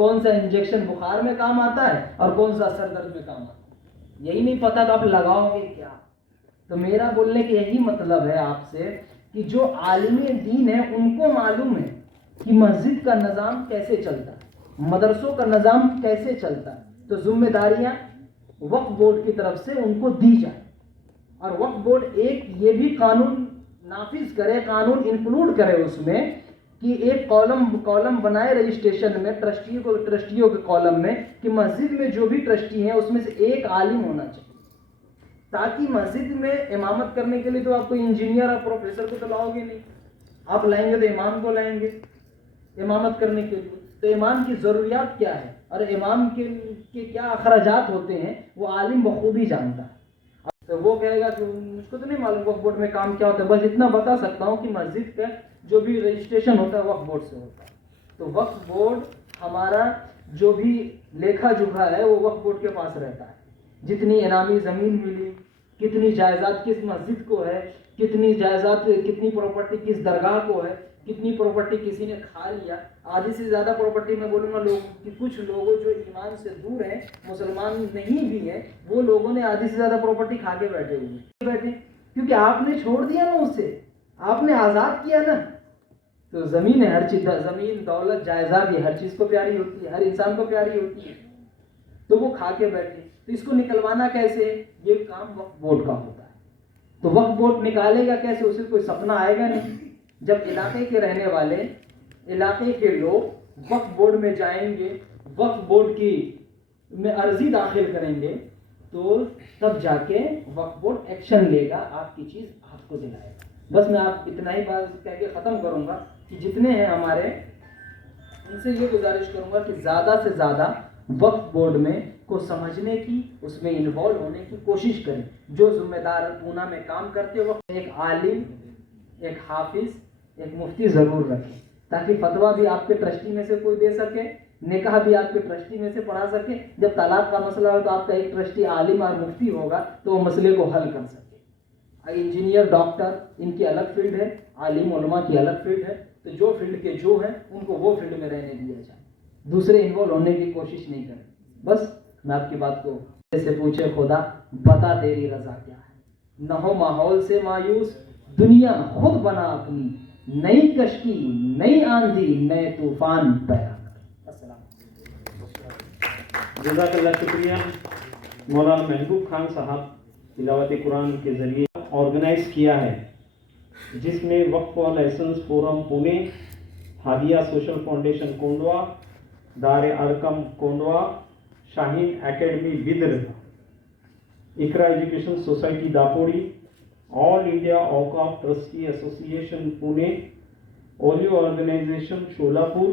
कौन सा इंजेक्शन बुखार में काम आता है और कौन सा सर दर्द में काम आता है, यही नहीं पता तो आप लगाओगे क्या। तो मेरा बोलने का यही मतलब है आपसे कि जो आलिम दीन है उनको मालूम है कि मस्जिद का निज़ाम कैसे चलता है, मदरसों का निज़ाम कैसे चलता है, तो जिम्मेदारियां वक्फ बोर्ड की तरफ से उनको दी जाए। और वक्फ बोर्ड एक ये भी कानून नाफिज करे, कानून इंक्लूड करे उसमें कि एक कॉलम बनाए रजिस्ट्रेशन में ट्रस्टियों के कॉलम में कि मस्जिद में जो भी ट्रस्टी हैं उसमें से एक आलिम होना चाहिए, ताकि मस्जिद में इमामत करने के लिए तो आप कोई इंजीनियर और प्रोफेसर को तो लाओगे नहीं, आप लाएंगे तो इमाम को लाएंगे इमामत करने के लिए। तो इमाम की ज़रूरियात क्या है और इमाम के क्या अखराजात होते हैं वो आलिम बखूबी जानता है। तो वो कहेगा कि मुझको तो नहीं मालूम वक्फ बोर्ड में काम क्या होता है, बस इतना बता सकता हूँ कि मस्जिद का जो भी रजिस्ट्रेशन होता है वक्फ बोर्ड से होता है। तो वक्फ बोर्ड हमारा जो भी लेखा जोखा है वो वक्फ बोर्ड के पास रहता है। जितनी इनामी ज़मीन मिली, कितनी जायदाद किस मस्जिद को है, कितनी जायदाद कितनी प्रॉपर्टी किस दरगाह को है, कितनी प्रॉपर्टी किसी ने खा लिया, आधी से ज़्यादा प्रॉपर्टी मैं बोलूँगा लोग कि कुछ लोगों जो ईमान से दूर हैं, मुसलमान नहीं भी हैं, वो लोगों ने आधी से ज़्यादा प्रॉपर्टी खा के बैठे क्योंकि आपने छोड़ दिया ना, उसे आपने आज़ाद किया ना। तो ज़मीन है, हर चीज़, ज़मीन दौलत जायदाद ये हर चीज़ को प्यारी होती है, हर इंसान को प्यारी होती है, तो वो खा के बैठे। तो इसको निकलवाना कैसे, ये काम वक्फ बोर्ड का होता है। तो वक्फ बोर्ड निकालेगा कैसे, उसे कोई सपना आएगा नहीं। जब इलाके के रहने वाले, इलाके के लोग वक्फ बोर्ड में जाएंगे, वक्फ बोर्ड की में अर्जी दाखिल करेंगे, तो तब जाके वक्फ बोर्ड एक्शन लेगा, आपकी चीज़ आपको दिलाएगा। बस मैं आप इतना ही बात कह के ख़त्म करूँगा कि जितने हैं हमारे, उनसे ये गुजारिश करूँगा कि ज़्यादा से ज़्यादा वक्फ बोर्ड में को समझने की, उसमें इन्वॉल्व होने की कोशिश करें। जो जिम्मेदार पूना में काम करते वक्त एक आलिम, एक हाफिज, एक मुफ्ती ज़रूर रखें, ताकि फतवा भी आपके ट्रस्टी में से कोई दे सके, निकाह भी आपके ट्रस्टी में से पढ़ा सके। जब तलाक का मसला हो तो आपका एक ट्रस्टी आलिम और मुफ्ती होगा तो वो मसले को हल कर सके। इंजीनियर, डॉक्टर, इनकी अलग फील्ड है, आलिम उलमा की अलग फील्ड है। तो जो फील्ड के जो हैं उनको वो फील्ड में रहने दिया जाए, दूसरे इन्वॉल्व होने की कोशिश नहीं करें। बस मैं आपकी बात को जैसे पूछे खुदा बता तेरी रजा क्या है, न हो माहौल से मायूस, दुनिया खुद बना अपनी, नई कश्ती, नई आंधी, नए तूफान पैदा कर। जज़ाकल्लाह, शुक्रिया। मौलाना महबूब खान साहब तिलावत कुरान के ज़रिए ऑर्गेनाइज किया है, जिसमें वक्फ और licence forum Pune, Hadiya social foundation Kondhwa, Dar Arqam Kondhwa, Shaheen academy Bidar, Iqra education society Dapodi, all India Auqaf trustee association Pune, Olio organisation Sholapur,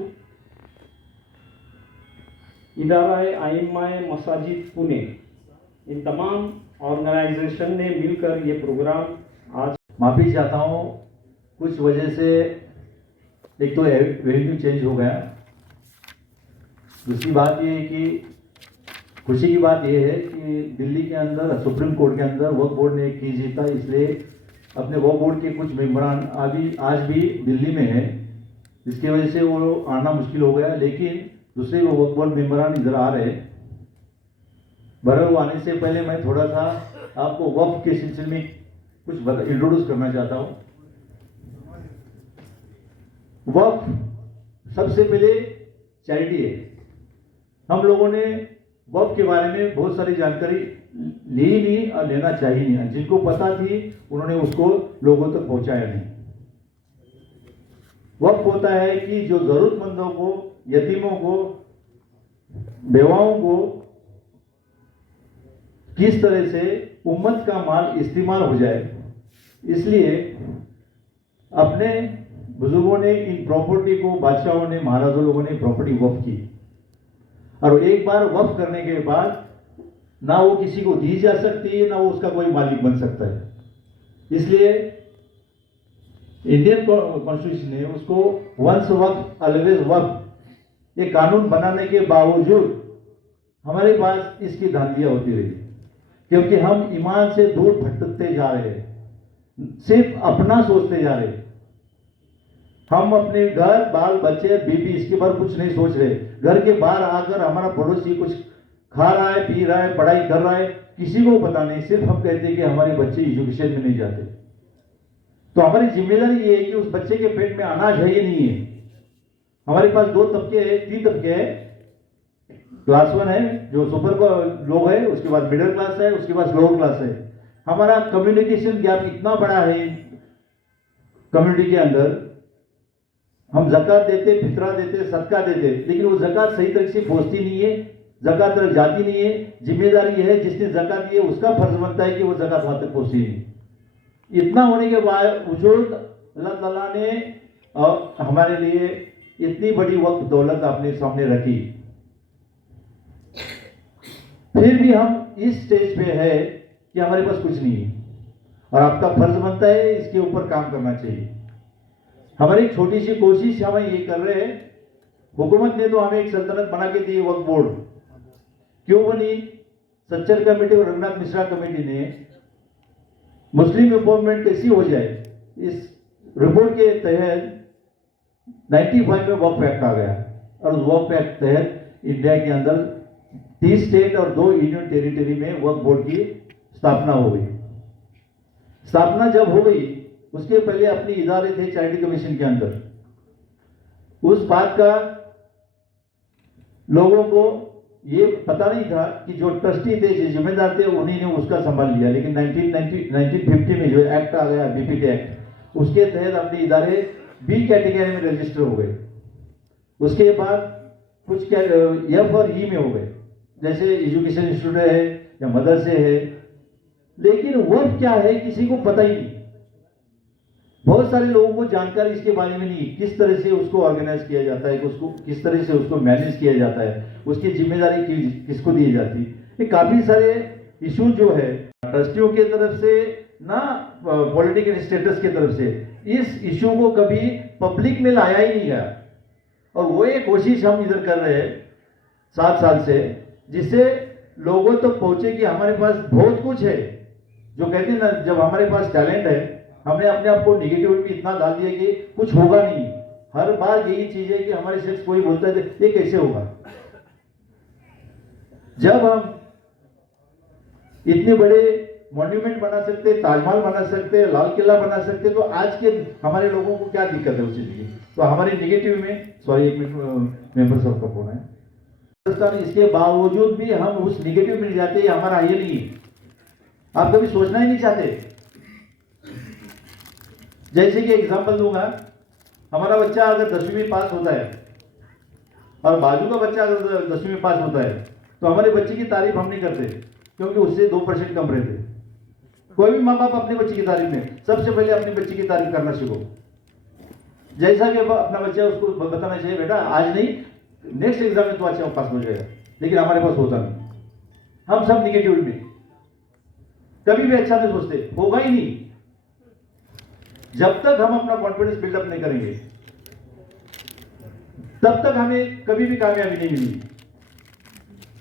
Idara Aimmae मसाजिद पुणे, इन तमाम ऑर्गेनाइजेशन ने मिलकर ये प्रोग्राम आज। माफ़ी चाहता हूँ, कुछ वजह से एक तो वेन्यू चेंज हो गया, दूसरी बात ये है कि खुशी की बात यह है कि दिल्ली के अंदर सुप्रीम कोर्ट के अंदर वक्फ बोर्ड ने एक केस जीता, इसलिए अपने वक्फ बोर्ड के कुछ मेम्बरान आज भी दिल्ली में है, इसकी वजह से वो आना मुश्किल हो गया। लेकिन दूसरे वक्फ बोर्ड मेम्बरान इधर आ रहे। बहरहाल आने से पहले मैं थोड़ा सा आपको वक्फ के सिलसिले में कुछ इंट्रोड्यूस करना चाहता हूँ। वक्फ सबसे पहले चैरिटी है। हम लोगों ने वक्फ के बारे में बहुत सारी जानकारी ली नहीं और लेना चाहिए नहीं, जिनको पता थी उन्होंने उसको लोगों तक पहुंचाया नहीं। वक्फ होता है कि जो जरूरतमंदों को, यतीमों को, बेवाओं को किस तरह से उम्मत का माल इस्तेमाल हो जाए, इसलिए अपने बुजुर्गों ने इन प्रॉपर्टी को, बादशाहों ने, महाराजों लोगों ने प्रॉपर्टी वक्फ की, और एक बार वक्फ करने के बाद ना वो किसी को दी जा सकती है, ना वो उसका कोई मालिक बन सकता है। इसलिए इंडियन कॉन्स्टिट्यूशन ने उसको वंस वक्फ ऑलवेज वक्फ ये कानून बनाने के बावजूद हमारे पास इसकी धांधलियां होती रही, क्योंकि हम ईमान से दूर भटकते जा रहे हैं, सिर्फ अपना सोचते जा रहे हैं। हम अपने घर, बाल बच्चे, बीबी, इसके बारे में कुछ नहीं सोच रहे। घर के बाहर आकर हमारा पड़ोसी कुछ खा रहा है, पी रहा है, पढ़ाई कर रहा है, किसी को पता नहीं, सिर्फ हम कहते हैं कि हमारे बच्चे एजुकेशन में नहीं जाते। तो हमारी जिम्मेदारी ये है कि उस बच्चे के पेट में अनाज है या नहीं है। हमारे पास 2 तबके हैं, 3 तबके हैं। क्लास 1 है जो सुपर लोग है, उसके बाद मिडिल क्लास है, उसके बाद लोअर क्लास है। हमारा कम्युनिकेशन गैप इतना बड़ा है कम्युनिटी के अंदर। हम ज़कात देते, फितरा देते, सदका देते, लेकिन वो ज़कात सही तरीके से पहुंचती नहीं है, ज़कात तक जाती नहीं है। जिम्मेदारी है जिसने ज़कात दी है उसका फर्ज बनता है कि वो ज़कात वहां तक पहुंचती नहीं। इतना होने के बावजूद अल्लाह ताला ने हमारे लिए इतनी बड़ी वक्त दौलत आपने सामने रखी, फिर भी हम इस स्टेज पे है कि हमारे पास कुछ नहीं है, और आपका फर्ज बनता है इसके ऊपर काम करना चाहिए। हमारी एक छोटी सी कोशिश हम ये कर रहे हैं। हुकूमत ने तो हमें एक सल्तनत बना के दी, वक्फ बोर्ड क्यों बनी? सच्चर कमेटी और रघुनाथ मिश्रा कमेटी ने मुस्लिम एम्पावरमेंट कैसी हो जाए, इस रिपोर्ट के तहत 95 में वक्फ एक्ट आ गया, और उस वक्फ एक्ट तहत इंडिया के अंदर 30 स्टेट और 2 यूनियन टेरिटरी में वक्फ बोर्ड की स्थापना हो गई। स्थापना जब हो गई, उसके पहले अपने इदारे थे चैरिटी कमीशन के अंदर। उस बात का लोगों को ये पता नहीं था कि जो ट्रस्टी थे, जो जिम्मेदार थे, उन्हीं ने उसका संभाल लिया। लेकिन 1950 में जो एक्ट आ गया, बीपीटी एक्ट, उसके तहत अपने इदारे बी कैटेगरी में रजिस्टर हो गए। उसके बाद कुछ एफ और ई में हो गए, जैसे एजुकेशन इंस्टीट्यूट है या मदरसे है। लेकिन वक्फ क्या है किसी को पता ही नहीं। बहुत सारे लोगों को जानकारी इसके बारे में नहीं, किस तरह से उसको ऑर्गेनाइज किया जाता है, उसको किस तरह से उसको मैनेज किया जाता है, उसकी जिम्मेदारी किसको दी जाती है। ये काफी सारे इशू जो है ट्रस्टियों की तरफ से ना पॉलिटिकल स्टेटस की तरफ से, इस इशू को कभी पब्लिक में लाया ही नहीं गया। और वो एक कोशिश हम इधर कर रहे हैं 7 साल से, जिससे लोगों तक तो पहुंचे कि हमारे पास बहुत कुछ है। जो कहते हैं ना, जब हमारे पास टैलेंट है, हमने अपने आप को निगेटिव में इतना डाल दिया कि कुछ होगा नहीं। हर बार यही चीज है कि हमारे से कोई बोलता है ये कैसे होगा। जब हम इतने बड़े मॉन्यूमेंट बना सकते, ताजमहल बना सकते, लाल किला बना सकते, तो आज के हमारे लोगों को क्या दिक्कत है उस चीज की? तो हमारे निगेटिव में, सॉरी 1 मिनट, मेंबर साहब का फोन है। इसके बावजूद भी हम उस निगेटिव में जाते हैं, हमारा ये नहीं। आप कभी सोचना ही नहीं चाहते। जैसे कि एग्जांपल दूंगा, हमारा बच्चा अगर 10वीं में पास होता है और बाजू का बच्चा अगर 10वीं में पास होता है, तो हमारे बच्चे की तारीफ हम नहीं करते, क्योंकि उससे 2% कम रहते। कोई भी माँ बाप अपने बच्चे की तारीफ में सबसे पहले अपने बच्चे की तारीफ करना सीखो। जैसा भी अपना बच्चा, उसको बताना चाहिए बेटा आज नहीं, नेक्स्ट एग्जाम में तो अच्छा पास हो जाएगा। लेकिन हमारे पास होता नहीं, हम सब निगेटिव में, कभी भी अच्छा नहीं सोचते, होगा ही नहीं। जब तक हम अपना कॉन्फिडेंस बिल्डअप नहीं करेंगे, तब तक हमें कभी भी कामयाबी नहीं मिलेगी।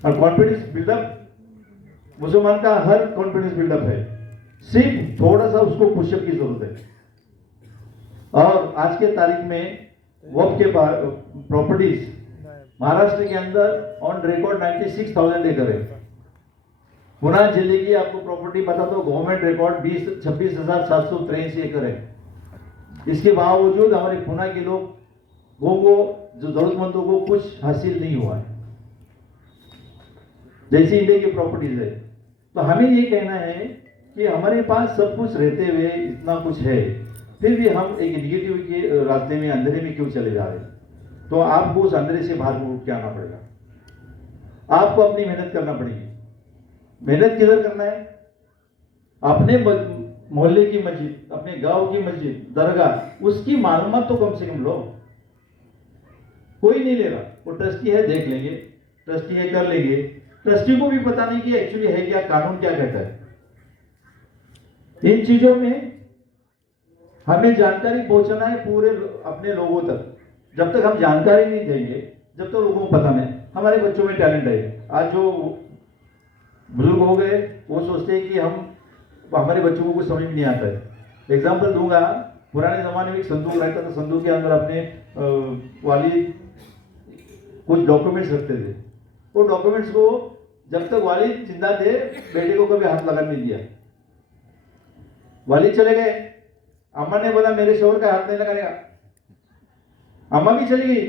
और कॉन्फिडेंस बिल्डअप, मुसलमान का हर कॉन्फिडेंस बिल्डअप है, सिर्फ थोड़ा सा उसको पुशअप की जरूरत है। और आज के तारीख में वक्फ के प्रॉपर्टीज महाराष्ट्र के अंदर ऑन रिकॉर्ड 96,000 एकड़ है। पुणे जिले की आपको प्रॉपर्टी बता दो, गवर्नमेंट रिकॉर्ड 26,783 एकड़ है। इसके बावजूद हमारे पुणे के लोगों को, जो जरूरतमंदों को कुछ हासिल नहीं हुआ है, जैसी इंडिया की प्रॉपर्टीज है। तो हमें ये कहना है कि हमारे पास सब कुछ रहते हुए इतना कुछ है, फिर भी हम एक निगेटिव के रास्ते में, अंधेरे में क्यों चले जा रहे हैं? तो आपको उस अंधेरे से बाहर उठ के आना पड़ेगा। आपको अपनी मेहनत करना पड़ेगी। मेहनत किधर करना है? अपने मोहल्ले की मस्जिद, अपने गांव की मस्जिद, दरगाह, उसकी मरम्मत तो कम से कम लो। कोई नहीं ले रहा, वो ट्रस्टी है देख लेंगे, ट्रस्टी है कर लेंगे। ट्रस्टी को भी पता नहीं कि एक्चुअली है क्या, कानून क्या कहता है। इन चीजों में हमें जानकारी पहुंचाना है पूरे अपने लोगों तक। जब तक हम जानकारी नहीं देंगे, जब तक लोगों को पता नहीं, हमारे बच्चों में टैलेंट है। आज जो बुजुर्ग हो गए वो सोचते हैं कि हमारे बच्चों को कुछ समझ में नहीं आता है। एग्जाम्पल दूंगा, पुराने ज़माने में एक संदूक रहता था, संदूक के अंदर अपने वालिद कुछ डॉक्यूमेंट्स रखते थे। वो डॉक्यूमेंट्स को जब तक वालिद जिंदा थे बेटे को कभी हाथ लगाने नहीं दिया। वालिद चले गए, अम्मा ने बोला मेरे शोहर का हाथ नहीं लगाने का, अम्मा भी चली गई।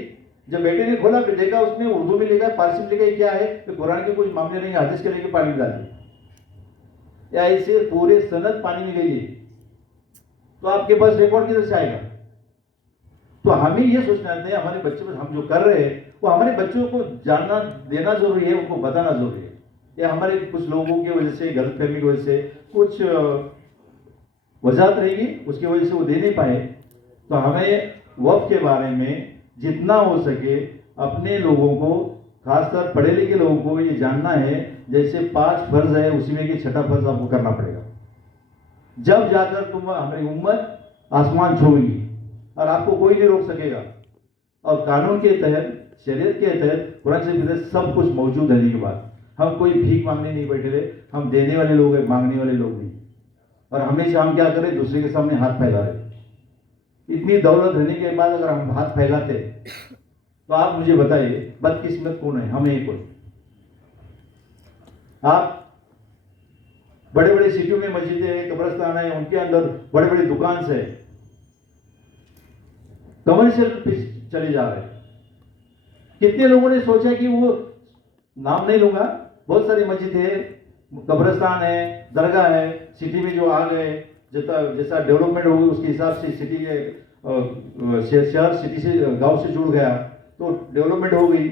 जब बेटे ने खोला देखा उसमें उर्दू में लिखा, फारसी में लिखा, क्या है कि कुरान के कुछ मामले नहीं, हदीस के लेके पानी डाल दिया, या ऐसे पूरे सनद पानी में गई है, तो आपके पास रिकॉर्ड किधर से आएगा? तो हमें ये सोचना है हमारे बच्चे को हम जो कर रहे हैं वो हमारे बच्चों को जानना देना जरूरी है, उनको बताना जरूरी है। या हमारे कुछ लोगों की वजह से, गलतफहमी की वजह से कुछ वजह रहेगी, उसकी वजह से वो दे नहीं पाए। तो हमें वक्फ के बारे में जितना हो सके अपने लोगों को, खासकर पढ़े लिखे लोगों को ये जानना है। जैसे 5 फर्ज है उसी में कि 6ठा फर्ज आपको करना पड़ेगा, जब जाकर तुम हमारी उम्मत आसमान छूएगी और आपको कोई नहीं रोक सकेगा। और कानून के तहत, शरीयत के तहत, कुरान शरीफ के तहत सब कुछ मौजूद रहने के बाद हम कोई भीख मांगने नहीं बैठे थे, हम देने वाले लोग हैं, मांगने वाले लोग नहीं। और हमेशा हम क्या करें, दूसरे के सामने हाथ फैला रहे। इतनी दौलत रहने के बाद अगर हम हाथ फैलाते तो आप मुझे बताइए बदकिस्मत कौन है? हमें कोई। आप बड़े बड़े सिटियों में मस्जिदें हैं, कब्रिस्तान है, उनके अंदर बड़े बड़े दुकान है, कमर्शियल पे चले जा रहे हैं। कितने लोगों ने सोचा कि वो, नाम नहीं लूंगा, बहुत सारी मस्जिद है, कब्रिस्तान है, दरगाह है, सिटी में जो आ गए, जैसा डेवलपमेंट हो गई उसके हिसाब से सिटी के शहर सिटी से, गांव से जुड़ गया तो डेवलपमेंट हो गई।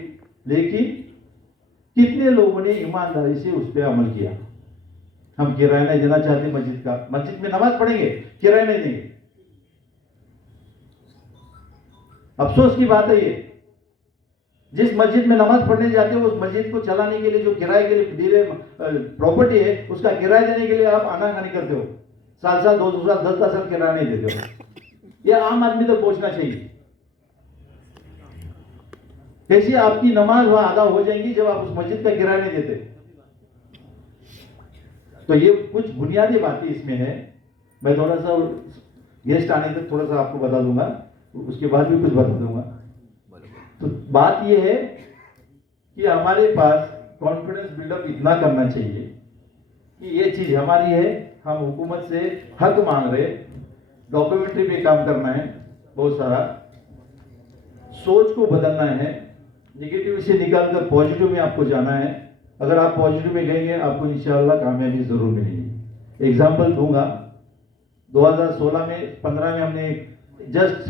लेकिन कितने लोगों ने ईमानदारी से उस पर अमल किया? हम किराया नहीं देना चाहते मस्जिद का, मस्जिद में नमाज पढ़ेंगे, किराया नहीं देंगे। अफसोस की बात है ये, जिस मस्जिद में नमाज पढ़ने जाते हो उस मस्जिद को चलाने के लिए जो किराए के लिए दी रहे प्रॉपर्टी है उसका किराया देने के लिए आप आनाकानी करते हो। साल 2 साल 10 साल किराया नहीं देते हो। यह आम आदमी तक पहुंचना चाहिए। कैसे आपकी नमाज वहां अदा हो जाएंगी जब आप उस मस्जिद का किराया नहीं देते? तो ये कुछ बुनियादी बातें इसमें है। मैं थोड़ा सा गेस्ट आने तक थोड़ा सा आपको बता दूंगा, उसके बाद भी कुछ बता दूंगा। तो बात यह है कि हमारे पास कॉन्फिडेंस बिल्डअप इतना करना चाहिए कि ये चीज हमारी है, हम हुकूमत से हक मांग रहे, डॉक्यूमेंट्री पे काम करना है, बहुत सारा सोच को बदलना है, निगेटिव से निकालकर पॉजिटिव में आपको जाना है। अगर आप पॉजिटिव में गएंगे आपको इंशाअल्लाह कामयाबी जरूर मिलेगी। एग्जाम्पल दूंगा, 2016 में 15 में हमने जस्ट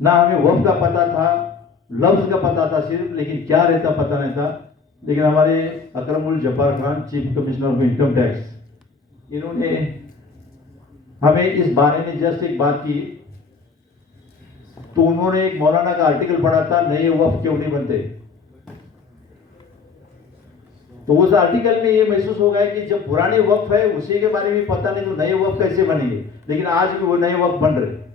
ना हमें वफ का पता था, लफ्ज का पता था सिर्फ, लेकिन क्या रहता पता नहीं था। लेकिन हमारे Akramul Jabbar Khan, chief commissioner of income tax, इन्होंने हमें इस बारे में जस्ट एक बात की। तो उन्होंने एक मौलाना का आर्टिकल पढ़ा था, नए वफ क्यों नहीं बनते। तो उस आर्टिकल में ये महसूस हो गया कि जब पुराने वक्फ है उसी के बारे में पता नहीं तो नए वक्फ कैसे बनेंगे। लेकिन आज भी वो नए वक्फ बन रहे।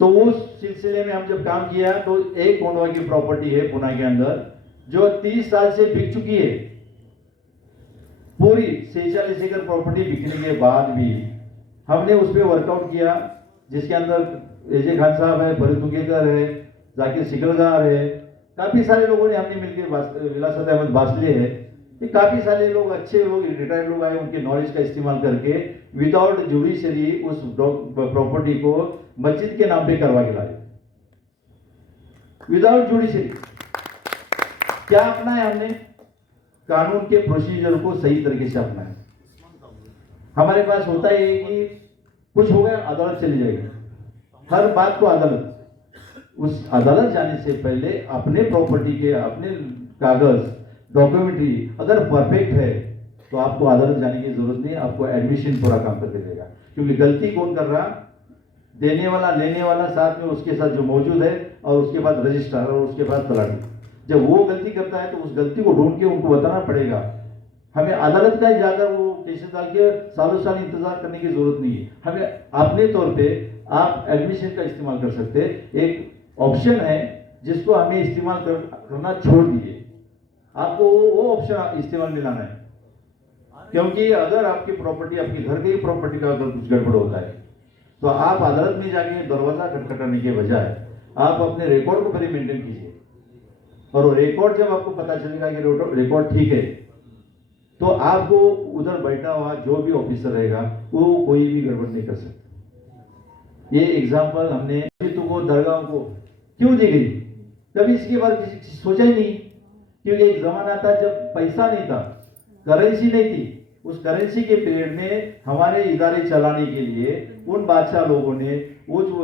तो उस सिलसिले में हम जब काम किया तो एक कोंडवा की प्रॉपर्टी है पुणे के अंदर जो 30 साल से बिक चुकी है। पूरी 46 एकड़ प्रॉपर्टी बिकने के बाद भी हमने उस पर वर्कआउट किया, जिसके अंदर एजे खान साहब है, भरत दुंगेकर है, जाकिर सिकलगार है, काफी सारे लोगों ने हमने मिलकर, विलासत अहमद बासले है, ये काफी सारे लोग, अच्छे लोग, रिटायर्ड लोग आए, उनके नॉलेज का इस्तेमाल करके विदाउट जुडिशरी उस प्रॉपर्टी को मस्जिद के नाम पे करवा के लाए। विदाउट जुडिशरी क्या अपनाया हमने? कानून के प्रोसीजर को सही तरीके से अपनाया। हमारे पास होता है कि कुछ हो गया अदालत चली जाएगी, हर बात को अदालत। उस अदालत जाने से पहले अपने प्रॉपर्टी के, अपने कागज, डॉक्यूमेंट्री अगर परफेक्ट है तो आपको अदालत जाने की जरूरत नहीं, आपको एडमिशन पूरा काम करके देगा। क्योंकि गलती कौन कर रहा? देने वाला, लेने वाला, साथ में उसके साथ जो मौजूद है, और उसके बाद रजिस्ट्रार, और उसके बाद तलाटी। जब वो गलती करता है तो उस गलती को ढूंढ के उनको बताना पड़ेगा। हमें अदालत का जाकर वो केसेस डाल के सालों साल इंतजार करने की जरूरत नहीं है। हमें अपने तौर पे आप एडमिशन का इस्तेमाल कर सकते हैं। एक ऑप्शन है जिसको हमें इस्तेमाल करना छोड़ दीजिए, आपको वो ऑप्शन इस्तेमाल में लाना है। क्योंकि अगर आपकी प्रॉपर्टी, आपकी घर की प्रॉपर्टी का अगर कुछ गड़बड़ होता है तो आप अदालत में जाके दरवाजा खटखटाने के बजाय आप अपने रिकॉर्ड को पहले मेंटेन कीजिए, और वो रिकॉर्ड जब आपको पता चलेगा कि रिकॉर्ड ठीक है तो आपको उधर बैठा हुआ जो भी ऑफिसर रहेगा वो कोई भी गड़बड़ नहीं कर सकता। ये एग्जाम्पल हमने को दरगाह को क्यों दी गई, कभी इसके बारे में सोचा ही नहीं, क्योंकि एक जमाना था जब पैसा नहीं था, करेंसी नहीं थी। उस करेंसी के पीरियड में हमारे इदारे चलाने के लिए उन बादशाह लोगों ने, वो जो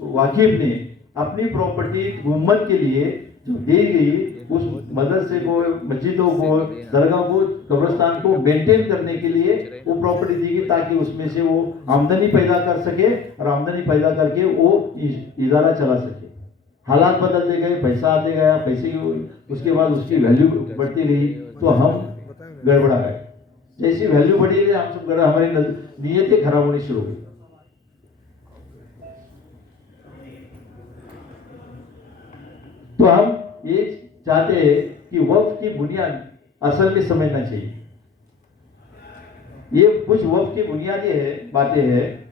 वाकिफ ने अपनी प्रॉपर्टी गुम्मत के लिए जो दी गई, उस मदरसे को, मस्जिदों को, दरगाह को, कब्रिस्तान को मेंटेन करने के लिए वो प्रॉपर्टी दी गई, ताकि उसमें से वो आमदनी पैदा कर सके और आमदनी पैदा करके वो इदारा चला सके। हालात बदलते गए, पैसा आते गया, पैसे की उसके बाद उसकी वैल्यू बढ़ती गई तो हम गड़बड़ा गए। जैसी वैल्यू बढ़ी गई हम सब हमारी नीयतें खराब होनी शुरू हुई। तो हम ये चाहते हैं कि वक्फ की बुनियाद असल में समझना चाहिए। ये कुछ वक्फ की बुनियादी बातें हैं।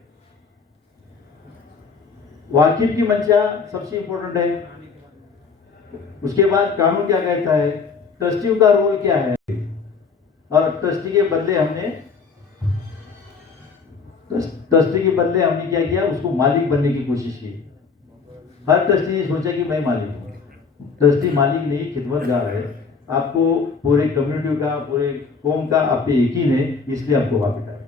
वाकिफ की मंशा सबसे इंपॉर्टेंट है। उसके बाद कानून क्या कहता है, ट्रस्टियों का रोल क्या है, और ट्रस्टी के बदले हमने क्या किया, उसको मालिक बनने की कोशिश की। हर ट्रस्टी ने सोचा कि मैं मालिक हूं। ट्रस्टी मालिक नहीं, खिदमतगार है। आपको पूरे कम्युनिटी का, पूरे कौम का आप पे यकीन है, इसलिए आपको वाकिफ है।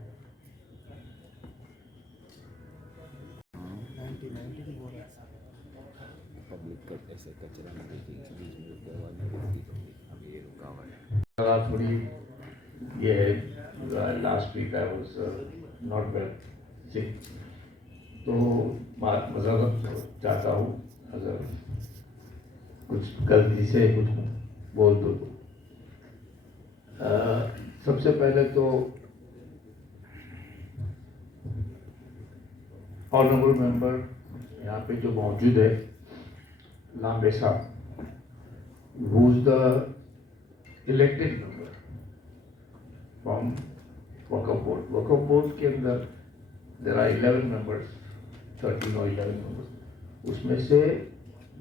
थोड़ी ये last week I was not well sick, तो बात मज़ाक चाहता हूँ, अगर कुछ गलती से कुछ बोल दो तो। सबसे पहले तो ऑनरेबल मेंबर यहाँ पे जो मौजूद है, लांबे साहब, who is the elected member from Waqf board. Waqf board के अंदर there are 11 members, 13 or 11 members, उसमें से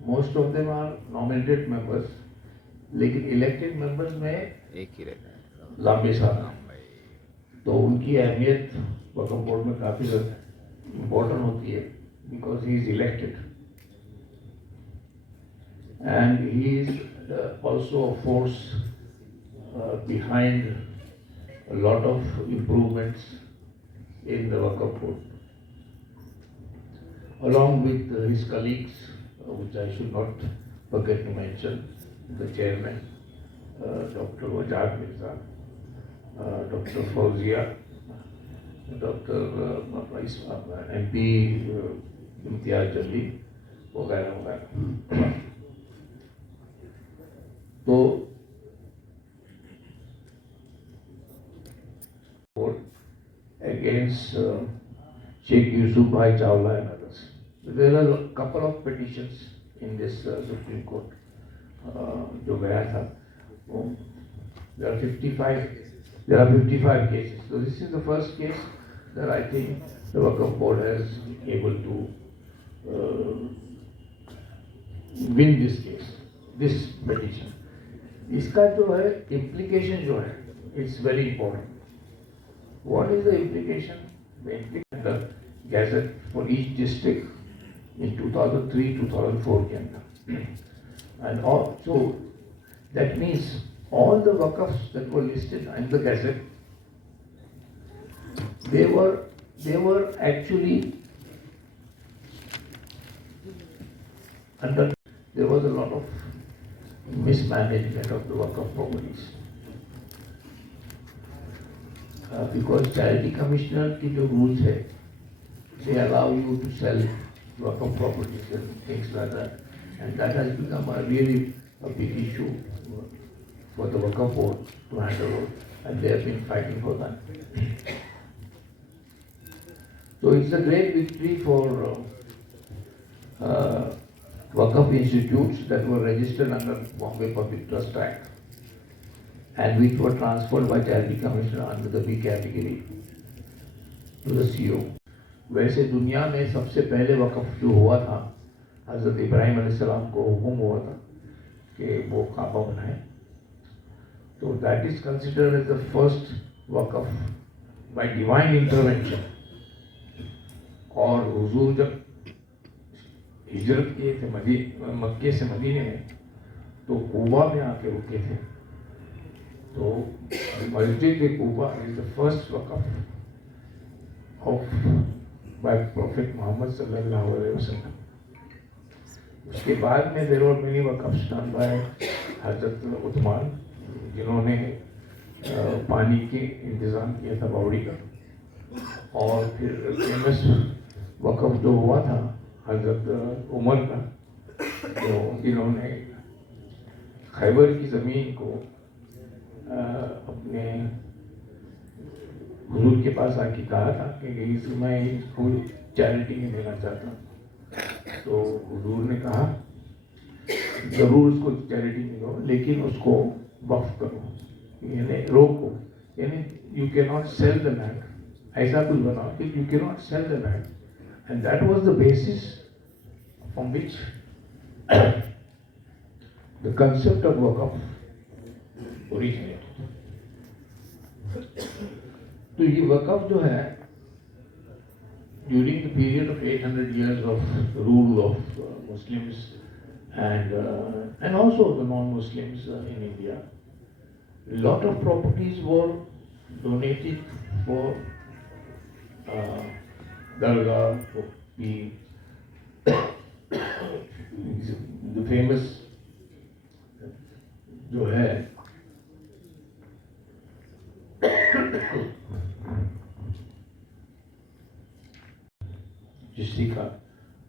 most of them are nominated members, लेकिन elected members में एक ही रहता है, लांबे साहब। तो उनकी अहमियत वक्फ बोर्ड में काफ़ी इम्पोर्टेंट होती है, because he is elected and he is also a force behind a lot of improvements in the Waqf board, along with his colleagues, which I should not forget to mention, the chairman, Dr. Wajad Mirza, Dr. Fauzia, Dr. MP Imtiaz Jalli, वगैरह वगैरह। तो against Sheikh Yusuf Bhai Chawla and others. There are a couple of petitions in this Supreme Court जो गया था। There are 55 cases. So this is the first case that I think the Waqf Board has been able to win this case, this petition. इसका जो है implication जो है, it's very important. What is the implication? The implication the gazette for each district in 2003-2004 के अंदर, and also that means all the waqfs that were listed in the gazette, they were actually under. There was a lot of mismanagement of the waqf properties. Because charity commissioner की जो rules है, they allow you to sell waqf properties and things like that, and that has become a really a big issue for the waqf board to handle, and they have been fighting for that. So it's a great victory for waqf institutes that were registered under Bombay Public Trust Act. and which were transferred by charity commissioner under the B category to the CO. वैसे दुनिया में सबसे पहले वक़्फ़ जो हुआ था, हज़रत इब्राहिम अलैहिस्सलाम को हुक्म हुआ था कि वो काबा बनाए, तो that is considered as the first waqf by divine intervention. और हुजूर जब हिजरत किए थे मक्के से मदीने में, तो कूबा में आके रुके थे। तो Masjid Quba is the first waqf of by prophet Mohammad सल्लल्लाहु अलैहि वसल्लम। उसके बाद में there were many waqfs done by Hazrat Usman, जिन्होंने पानी के इंतज़ाम किया था बावड़ी का। और फिर फेमस वक़्फ़ जो हुआ था हज़रत उमर का, जिन्होंने खैबर की ज़मीन को अपने हुजूर के पास आके कहा था कि मैं इसको चैरिटी में देना चाहता हूँ। तो हुजूर ने कहा ज़रूर उसको चैरिटी में दो, लेकिन उसको वक्फ करो, यानी रोको, यानी you can not sell the land, ऐसा कुछ बनाओ कि you can not sell the land. And that was the basis from which the concept of waqf originated. तो ये वक़्फ़ जो है, during the period of 800 years of rule of Muslims and also the non-Muslims in India, a lot of properties were donated for dargah, for the famous जो है चिश्ती का,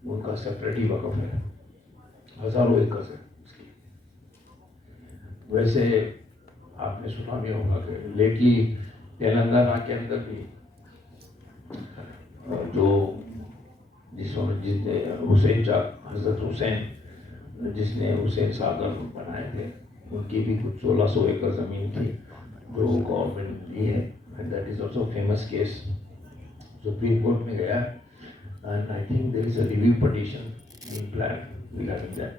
उनका separate ही वक़्फ़ है, हज़ारों एकड़ है उसकी। वैसे आपने सुना भी होगा कि लेकी तेलंगाना के अंदर भी जो जिसने हज़रत हुसैन जिसने हुसैन सागर बनाए थे, उनकी भी कुछ 1600 एकड़ ज़मीन थी जो गवर्नमेंट दी है। And that is also famous case, supreme court में गया, and I think there is a review petition being planned regarding that.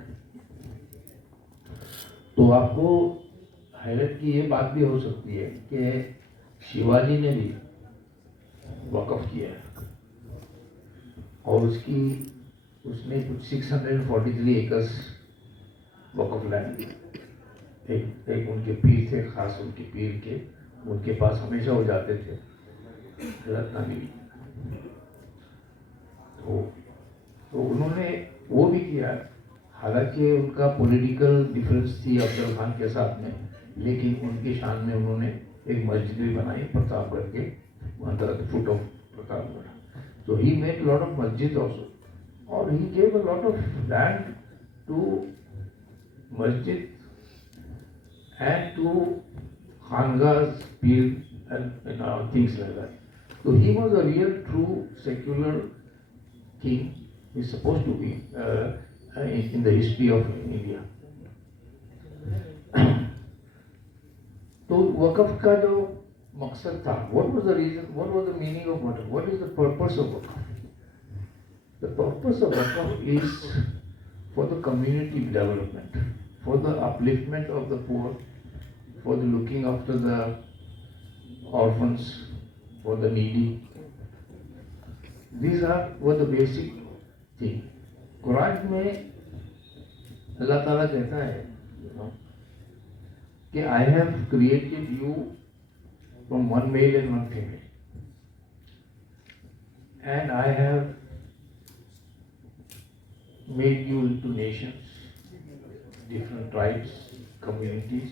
तो आपको हैरत की ये बात भी हो सकती है कि शिवाजी ने भी वक़्फ़ किया है, और उसने कुछ 643 एकर्स वक़्फ़ लैंड, एक उनके पीर थे, ख़ास उनके पीर के, उनके पास हमेशा हो जाते थे रत्नागिरी। तो उन्होंने वो भी किया, हालांकि उनका पॉलिटिकल डिफरेंस थी अफजल खान के साथ में, लेकिन उनकी शान में उन्होंने एक मस्जिद भी बनाई प्रतापगढ़ के, the foot of Pratapgarh. So he made a lot of masjid also, or he gave a lot of land to masjid and to khangas, pir and things like that. So he was a real true secular king. He's supposed to be in the history of India. तो वक़्फ़ का जो मकसद था, what was the reason, what was the meaning of waqf, what is the purpose of waqf? The purpose of waqf is for the community development, for the upliftment of the poor, for the looking after the orphans, for the needy. These were the basic thing. Quran में अल्लाह ताला कहता है कि I have created you from one male and one female, and I have made you into nations, different tribes, communities,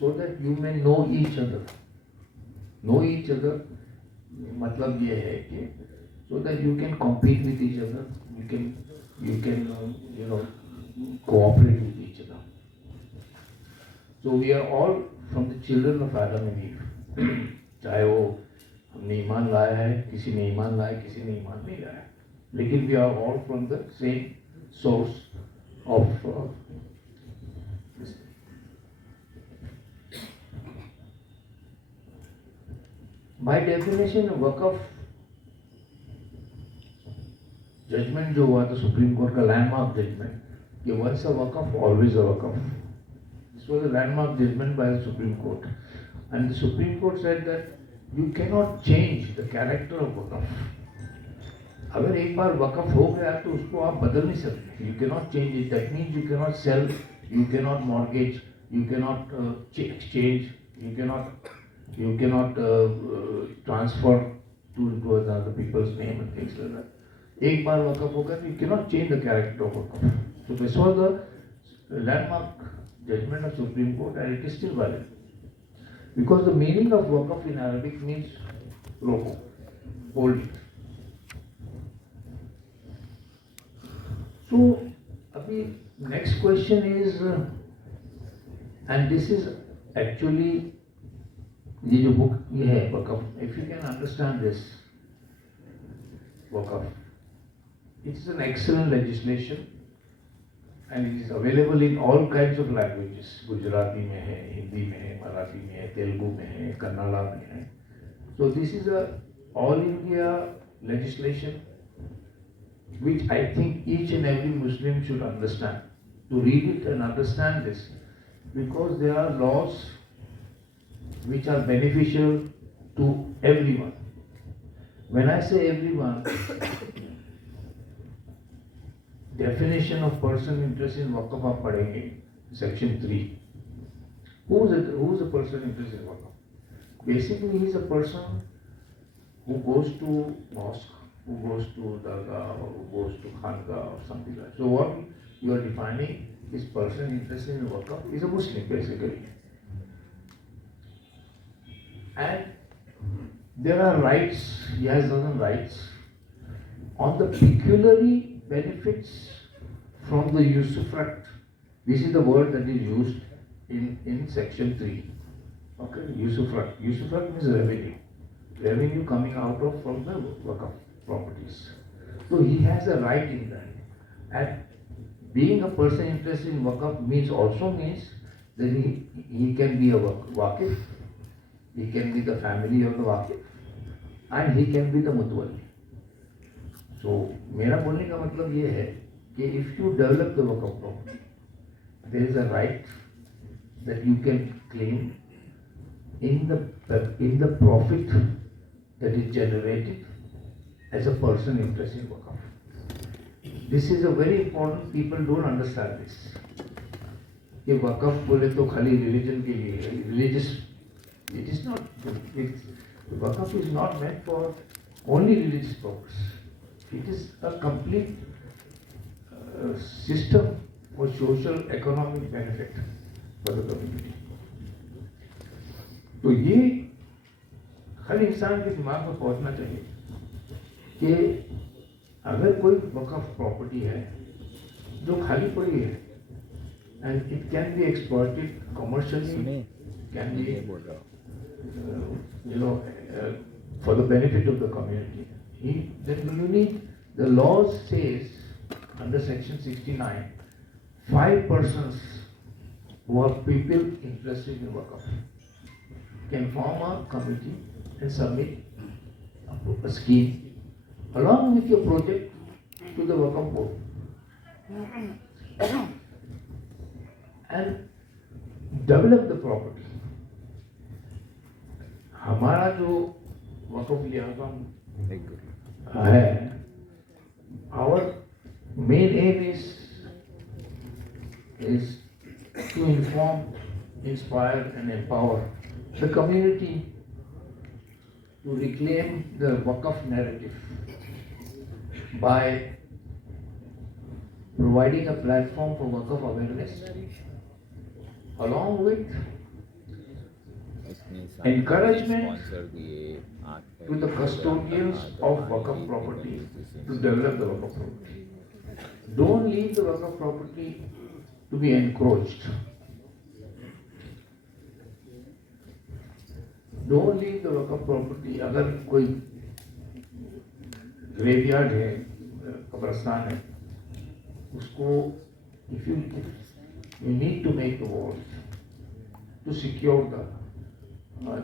so that you may know each other. Know each other मतलब ये है कि so that you can compete with each other, you can cooperate with each other. So we are all from the children of Adam and Eve. चाहे वो हमने ईमान लाया है, किसी ने ईमान लाया, किसी ने ईमान नहीं लाया, लेकिन we are all from the same source of by definition waqf judgment जो हुआ था सुप्रीम कोर्ट का लैंडमार्क जजमेंट, कि once a waqf always a waqf. This was a landmark judgment by the Supreme Court, and the Supreme Court said that you cannot change the character of वक़फ़. अगर एक बार वक़फ़ हो गया तो उसको आप बदल नहीं सकते. You cannot change it. That means you cannot sell, you cannot mortgage, you cannot exchange, you cannot transfer to other people's name and things like that. एक बार वक़फ़ होगा तो you cannot change the character of वक़फ़. So this was the landmark judgment of Supreme Court, and it is still valid. Because the meaning of waqf in Arabic means roko, hold it. So, abhi next question is, and this is actually ये जो book ये है waqf, if you can understand this waqf, it is an excellent legislation. And it is available in all kinds of languages. Gujarati में है, हिंदी में है, मराठी में है, तेलुगु में है, कन्नड़ा में है. So this is a all India legislation which I think each and every Muslim should understand. To read it and understand this, because there are laws which are beneficial to everyone. When I say everyone, definition of person interested in waqf आप पढ़ेंगे section 3. Who is a person interested in waqf? Basically, he is a person who goes to mosque, who goes to dargah, or who goes to khanqah or something like that. So what you are defining is person interested in waqf is a Muslim basically. And there are rights, he has certain rights on the peculiarly benefits from the usufruct. This is the word that is used in section 3. Okay, usufruct. Usufruct means revenue. Revenue coming out of from the waqf properties. So he has a right in that. And being a person interested in waqf means that he can be a waqif, he can be the family of the waqif, and he can be the mutawalli. So मेरा बोलने का मतलब ये है कि if you develop the waqf property, there is a right that you can claim in the profit that is generated as a person interested in waqf. This is a very important. People don't understand this. कि waqf बोले तो खाली religion के लिए है. Religious, it is not. Waqf is not meant for only religious purpose. It is a complete system for social economic benefit for the community. तो ये हर इंसान के दिमाग में पहुंचना चाहिए कि अगर कोई वक़फ़ प्रॉपर्टी है जो खाली पड़ी है and it can be exploited commercially, can be for the benefit of the community. Then you need, the law says under section 69, 5 persons who are people interested in waqf can form a committee and submit a scheme along with your project to the waqf board and develop the property. हमारा जो वक़फ़ लिहाजा है, our main aim is to inform, inspire and empower the community to reclaim the waqf narrative by providing a platform for waqf awareness along with encouragement to the custodians of waqf property to develop the waqf property. Don't leave the waqf property to be encroached. Don't leave the waqf property. अगर कोई graveyard है, कब्रिस्तान है, उसको if you need to make the walls to secure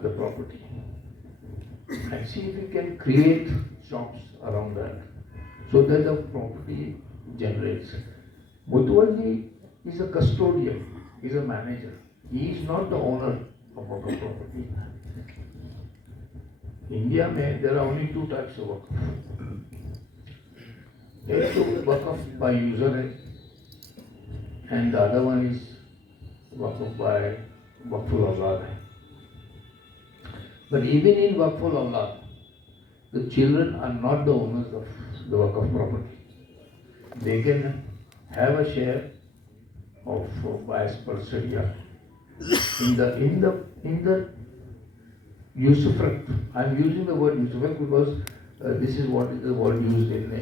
the property. and see if we can create shops around that so that the property generates. Muthuwaji is a custodian, he is a manager. He is not the owner of Waqf property. India में there are only two types of Waqf. एक तो Waqf by user है, and the other one is Waqf by Waqful Awlad hai. But even in Waqful Awlad, the children are not the owners of the Waqf property. They can have a share of as per Sharia. In the usufruct, I am using the word usufruct because this is what is the word used in the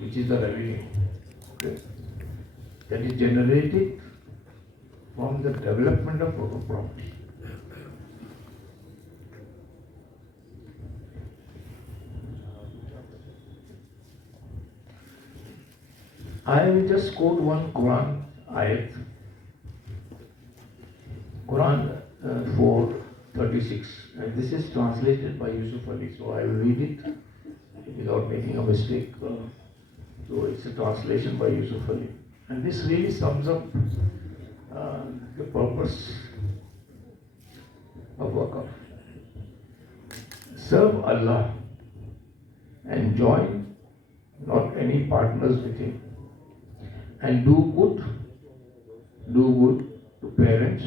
which is the revenue. Okay. That is generated from the development of property. I will just quote one Quran ayat. Quran 4:36, and this is translated by Yusuf Ali. So I will read it without making a mistake. So it's a translation by Yusuf Ali, and this really sums up the purpose of Waqf. Serve Allah and join not any partners with Him, and do good to parents,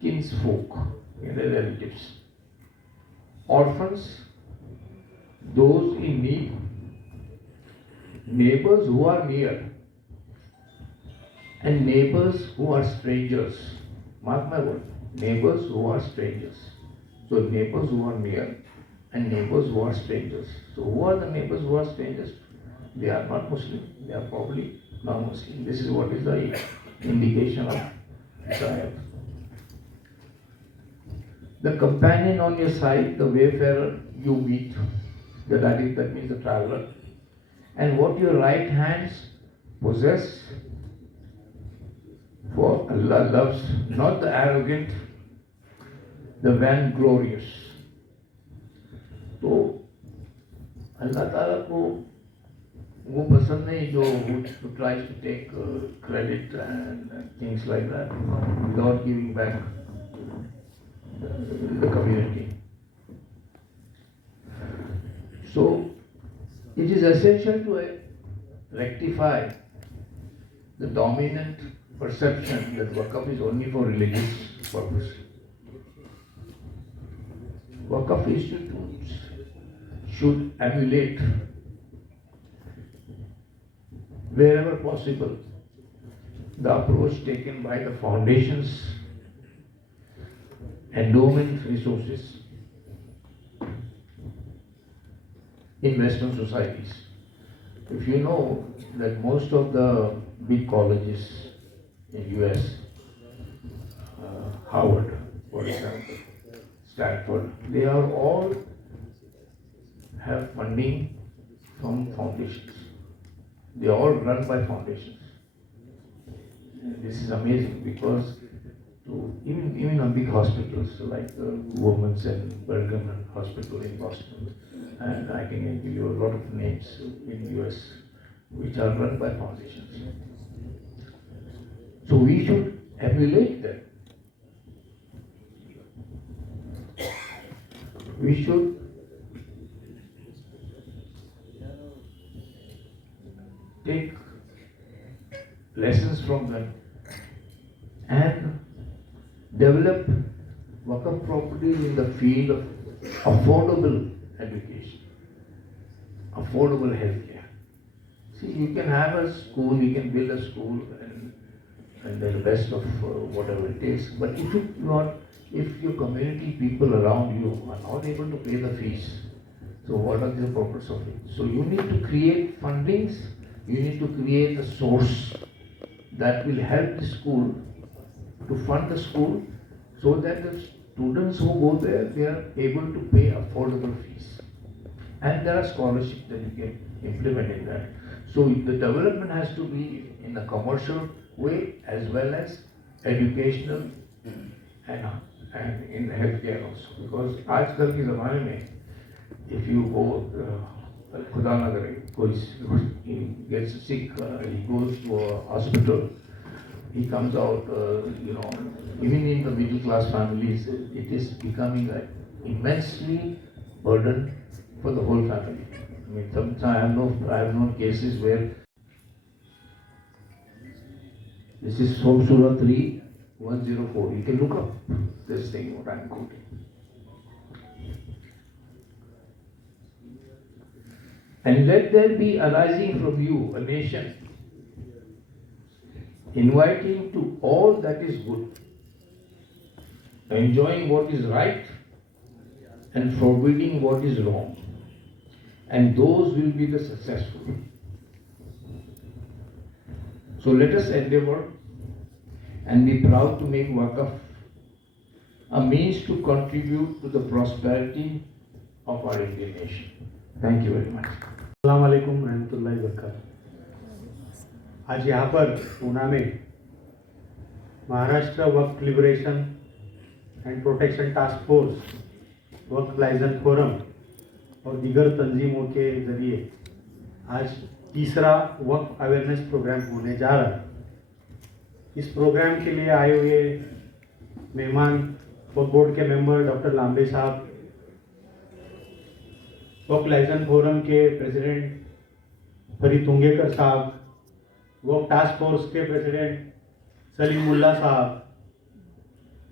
kinsfolk, relatives, orphans, those in need, neighbors who are near, and neighbors who are strangers. Mark my word, neighbors who are strangers. So neighbors who are near and neighbors who are strangers. So who are the neighbors who are strangers? They are not Muslim, they are probably non-Muslim. This is what is the indication of Isaiah. The companion on your side, the wayfarer you meet, that means the traveler, and what your right hands possess, for Allah loves not the arrogant, the vainglorious. तो अल्लाह ताला को वो पसंद नहीं जो who tries to take credit and things like that without giving back the community. So it is essential to rectify the dominant perception that Waqf is only for religious purpose. Waqf institutes should emulate wherever possible the approach taken by the foundations, endowment resources in Western societies. If you know that most of the big colleges in US, Harvard, for example, Stanford, they are all have funding from foundations. They are all run by foundations. And this is amazing because even on big hospitals like the Women's and Bergman Hospital in Boston, and I can give you a lot of names in US which are run by foundations. So we should emulate them. We should take lessons from them and develop Waqf properties in the field of affordable education, affordable healthcare. See, you can have a school, you can build a school and the best of whatever it takes, but if your community people around you are not able to pay the fees, so what are the purpose of it? So you need to create fundings, you need to create a source that will help the school to fund the school so that the students who go there, they are able to pay affordable fees. And there are scholarships that you can implement in that. So the development has to be in a commercial way as well as educational and in healthcare also. Because आजकल के ज़माने में if you go खुदा ना करे कोई gets sick, he goes to a hospital, he comes out, even in the middle class families, it is becoming an immensely burden for the whole family. I mean, sometimes I have known cases where this is from Surah 3:104. You can look up this thing what I am quoting. And let there be arising from you a nation, inviting to all that is good, enjoying what is right, and forbidding what is wrong. And those will be the successful. So let us endeavor and be proud to make Waqf a means to contribute to the prosperity of our Indian nation. Thank you very much. अस्सलाम वालेकुम रहमतुल्लाहि वबरकातुहू। आज यहाँ पर पूना में Maharashtra Waqf liberation and protection task force, Waqf licence forum और दीगर तंजीमों के ज़रिए आज तीसरा वक्फ अवेयरनेस प्रोग्राम होने जा रहा है। इस प्रोग्राम के लिए आए हुए मेहमान वक्फ बोर्ड के मेंबर डॉक्टर लांबे साहब, वक्फ लाइसेंस फोरम के प्रेसिडेंट फरीद तुंगेकर साहब, वक्फ टास्क फोर्स के प्रेसिडेंट सलीम मुल्ला साहब,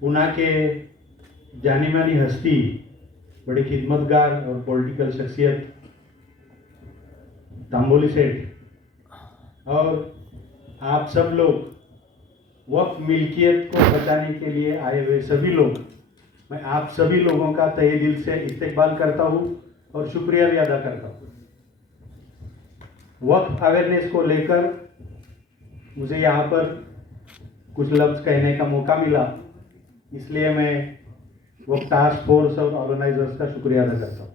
पूना के जानी मानी हस्ती, बड़े खिदमतगार और पॉलिटिकल शख्सियत तांबोली सेठ, और आप सब लोग वक्फ मिल्कियत को बचाने के लिए आए हुए सभी लोग, मैं आप सभी लोगों का तहे दिल से इस्तकबाल करता हूँ और शुक्रिया भी अदा करता हूँ। वक्फ अवेयरनेस को लेकर मुझे यहाँ पर कुछ लफ्ज़ कहने का मौका मिला, इसलिए मैं वक्फ टास्क फोर्स और ऑर्गेनाइजर्स का शुक्रिया अदा करता हूँ।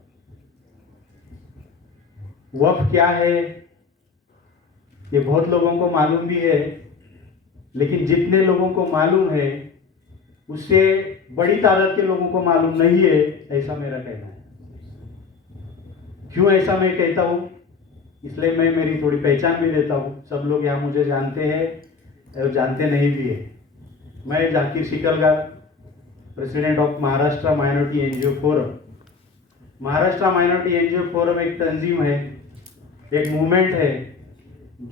वक्फ क्या है ये बहुत लोगों को मालूम भी है, लेकिन जितने लोगों को मालूम है उससे बड़ी तादाद के लोगों को मालूम नहीं है, ऐसा मेरा कहना है। क्यों ऐसा मैं कहता हूँ, इसलिए मैं मेरी थोड़ी पहचान भी देता हूँ। सब लोग यहाँ मुझे जानते हैं और जानते नहीं भी है। मैं Zakir Shikalgar, president of Maharashtra minority NGO forum. Maharashtra minority NGO forum एक तंजीम है, एक मूवमेंट है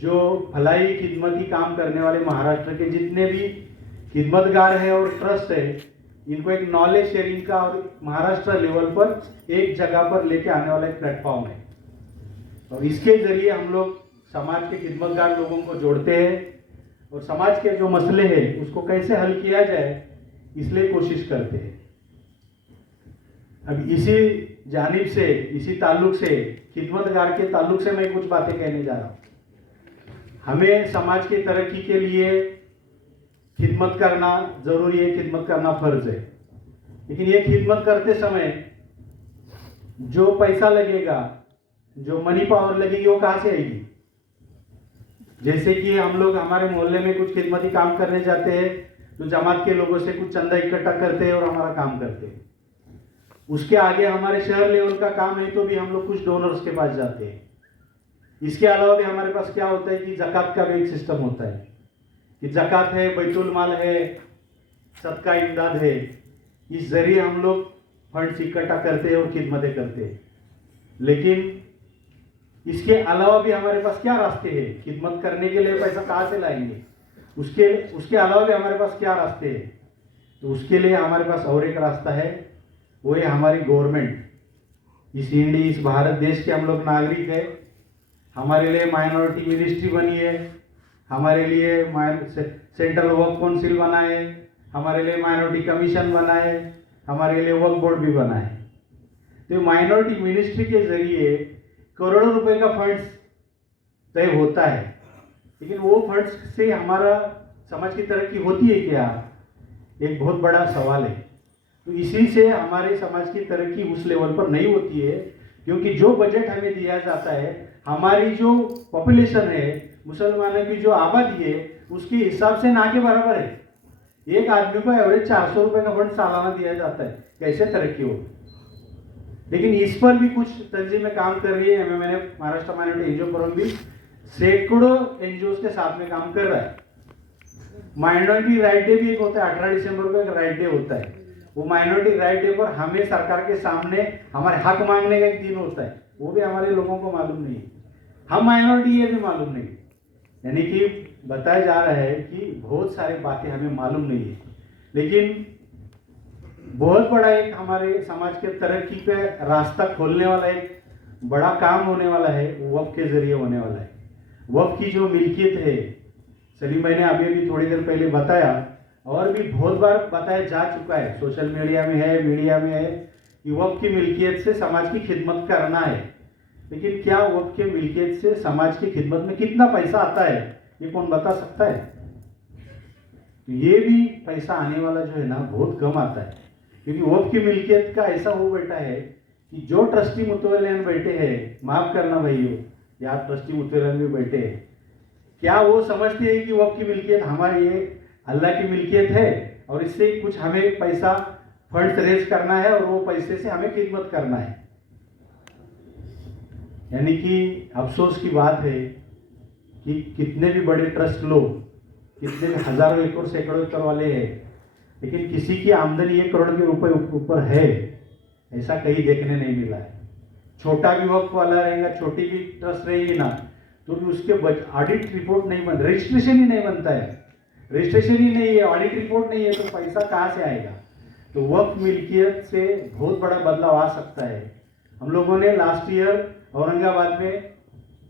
जो भलाई खिदमती काम करने वाले महाराष्ट्र के जितने भी खिदमतगार हैं और ट्रस्ट है, इनको एक नॉलेज शेयरिंग का और महाराष्ट्र लेवल पर एक जगह पर लेके आने वाला एक प्लेटफॉर्म है। और इसके जरिए हम लोग समाज के खिदमतगार लोगों को जोड़ते हैं और समाज के जो मसले हैं उसको कैसे हल किया जाए इसलिए कोशिश करते हैं। अब इसी जानिब से, इसी ताल्लुक से, खिदमतगार के ताल्लुक से मैं कुछ बातें कहने जा रहा हूँ। हमें समाज की तरक्की के लिए खिदमत करना ज़रूरी है, खिदमत करना फ़र्ज़ है, लेकिन ये खिदमत करते समय जो पैसा लगेगा, जो मनी पावर लगेगी, वो कहाँ से आएगी? जैसे कि हम लोग हमारे मोहल्ले में कुछ खिदमती काम करने जाते हैं तो जमात के लोगों से कुछ चंदा इकट्ठा करते हैं और हमारा काम करते हैं। उसके आगे हमारे शहर लेवल का काम है तो भी हम लोग कुछ डोनर्स के पास जाते हैं। इसके अलावा भी हमारे पास क्या होता है कि ज़कात का भी एक सिस्टम होता है कि ज़कात है, बैतुल माल है, सदका इमदाद है। इस जरिए हम लोग फंड्स इकट्ठा करते हैं और खिदमतें करते हैं। लेकिन इसके अलावा भी हमारे पास क्या रास्ते हैं? खिदमत करने के लिए पैसा कहाँ से लाएंगे? उसके अलावा भी हमारे पास क्या रास्ते हैं? तो उसके लिए हमारे पास और एक रास्ता है, वो है हमारी गवर्नमेंट। इस भारत देश के हम लोग नागरिक हैं। हमारे लिए माइनॉरिटी मिनिस्ट्री बनी है, हमारे लिए सेंट्रल वक्फ काउंसिल बना है, हमारे लिए माइनॉरिटी कमीशन बना है, हमारे लिए वक्फ बोर्ड भी बना है। तो माइनॉरिटी मिनिस्ट्री के जरिए करोड़ों रुपए का फंड्स तय होता है, लेकिन वो फंड्स से हमारा समाज की तरक्की होती है क्या? एक बहुत बड़ा सवाल है। तो इसी से हमारे समाज की तरक्की उस लेवल पर नहीं होती है, क्योंकि जो बजट हमें दिया जाता है, हमारी जो पॉपुलेशन है, मुसलमानों की जो आबादी है, उसके हिसाब से ना के बराबर है। एक आदमी को एवरेज 400 रुपए का फंड सालाना दिया जाता है, कैसे तरक्की हो। लेकिन इस पर भी कुछ तंजीमें काम कर रही है। मैंने महाराष्ट्र माइनॉरिटी एनजीओ फोरम भी सैकड़ों एनजीओ के साथ में काम कर रहा है। माइनॉरिटी राइट डे भी एक होता है, 18 दिसंबर को एक राइट डे होता है। वो माइनॉरिटी राइट डे पर हमें सरकार के सामने हमारे हक मांगने का एक दिन होता है, वो भी हमारे लोगों को मालूम नहीं है, हम माइनॉरिटी ये भी मालूम नहीं। यानी कि बताया जा रहा है कि बहुत सारी बातें हमें मालूम नहीं है, लेकिन बहुत बड़ा एक हमारे समाज के तरक्की पे रास्ता खोलने वाला एक बड़ा काम होने वाला है, वो वक्फ के जरिए होने वाला है। वक्फ की जो मिल्कियत है, सलीम भाई ने अभी थोड़ी देर पहले बताया और भी बहुत बार बताया जा चुका है, सोशल मीडिया में है, मीडिया में है कि वक्फ की मिल्कियत से समाज की खिदमत करना है। लेकिन क्या वक्फ के मिल्कियत से समाज की खिदमत में कितना पैसा आता है, ये कौन बता सकता है? ये भी पैसा आने वाला जो है ना बहुत कम आता है, क्योंकि वक्फ की मिल्कियत का ऐसा हो बैठा है कि जो ट्रस्टी मुतवल्लियान बैठे हैं, माफ करना भाइयों, या ट्रस्टी मुतवल्लियान भी बैठे हैं, क्या वो समझते हैं कि वक्फ की मिल्कियत हमारी ये अल्लाह की मिल्कियत है और इससे कुछ हमें पैसा फंड रेज करना है और वो पैसे से हमें खिदमत करना है? यानी कि अफसोस की बात है कि कितने भी बड़े ट्रस्ट लो, कितने भी हजारों एकड़ सैकड़ों एकड़ वाले हैं, लेकिन किसी की आमदनी 1 करोड़ के रुपए ऊपर है, ऐसा कहीं देखने नहीं मिला है। छोटा भी वक्फ वाला रहेगा, छोटी भी ट्रस्ट रहेगी ना, तो भी उसके ऑडिट रिपोर्ट नहीं बन, रजिस्ट्रेशन ही नहीं बनता है, रजिस्ट्रेशन ही नहीं है, ऑडिट रिपोर्ट नहीं है, तो पैसा कहाँ से आएगा? तो वक्फ मिल्कियत से बहुत बड़ा बदलाव आ सकता है। हम लोगों ने लास्ट ईयर औरंगाबाद में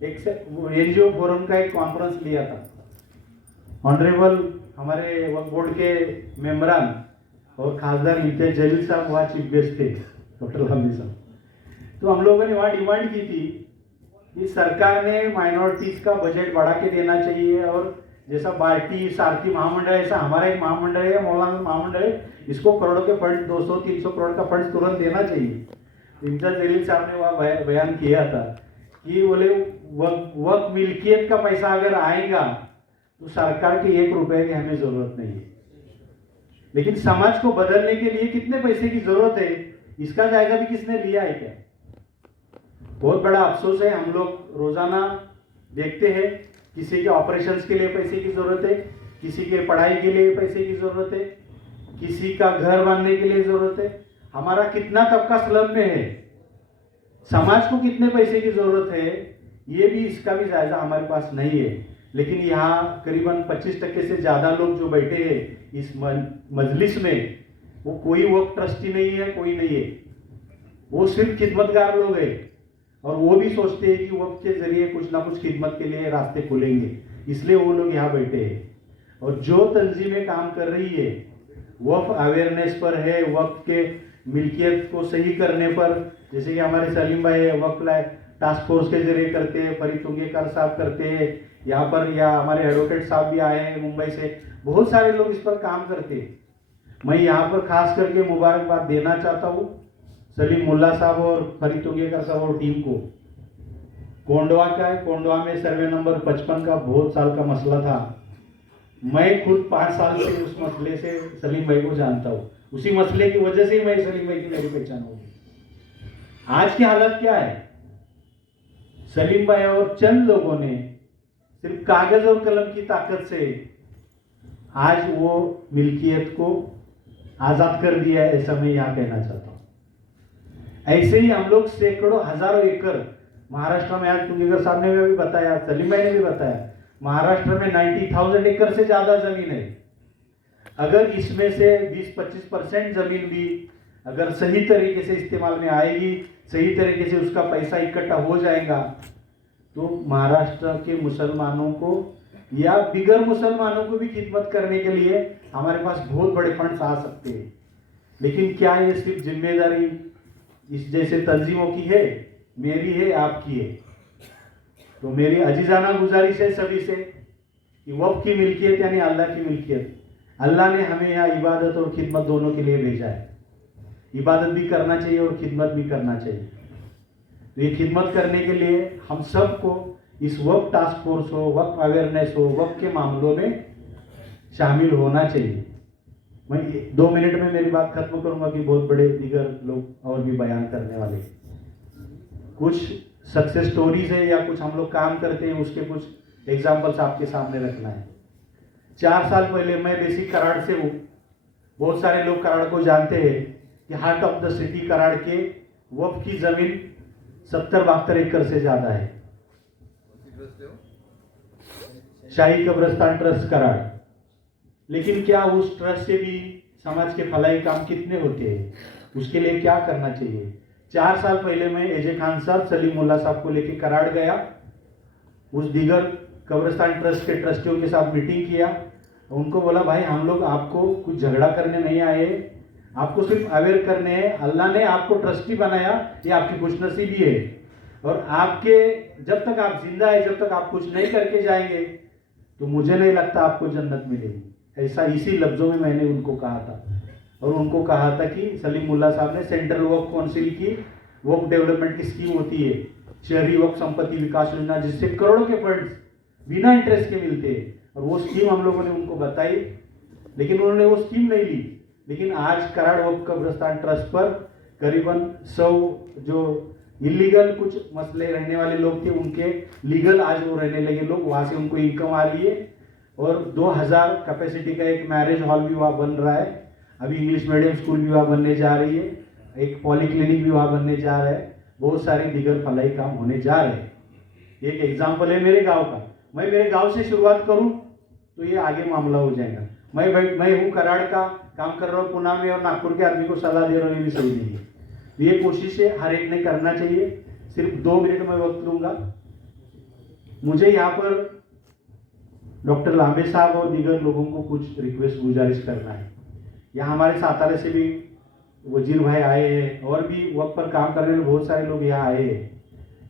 एक एनजीओ फोरम का एक कॉन्फ्रेंस लिया था। ऑनरेबल हमारे वक्फ बोर्ड के मेंबरान और खासदार इम्तियाज जलील साहब वहाँ चीफ गेस्ट थे, डॉक्टर हामिद साहब। तो हम लोगों ने वहाँ डिमांड की थी कि सरकार ने माइनॉरिटीज का बजट बढ़ा के देना चाहिए, और जैसा बाल्टी सारथी महामंडल है, ऐसा हमारा एक महामंडल है, मौलाना महामंडल है, इसको करोड़ों के फंड 200-300 करोड़ का फंड तुरंत देना चाहिए। इम्तियाज जलील साहब ने वहाँ बयान किया था कि बोले वक्फ मिल्कियत का पैसा अगर आएगा तो सरकार के 1 रुपए की हमें जरूरत नहीं है, लेकिन समाज को बदलने के लिए कितने पैसे की जरूरत है, इसका जायजा भी किसने लिया है क्या? बहुत बड़ा अफसोस है। हम लोग रोजाना देखते हैं किसी के ऑपरेशंस के लिए पैसे की जरूरत है, किसी के पढ़ाई के लिए पैसे की जरूरत है, किसी का घर बनने के लिए जरूरत है। हमारा कितना तबका स्लम में है, समाज को कितने पैसे की जरूरत है, ये भी इसका भी जायजा हमारे पास नहीं है। लेकिन यहाँ करीबन 25% से ज़्यादा लोग जो बैठे हैं इस मजलिस में, वो कोई वक्फ ट्रस्टी नहीं है, कोई नहीं है, वो सिर्फ खिदमतगार लोग हैं, और वो भी सोचते हैं कि वक्फ के जरिए कुछ ना कुछ खिदमत के लिए रास्ते खुलेंगे, इसलिए वो लोग यहाँ बैठे हैं। और जो तंजीमें काम कर रही है वक्फ अवेयरनेस पर है, वक्फ के मिल्कियत को सही करने पर, जैसे कि हमारे सलीम भाई वक्फ टास्क फोर्स के जरिए करते हैं, फरीद तुंगेकर साहब करते हैं यहाँ पर, या हमारे एडवोकेट साहब भी आए हैं मुंबई से, बहुत सारे लोग इस पर काम करते हैं। मैं यहाँ पर खास करके मुबारकबाद देना चाहता हूँ सलीम मुल्ला साहब और फरीद तुंगेकर साहब और टीम को। कोंडवा का है, कोंडवा में सर्वे नंबर 55 का बहुत साल का मसला था। मैं खुद 5 साल से उस मसले से सलीम भाई को जानता हूँ, उसी मसले की वजह से मैं सलीम भाई की मेरी पहचान होगी। आज की हालत क्या है? सलीम भाई और चंद लोगों ने सिर्फ कागज और कलम की ताकत से आज वो मिल्कियत को आजाद कर दिया है, ऐसा मैं यहाँ कहना चाहता हूँ। ऐसे ही हम लोग सैकड़ों हजारों एकड़ महाराष्ट्र में, आज तुंगेकर साहब ने भी बताया, सलीम भाई ने भी बताया, महाराष्ट्र में 90,000 एकड़ से ज्यादा जमीन है। अगर इसमें से 20-25% जमीन भी अगर सही तरीके से इस्तेमाल में आएगी, सही तरीके से उसका पैसा इकट्ठा हो जाएगा, तो महाराष्ट्र के मुसलमानों को या बिगर मुसलमानों को भी खिदमत करने के लिए हमारे पास बहुत बड़े फंड्स आ सकते हैं। लेकिन क्या ये सिर्फ जिम्मेदारी इस जैसे तंजीमों की है, मेरी है, आपकी है? तो मेरी अजीजाना गुजारिश है सभी से कि वक्फ की मिल्कियत यानी अल्लाह की मिल्कियत, अल्लाह ने हमें यहाँ इबादत और खिदमत दोनों के लिए भेजा है। इबादत भी करना चाहिए और खिदमत भी करना चाहिए। तो ये खिदमत करने के लिए हम सबको इस वक्फ टास्क फोर्स हो, वक्फ अवेयरनेस हो, वक्फ के मामलों में शामिल होना चाहिए। मैं 2 मिनट में मेरी बात खत्म करूंगा कि बहुत बड़े दीगर लोग और भी बयान करने वाले हैं। कुछ सक्सेस स्टोरीज है या कुछ हम लोग काम करते हैं, उसके कुछ एग्जाम्पल्स आपके सामने रखना है। 4 साल पहले, मैं बेसिक कराड़ से हूँ, बहुत सारे लोग कराड़ को जानते हैं कि heart of the city Karad के वक्फ की जमीन 70-72 एकड़ से ज्यादा है। शाही कब्रिस्तान ट्रस्ट कराड़। लेकिन क्या उस ट्रस्ट से भी समाज के भलाई काम कितने होते हैं, उसके लिए क्या करना चाहिए? 4 साल पहले मैं एजे खान साहब, सलीम मुल्ला साहब को लेके कराड़ गया, उस दीगर कब्रिस्तान ट्रस्ट के ट्रस्टियों के साथ मीटिंग किया। उनको बोला, भाई हम लोग आपको कुछ झगड़ा करने नहीं आए, आपको सिर्फ अवेयर करने हैं। अल्लाह ने आपको ट्रस्टी बनाया, ये आपकी खुशनसीबी है। और आपके जब तक आप जिंदा है, जब तक आप कुछ नहीं करके जाएंगे, तो मुझे नहीं लगता आपको जन्नत मिलेगी। ऐसा इसी लफ्जों में मैंने उनको कहा था। और उनको कहा था कि सलीम मुल्ला साहब ने सेंट्रल वक्फ काउंसिल की वक्फ डेवलपमेंट की स्कीम होती है, शहरी वक्फ संपत्ति विकास योजना, जिससे करोड़ों के फंड्स बिना इंटरेस्ट के मिलते हैं, और वो स्कीम हम लोगों ने उनको बताई, लेकिन उन्होंने वो स्कीम नहीं ली। लेकिन आज कराड़ वक्फ कब्रिस्तान ट्रस्ट पर करीबन 100 जो इलीगल कुछ मसले रहने वाले लोग थे, उनके लीगल आज वो रहने लगे लोग, वहाँ से उनको इनकम आ रही है। और 2000 कैपेसिटी का एक मैरिज हॉल भी वहाँ बन रहा है। अभी इंग्लिश मीडियम स्कूल भी वहाँ बनने जा रही है, एक पॉलीक्लिनिक भी वहाँ बनने जा रहा है, बहुत सारे दीगर भलाई काम होने जा रहे हैं। एक एग्जाम्पल है मेरे गांव का। मैं मेरे गांव से शुरुआत करूं तो ये आगे मामला हो जाएगा। मैं हूँ कराड़ का, काम कर रहा हूँ पुणे में, और नागपुर के आदमी को सलाह दे रहा हूँ, ये भी सही नहीं है। ये कोशिश है हर एक ने करना चाहिए। सिर्फ 2 मिनट में वक्त लूंगा। मुझे यहाँ पर डॉक्टर लांबे साहब और दीगर लोगों को कुछ रिक्वेस्ट गुजारिश करना है। यहाँ हमारे सातारा से भी वजीर भाई आए हैं, और भी वक्त पर काम करने वाले बहुत सारे लोग यहाँ आए हैं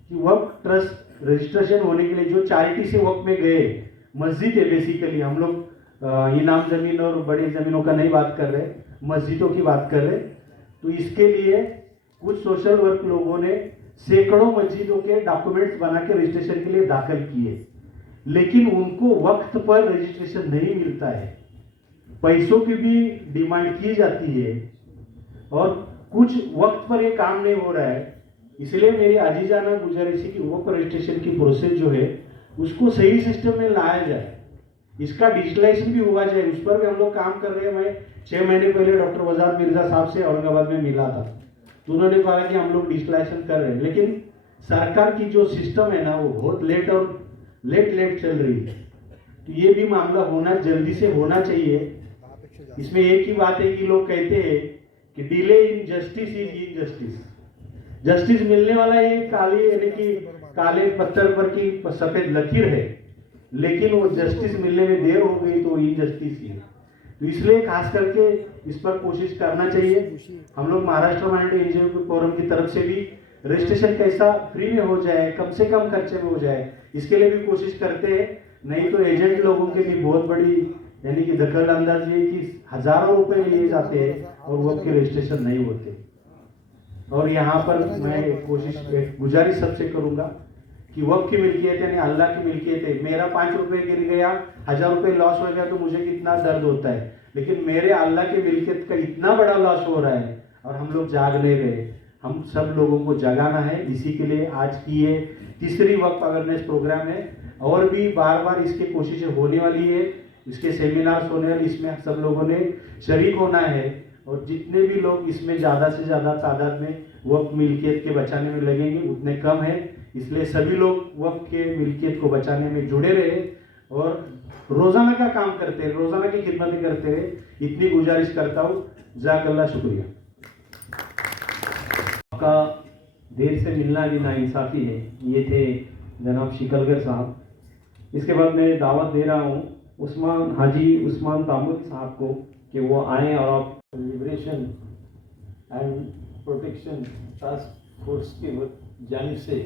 कि वक्त ट्रस्ट रजिस्ट्रेशन होने के लिए जो चैरिटी से वक्त में गए, मस्जिद है बेसिकली, हम लोग इनाम जमीन और बड़ी जमीनों का नहीं बात कर रहे, मस्जिदों की बात कर रहे। तो इसके लिए कुछ सोशल वर्क लोगों ने सैकड़ों मस्जिदों के डॉक्यूमेंट्स बना के रजिस्ट्रेशन के लिए दाखिल किए, लेकिन उनको वक्त पर रजिस्ट्रेशन नहीं मिलता है। पैसों की भी डिमांड की जाती है और कुछ वक्त पर ये काम नहीं हो रहा है। इसलिए मेरी आजीजाना गुजारिश है कि वक्त रजिस्ट्रेशन की प्रोसेस जो है उसको सही सिस्टम में लाया जाए, इसका डिजिटलाइजेशन भी हुआ जाए, उस पर भी हम लोग काम कर रहे हैं। मैं 6 महीने पहले डॉक्टर वजाद मिर्जा साहब से औरंगाबाद में मिला था, तो उन्होंने कहा कि हम लोग डिजिटलाइजेशन कर रहे हैं, लेकिन सरकार की जो सिस्टम है ना वो बहुत लेट चल रही है। तो ये भी मामला होना जल्दी से होना चाहिए। इसमें एक ही बात है कि लोग कहते हैं कि delay in justice is injustice. Justice मिलने वाला ये काले यानी कि काले पत्थर पर की सफेद लकीर है, लेकिन वो जस्टिस मिलने में देर हो गई तो इनजस्टिस ही है। तो इसलिए खास करके इस पर कोशिश करना चाहिए। हम लोग महाराष्ट्र माइनॉरिटी एनजीओ फोरम की तरफ से भी रजिस्ट्रेशन कैसा फ्री में हो जाए, कम से कम खर्चे में हो जाए, इसके लिए भी कोशिश करते हैं। नहीं तो एजेंट लोगों के भी बहुत बड़ी यानी कि दखल अंदाजी है कि हजारों रुपए लिए जाते हैं और वो के रजिस्ट्रेशन नहीं होते। और यहाँ पर मैं कोशिश गुजारिश सबसे करूंगा कि वक्त की मिल्कियत यानी अल्लाह की मिल्कियत है। मेरा 5 रुपए गिर गया, 1000 रुपए लॉस हो गया तो मुझे कितना दर्द होता है, लेकिन मेरे अल्लाह की मिल्कियत का इतना बड़ा लॉस हो रहा है और हम लोग जाग नहीं रहे। हम सब लोगों को जगाना है। इसी के लिए आज की ये तीसरी वक्त अवेयरनेस प्रोग्राम है, और भी बार बार इसकी कोशिशें होने वाली है, इसके सेमिनार्स होने वाले, इसमें सब लोगों ने शरीक होना है। और जितने भी लोग इसमें ज़्यादा से ज़्यादा तादाद में वक्त मिल्कियत के बचाने में लगेंगे उतने कम है। इसलिए सभी लोग वक्त के मिल्कियत को बचाने में जुड़े रहे और रोज़ाना का काम करते रहे, रोज़ाना की खिदमतें करते रहे। इतनी गुजारिश करता हूँ। जज़ाकल्लाह, शुक्रिया। आपका देर से मिलना भी नाइंसाफ़ी है। ये थे जनाब शिकलगर साहब। इसके बाद मैं दावत दे रहा हूँ हाजी उस्मान तामुद साहब को कि वो आएँ और आप liberation and protection task force की जानिब से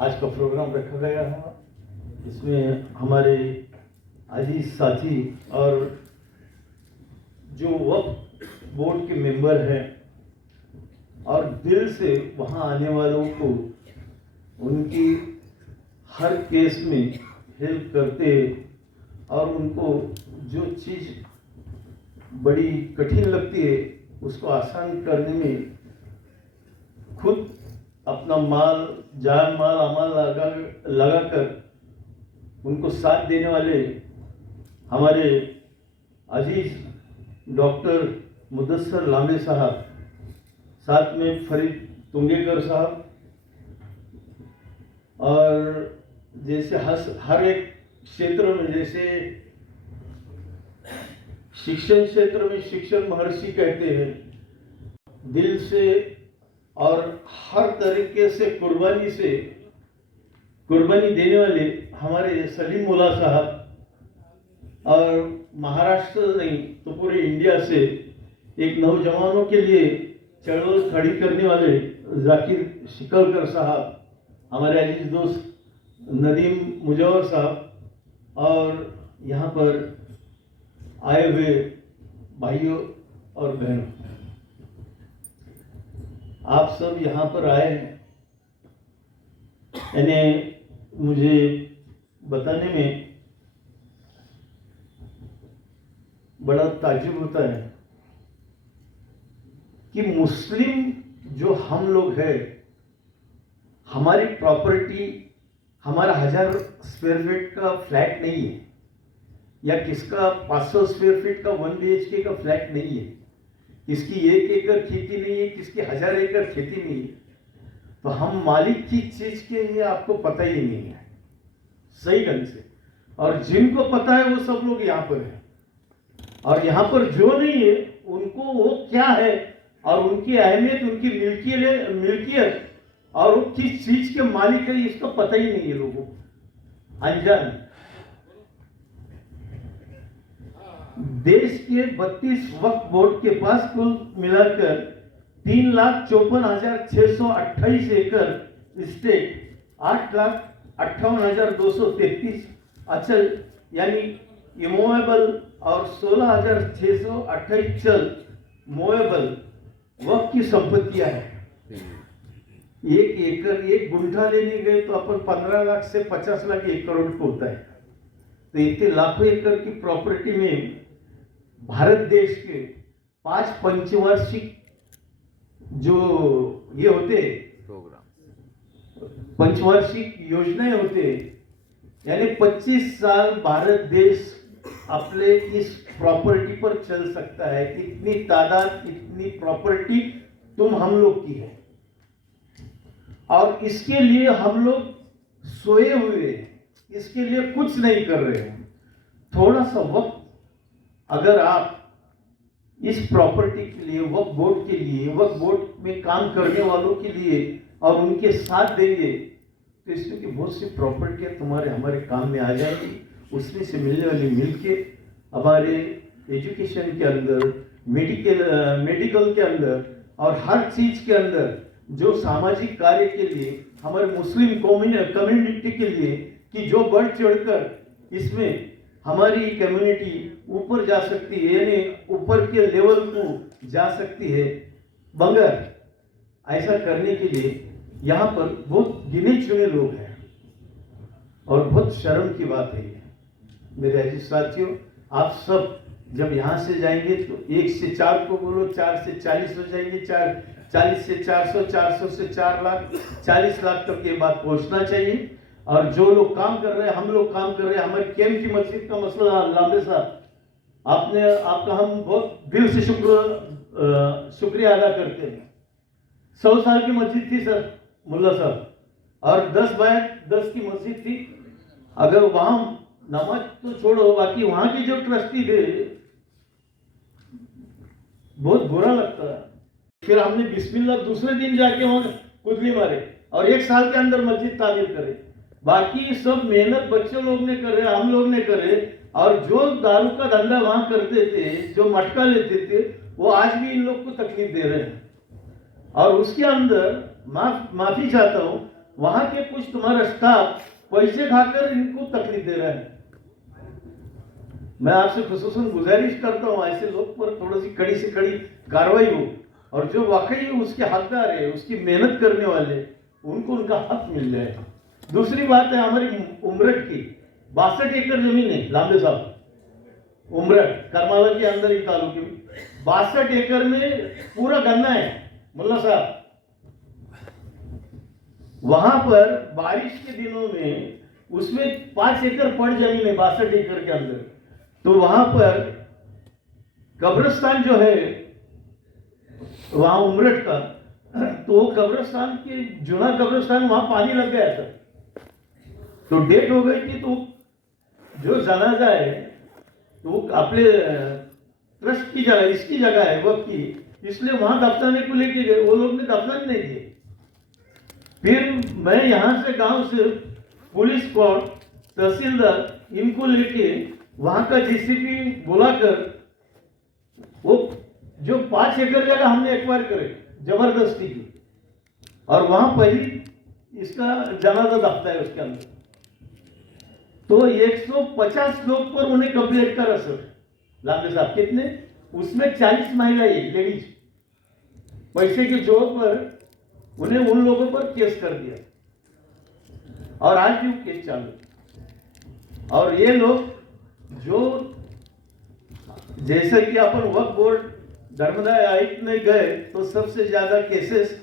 आज का प्रोग्राम रखा गया है। इसमें हमारे अजीज साथी और जो वक्फ बोर्ड के मेंबर हैं और दिल से वहाँ आने वालों को उनकी हर केस में हेल्प करते और उनको जो चीज़ बड़ी कठिन लगती है, उसको आसान करने में खुद अपना माल जान माल अमाल लगाकर उनको साथ देने वाले हमारे अजीज डॉक्टर मुदस्सर लांबे साहब, साथ में फरीद तुंगेकर साहब, और जैसे हर एक क्षेत्र में, जैसे शिक्षण क्षेत्र में शिक्षण महर्षि कहते हैं, दिल से और हर तरीके से कुर्बानी देने वाले हमारे सलीम मुल्ला साहब, और महाराष्ट्र नहीं तो पूरे इंडिया से एक नौजवानों के लिए चढ़वल खड़ी करने वाले जाकिर शिकलकर साहब, हमारे अजीज दोस्त नदीम मुजवर साहब, और यहाँ पर आए हुए भाइयों और बहनों, आप सब यहाँ पर आए हैं। यानी मुझे बताने में बड़ा ताज्जुब होता है कि मुस्लिम जो हम लोग हैं, हमारी प्रॉपर्टी, हमारा 1000 स्क्वायर फीट का फ्लैट नहीं है, या किसका 500 स्क्वायर फीट का 1 BHK का फ्लैट नहीं है, किसकी 1 एकड़ खेती नहीं है, किसकी 1000 एकड़ खेती नहीं है। तो हम मालिक की चीज के लिए आपको पता ही नहीं है सही ढंग से, और जिनको पता है वो सब लोग यहाँ पर हैं, और यहाँ पर जो नहीं है उनको वो क्या है और उनकी अहमियत, उनकी मिल्कियत और वो किस चीज के मालिक है इसका पता ही नहीं है लोगों को, अनजान। देश के 32 वक्फ बोर्ड के पास कुल मिलाकर 3,54,628 एकड़ स्टेट, 8,58,233 अचल यानी इमूवेबल और 16,628 चल मूवेबल वक्फ की संपत्तियां हैं। 1 एकड़ 1 गुंठा लेने गए तो अपन 15 लाख से 50 लाख 1 करोड़ को होता है। तो इतने लाखों एकड़ की प्रॉपर्टी में भारत देश के 5 पंचवार्षिक जो ये होते पंचवार्षिक योजनाएं होते, यानी 25 साल भारत देश अपने इस प्रॉपर्टी पर चल सकता है। इतनी तादाद, इतनी प्रॉपर्टी हम लोग की है, और इसके लिए हम लोग सोए हुए हैं, इसके लिए कुछ नहीं कर रहे हैं। थोड़ा सा वक्त अगर आप इस प्रॉपर्टी के लिए, वक्फ बोर्ड के लिए, वक्फ बोर्ड में काम करने वालों के लिए और उनके साथ देंगे तो इसमें की बहुत सी प्रॉपर्टियां तुम्हारे हमारे काम में आ जाएगी। उसमें से मिलने वाली मिलके हमारे एजुकेशन के अंदर, मेडिकल के अंदर और हर चीज के अंदर, जो सामाजिक कार्य के लिए, हमारे मुस्लिम कम्युनिटी के लिए कि जो बढ़ चढ़कर इसमें हमारी कम्युनिटी ऊपर जा सकती है, यानी ऊपर के लेवल को जा सकती है। मगर ऐसा करने के लिए यहाँ पर बहुत गिने चुने लोग हैं, और बहुत शर्म की बात है ये मेरे अजीज साथियों। आप सब जब यहाँ से जाएंगे तो 1 से 4 को बोलो, 4 से 40 हो जाएंगे, 40 से 400, 400 से 4 लाख, 40 लाख तक ये बात पहुँचना चाहिए। और जो लोग काम कर रहे हैं, हम लोग काम कर रहे हैं, हमारे कैंप की मस्जिद का मसला, लांबे साहब आपका हम बहुत दिल से शुक्रिया अदा करते हैं। 100 साल की मस्जिद थी सर मुल्ला साहब, और 10 बाय 10 की मस्जिद थी। अगर वहां नमाज तो छोड़ो, बाकी वहां के जो ट्रस्टी थे बहुत बुरा लगता है। फिर हमने बिस्मिल्लाह दूसरे दिन जाके वहां कुदली मारे और 1 साल के अंदर मस्जिद तामीर करे। बाकी सब मेहनत बच्चे लोग ने करे, हम लोग ने करे, और जो दारू का धंधा वहां करते थे, जो मटका लेते थे, वो आज भी इन लोग को तकलीफ दे रहे हैं। और उसके अंदर माफी चाहता हूं, वहां के कुछ तुम्हारा स्टाफ पैसे खाकर इनको तकलीफ दे रहा है। मैं आपसे खुसूसन गुजारिश करता हूं ऐसे लोग पर थोड़ी सी कड़ी से कड़ी कार्रवाई हो, और जो वाकई उसके हकदार है, उसकी मेहनत करने वाले, उनको उनका हक मिल जाए। दूसरी बात है हमारी उमरठ की 62 एकड़ जमीन है लांबे साहब, उमरठ करमाला के अंदर ही तालुके में 62 एकड़ में पूरा गन्ना है मुल्ला साहब। वहां पर बारिश के दिनों में उसमें 5 एकड़ पड़ जमीन है 62 एकड़ के अंदर। तो वहां पर कब्रिस्तान जो है वहां उमरठ का, तो कब्रिस्तान के जुना कब्रिस्तान वहां पानी लग गया था, तो डेट हो गई थी। तो जो जनाजा है तो अपने ट्रस्ट की जगह, इसकी जगह है वक्त की, इसलिए वहां दफनाने को लेके गए, वो लोग ने दफनाने नहीं दिए। फिर मैं यहाँ से गांव से पुलिस फोर्स, तहसीलदार इनको लेके वहां का जीसीपी बुलाकर वो जो 5 एकड़ जगह हमने एक्वायर करे जबरदस्ती की, और वहां पहली इसका जनाजा दफना है उसके अंदर। तो 150 लोग पर उन्हें कंप्लेंट करा सर लांबे साहब, कितने उसमें 40 महिलाएं लेडीज, पैसे के जोर पर उन्हें उन लोगों पर केस कर दिया, और आज भी केस चालू। और ये लोग जो जैसे कि अपन वक्फ बोर्ड धर्मदाय आयुक्त में गए तो सबसे ज्यादा केसेस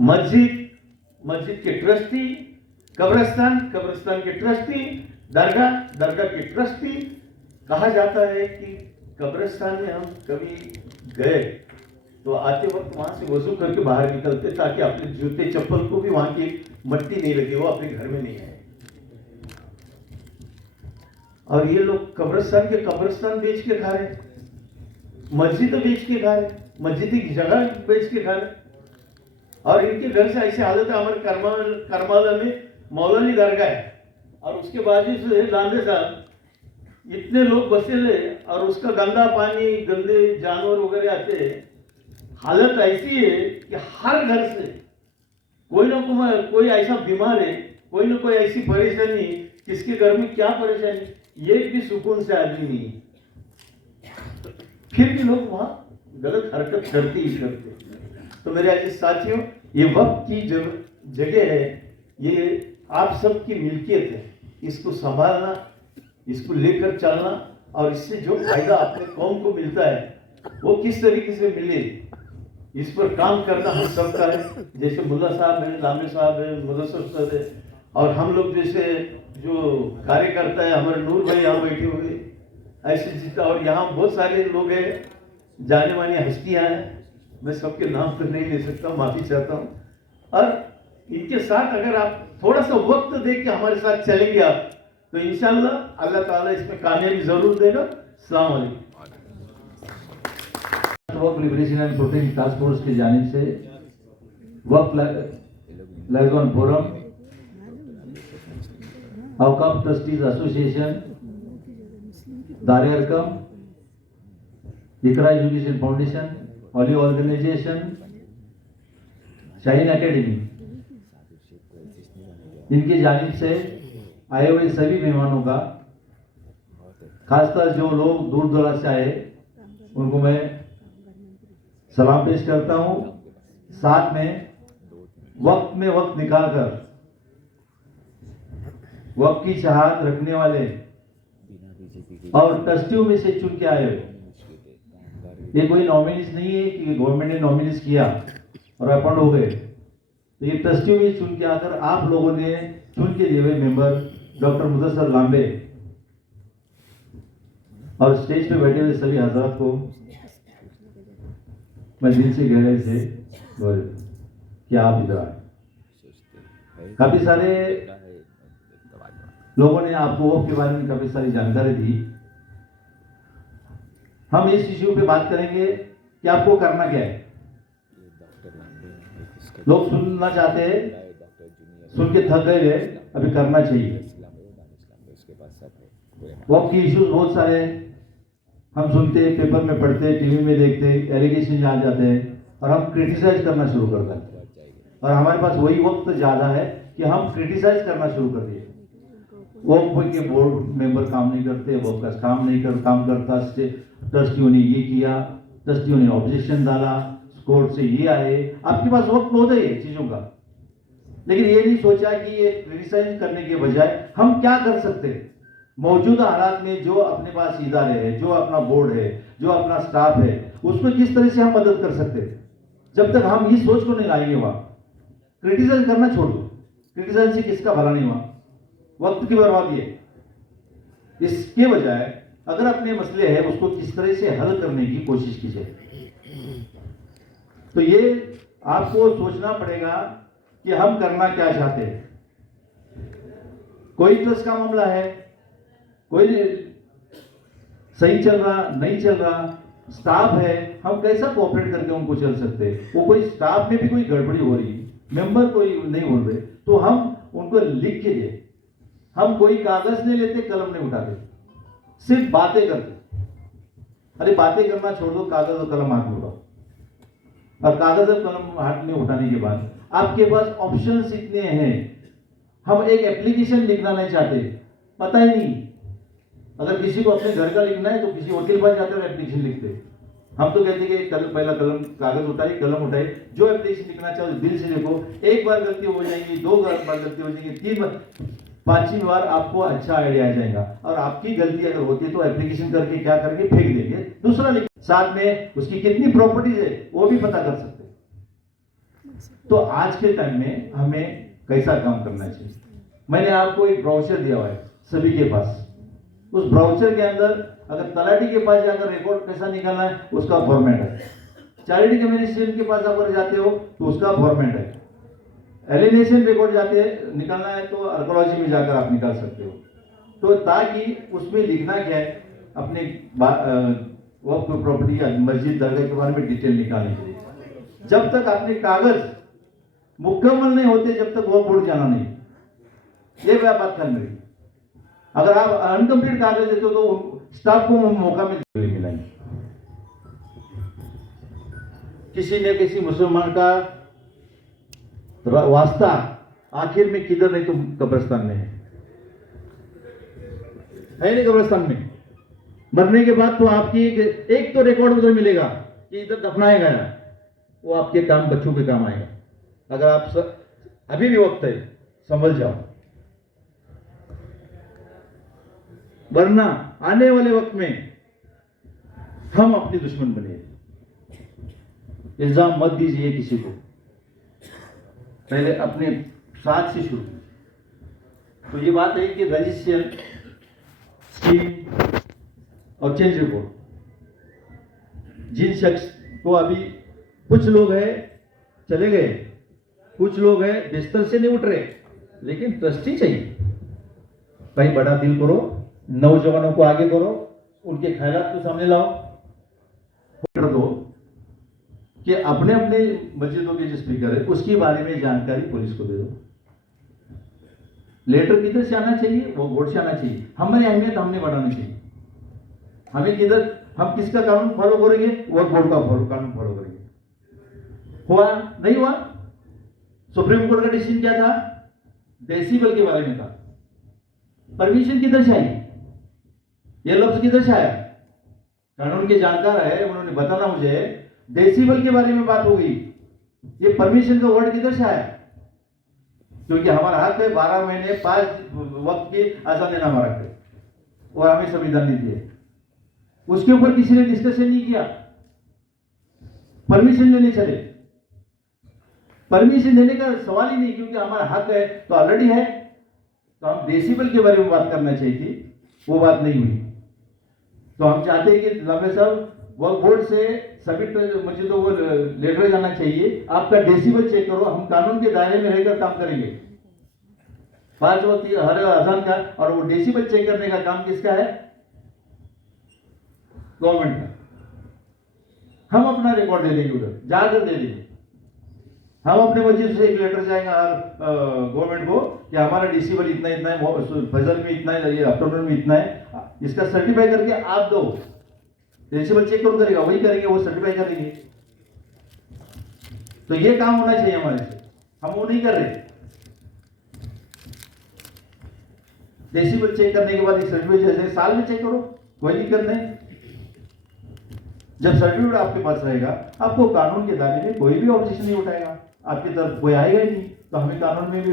मस्जिद के ट्रस्टी, कब्रिस्तान के ट्रस्टी, दरगाह के ट्रस्टी। कहा जाता है कि कब्रिस्तान में हम कभी गए तो आते वक्त वहां से वजू करके बाहर निकलते ताकि अपने जूते चप्पल को भी वहां की मट्टी नहीं लगे, वो अपने घर में नहीं आए। और ये लोग कब्रिस्तान बेच के खा रहे, मस्जिद बेच के खा रहे, मस्जिद की जगह बेच के खा रहे। और इनके घर से ऐसी हालत है, हमारे करमाला में मौलानी दरगाह है और उसके बाजू से लांदे साहब इतने लोग बसे ले, और उसका गंदा पानी, गंदे जानवर वगैरह आते हैं। हालत ऐसी है कि हर घर से कोई ना कोई ऐसा बीमार है, कोई ना कोई ऐसी परेशानी, किसके घर में क्या परेशानी, ये भी सुकून से आदमी नहीं है। फिर भी लोग वहां गलत हरकत करते ही करते। तो मेरे अजीज साथियों, ये वक्त की जगह है, ये आप सबकी मिल्कियत है, इसको संभालना, इसको लेकर चलना, और इससे जो फायदा अपने कौम को मिलता है वो किस तरीके से मिले, इस पर काम करना हम सबका है। जैसे मुल्ला साहब है, लामे साहब है, मुदस्सर साहब है, और हम लोग जैसे जो कार्यकर्ता है हमारे नूर भाई यहाँ बैठे हुए, ऐसे जितना, और यहाँ बहुत सारे लोग हैं, जाने मानी हस्तियाँ हैं, मैं सबके नाम तो नहीं ले सकता, माफी चाहता हूँ। और इनके साथ अगर आप थोड़ा सा वक्त दे के हमारे साथ चलेंगे आप, तो इंशाल्लाह अल्लाह ताला इसमें कामयाबी जरूर देगा। अस्सलाम वालेकुम। Waqf liberation and protection task force की जानिब से Waqf liaison forum, Auqaf trustees association, Dare Arqam, Iqra education foundation, Oli organisation, Shaheen academy, इनकी जानिब से आए हुए सभी मेहमानों का, खासकर जो लोग दूर दराज से आए उनको मैं सलाम पेश करता हूं। साथ में वक्त निकालकर वक्त की चाहत रखने वाले और ट्रस्टियों में से चुन के आए हुए, ये कोई नॉमिनीज नहीं है कि गवर्नमेंट ने नॉमिनीज किया और अपॉइंट हो गए, तो ये ट्रस्टियों में चुन के आकर आप लोगों ने चुन के लिए हुए मेंबर डॉक्टर मुदस्सर लांबे और स्टेज पे बैठे हुए सभी हजरात को मैं दिल से गहराई से कि आप इधर आए। काफी सारे लोगों ने आपको वक्फ के बारे में काफी सारी जानकारी दी। हम इस इश्यू पे बात करेंगे कि आपको करना क्या है। लोग सुनना चाहते हैं, सुन के थक गए, अभी करना चाहिए। वक्फ की इश्यूज बहुत सारे हम सुनते, पेपर में पढ़ते, टीवी में देखते, एलिगेशन आ जाते हैं और हम क्रिटिसाइज करना शुरू कर देते हैं। और हमारे पास वही वक्त ज्यादा है कि हम क्रिटिसाइज करना शुरू कर दिए। वक्फ के बोर्ड मेंबर काम नहीं करते, वक्फ का काम करता, ट्रस्टियों ने ये किया, ट्रस्टियों ने ऑब्जेक्शन डाला, कोर्ट से ये आए। आपके पास वक्त बहुत है चीजों का, लेकिन ये नहीं सोचा कि ये क्रिटिसाइज करने के बजाय हम क्या कर सकते हैं। मौजूदा हालात में जो अपने पास इदारे है, जो अपना बोर्ड है, जो अपना स्टाफ है, उसको किस तरह से हम मदद कर सकते हैं। जब तक हम इस सोच को नहीं लाएंगे वहां, क्रिटिसाइज करना छोड़ दो, क्रिटिसाइज से किसका भला नहीं हुआ, वक्त की बर्बादी है। इसके बजाय अगर अपने मसले है उसको किस तरह से हल करने की कोशिश कीजिए। तो ये आपको सोचना पड़ेगा कि हम करना क्या चाहते हैं। कोई ट्रस्ट का मामला है, कोई सही चल रहा नहीं चल रहा, स्टाफ है, हम कैसा कोऑपरेट करके उनको चल सकते हैं। वो कोई स्टाफ में भी कोई गड़बड़ी हो रही, मेंबर कोई नहीं बोल रहे, तो हम उनको लिख के दे। हम कोई कागज नहीं लेते, कलम नहीं उठाते, सिर्फ बातें करते। अरे बातें करना छोड़ दो, कागज और कलम हाथ में उठाओ। और कागज और कलम हाथ में उठाने के बाद आपके पास ऑप्शंस इतने हैं। हम एक एप्लीकेशन लिखना नहीं चाहते, पता ही नहीं। अगर किसी को अपने घर का लिखना है तो किसी वकील पास जाते और एप्लीकेशन लिखते। हम तो कहते कि पहला कलम कागज उठाइए, कलम उठाइए, जो एप्लीकेशन लिखना चाहो दिल से लिखो। एक बार गलती हो जाएगी, 2 बार गलती हो जाएगी, 3 बार, 5वीं बार आपको अच्छा आइडिया आ जाएगा। और आपकी गलती अगर होती है तो एप्लीकेशन करके क्या करके फेंक देंगे, दूसरा लिख, साथ में उसकी कितनी प्रॉपर्टीज है वो भी पता कर सकते। तो आज के टाइम में हमें कैसा काम करना चाहिए। मैंने आपको एक ब्राउचर दिया हुआ है सभी के पास। उस ब्राउचर के अंदर अगर तलाटी के पास जाकर रिकॉर्ड कैसा निकालना है उसका फॉर्मेट है, चैरिटी कम्युनिकेशन के पास अगर जाते हो तो उसका फॉर्मेट है, एलिनेशन रिकॉर्ड जाते निकालना है तो आर्कोलॉजी में जाकर आप निकाल सकते हो। तो ताकि उसमें लिखना क्या है, अपने वक्फ प्रॉपर्टी या मस्जिद दरगाह के बारे में डिटेल निकालने के लिए। जब तक अपने कागज मुकम्मल नहीं होते जब तक वक्फ बोर्ड जाना नहीं, ये बात कर मेरी। अगर आप अनकम्प्लीट कागज देते हो तो स्टाफ को मौका मिलेगा। किसी ने किसी मुसलमान का वास्ता आखिर में किधर नहीं तो कब्रिस्तान में है नहीं कब्रिस्तान में। मरने के बाद तो आपकी एक तो रिकॉर्ड उधर मिलेगा कि इधर दफनाया गया, वो आपके काम, बच्चों के काम आएगा। अगर आप अभी भी वक्त है, संभल जाओ, वरना आने वाले वक्त में हम अपने दुश्मन बने। इल्जाम मत दीजिए किसी को, पहले अपने साथ से शुरू। तो ये बात है कि रजिस्ट्रेशन स्कीम और चेंज रिपोर्ट, जिन शख्स को अभी कुछ लोग हैं चले गए, कुछ लोग हैं बिस्तर से नहीं उठ रहे, लेकिन ट्रस्टी चाहिए। भाई बड़ा दिल करो, नौजवानों को आगे करो, उनके ख्यालात को सामने लाओ। कर दो कि अपने अपने मस्जिदों के जो स्पीकर है उसके बारे में जानकारी पुलिस को दे दो। लेटर किधर से आना चाहिए, वो बोर्ड से आना चाहिए। हमारी अहमियत हमने बढ़ानी चाहिए। हमें किधर, हम किसका कानून फॉलो करेंगे, वो बोर्ड का कानून फॉलो करेंगे। हुआ नहीं हुआ, सुप्रीम कोर्ट का डिसीजन क्या था, डेसिबल के बारे में था। परमिशन किधर से आई, ये लफ्ज किधर से आया, कानून के जानकार है उन्होंने बताना मुझे। डेसिबल के बारे में बात हो गई, ये परमिशन का वर्ड किधर से आया, क्योंकि हमारा हक है 12 महीने 5 वक्त की आजान देना हमारा हक है, और हमें संविधान ने दिए। उसके ऊपर किसी ने डिस्कशन नहीं किया, परमिशन लेने चले। परमिशन देने का सवाल ही नहीं, क्योंकि हमारा हक है तो ऑलरेडी है। तो हम डेसिबल के बारे में बात करना चाहिए थी, वो बात नहीं हुई। तो हम चाहते हैं कि लांबे साहब वक्फ बोर्ड से सभी मस्जिदों को लेटर जाना चाहिए, आपका डेसिबल चेक करो, हम कानून के दायरे में रहकर काम करेंगे। 5 वक्त हर अजान का, और वो डेसिबल चेक करने का काम किसका है, गवर्नमेंट का। हम अपना रिकॉर्ड दे देंगे, उधर जाकर दे देंगे। हम अपने मस्जिद से एक लेटर जाएंगे गवर्नमेंट को कि हमारा डेसिबल इतना इतना है, फजर में इतना है, आफ्टरनून में इतना है, इसका सर्टिफाई करके आप दो। डेसिबल चेक कौन करेगा, वही करेंगे, वो सर्टिफाई करेंगे। तो ये काम होना चाहिए हमारे से, हम वो नहीं कर रहे। डेसिबल चेक करने के बाद एक सर्टिफिकेट जैसे साल में चेक करो, कोई दिक्कत नहीं। जब सर्टिफिकेट आपके पास रहेगा, आपको कानून के दायरे में कोई भी ऑब्जेक्शन नहीं उठाएगा, आपकी तरफ कोई आएगा ही नहीं, तो हमें कानून में भी